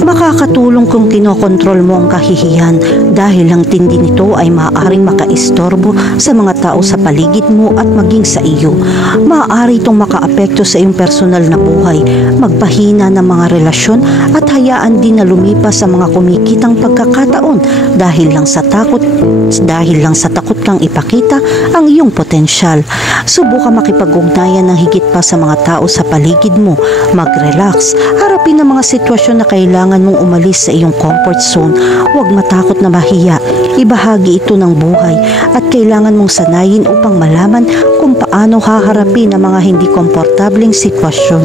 Makakatulong kung kinokontrol mo ang kahihiyan dahil ang tindi nito ay maaaring makaistorbo sa mga tao sa paligid mo at maging sa iyo. Maaari itong makaapekto sa iyong personal na buhay, magpahina ng mga relasyon at hayaan din na lumipas sa mga kumikitang pagkakataon dahil lang sa takot kang ipakita ang iyong potensyal. Subukan makipag-ugnayan ng higit pa sa mga tao sa paligid mo. Mag-relax, harapin ang mga sitwasyon na kailangan mong umalis sa iyong comfort zone. Huwag matakot na mahiya. Ibahagi ito ng buhay at kailangan mong sanayin upang malaman kung paano haharapin ang mga hindi komportableng sitwasyon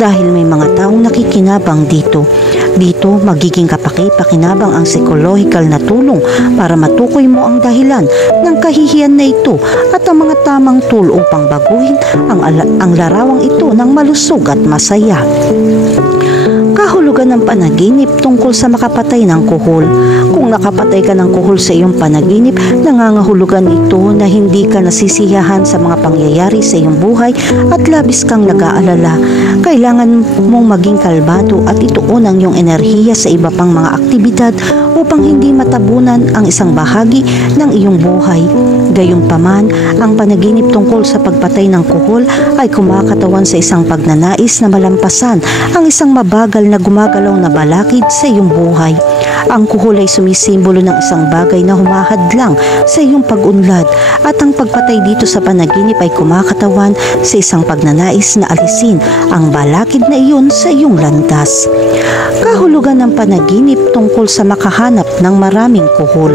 dahil may mga taong nakikinabang dito. Dito, magiging kapaki-pakinabang ang psychological na tulong para matukoy mo ang dahilan ng kahihiyan na ito at ang mga tamang tool upang baguhin ang larawang ito ng malusog at masaya. Kahulugan ng panaginip tungkol sa makapatay ng kuhol. Kung nakapatay ka ng kuhol sa iyong panaginip, nangangahulugan ito na hindi ka nasisiyahan sa mga pangyayari sa iyong buhay at labis kang nag-aalala. Kailangan mong maging kalmado at ituon ang iyong enerhiya sa iba pang mga aktibidad upang hindi matabunan ang isang bahagi ng iyong buhay. Gayunpaman, ang panaginip tungkol sa pagpatay ng kuhol ay kumakatawan sa isang pagnanais na malampasan ang isang mabagal na gumagalaw na balakid sa iyong buhay. Ang kuhol ay sumisimbolo ng isang bagay na humahadlang sa iyong pag-unlad at ang pagpatay dito sa panaginip ay kumakatawan sa isang pagnanais na alisin ang balakid na iyon sa iyong landas. Kahulugan ng panaginip tungkol sa makahanap ng maraming kuhol.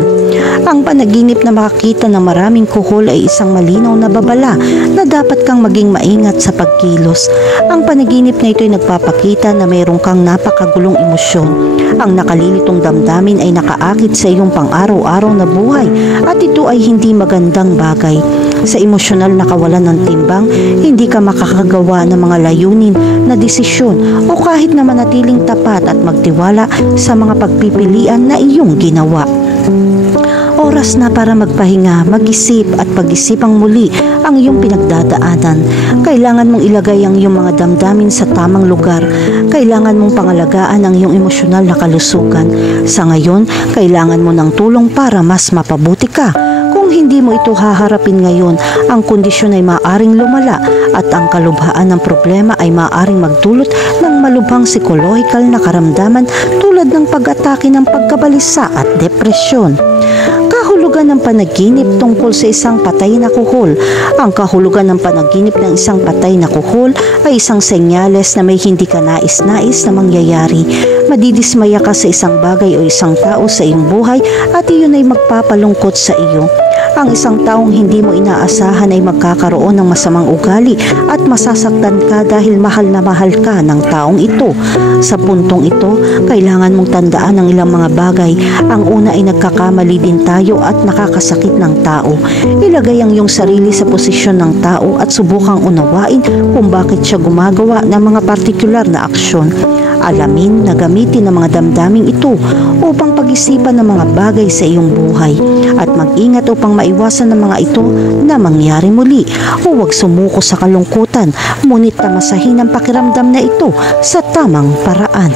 Ang panaginip na makakita ng maraming kuhol ay isang malinaw na babala na dapat kang maging maingat sa pagkilos. Ang panaginip na ito ay nagpapakita na mayroon kang napakagulong emosyon. Ang nakalilitong damdamin ay nakaakit sa iyong pang-araw-araw na buhay at ito ay hindi magandang bagay. Sa emosyonal na kawalan ng timbang, hindi ka makakagawa ng mga layunin na desisyon o kahit na manatiling tapat at magtiwala sa mga pagpipilian na iyong ginawa. Oras na para magpahinga, mag-isip at pag-isipang muli ang iyong pinagdadaanan. Kailangan mong ilagay ang iyong mga damdamin sa tamang lugar. Kailangan mong pangalagaan ang iyong emosyonal na kalusugan. Sa ngayon, kailangan mo ng tulong para mas mapabuti ka. Kung hindi mo ito haharapin ngayon, ang kondisyon ay maaaring lumala at ang kalubhaan ng problema ay maaaring magdulot ng malubhang psikolohikal na karamdaman tulad ng pag-atake ng pagkabalisa at depresyon. Kahulugan ng panaginip tungkol sa isang patay na kuhol. Ang kahulugan ng panaginip ng isang patay na kuhol ay isang senyales na may hindi ka nais-nais na mangyayari. Madidismaya ka sa isang bagay o isang tao sa iyong buhay at iyon ay magpapalungkot sa iyo. Ang isang taong hindi mo inaasahan ay magkakaroon ng masamang ugali at masasaktan ka dahil mahal na mahal ka ng taong ito. Sa puntong ito, kailangan mong tandaan ang ilang mga bagay. Ang una ay nagkakamali din tayo at nakakasakit ng tao. Ilagay ang iyong sarili sa posisyon ng tao at subukang unawain kung bakit siya gumagawa ng mga partikular na aksyon. Alamin na gamitin ang mga damdaming ito upang pag-isipan ng mga bagay sa iyong buhay at mag-ingat upang maiwasan ng mga ito na mangyari muli. Huwag sumuko sa kalungkutan, ngunit tamasahin ang pakiramdam na ito sa tamang paraan.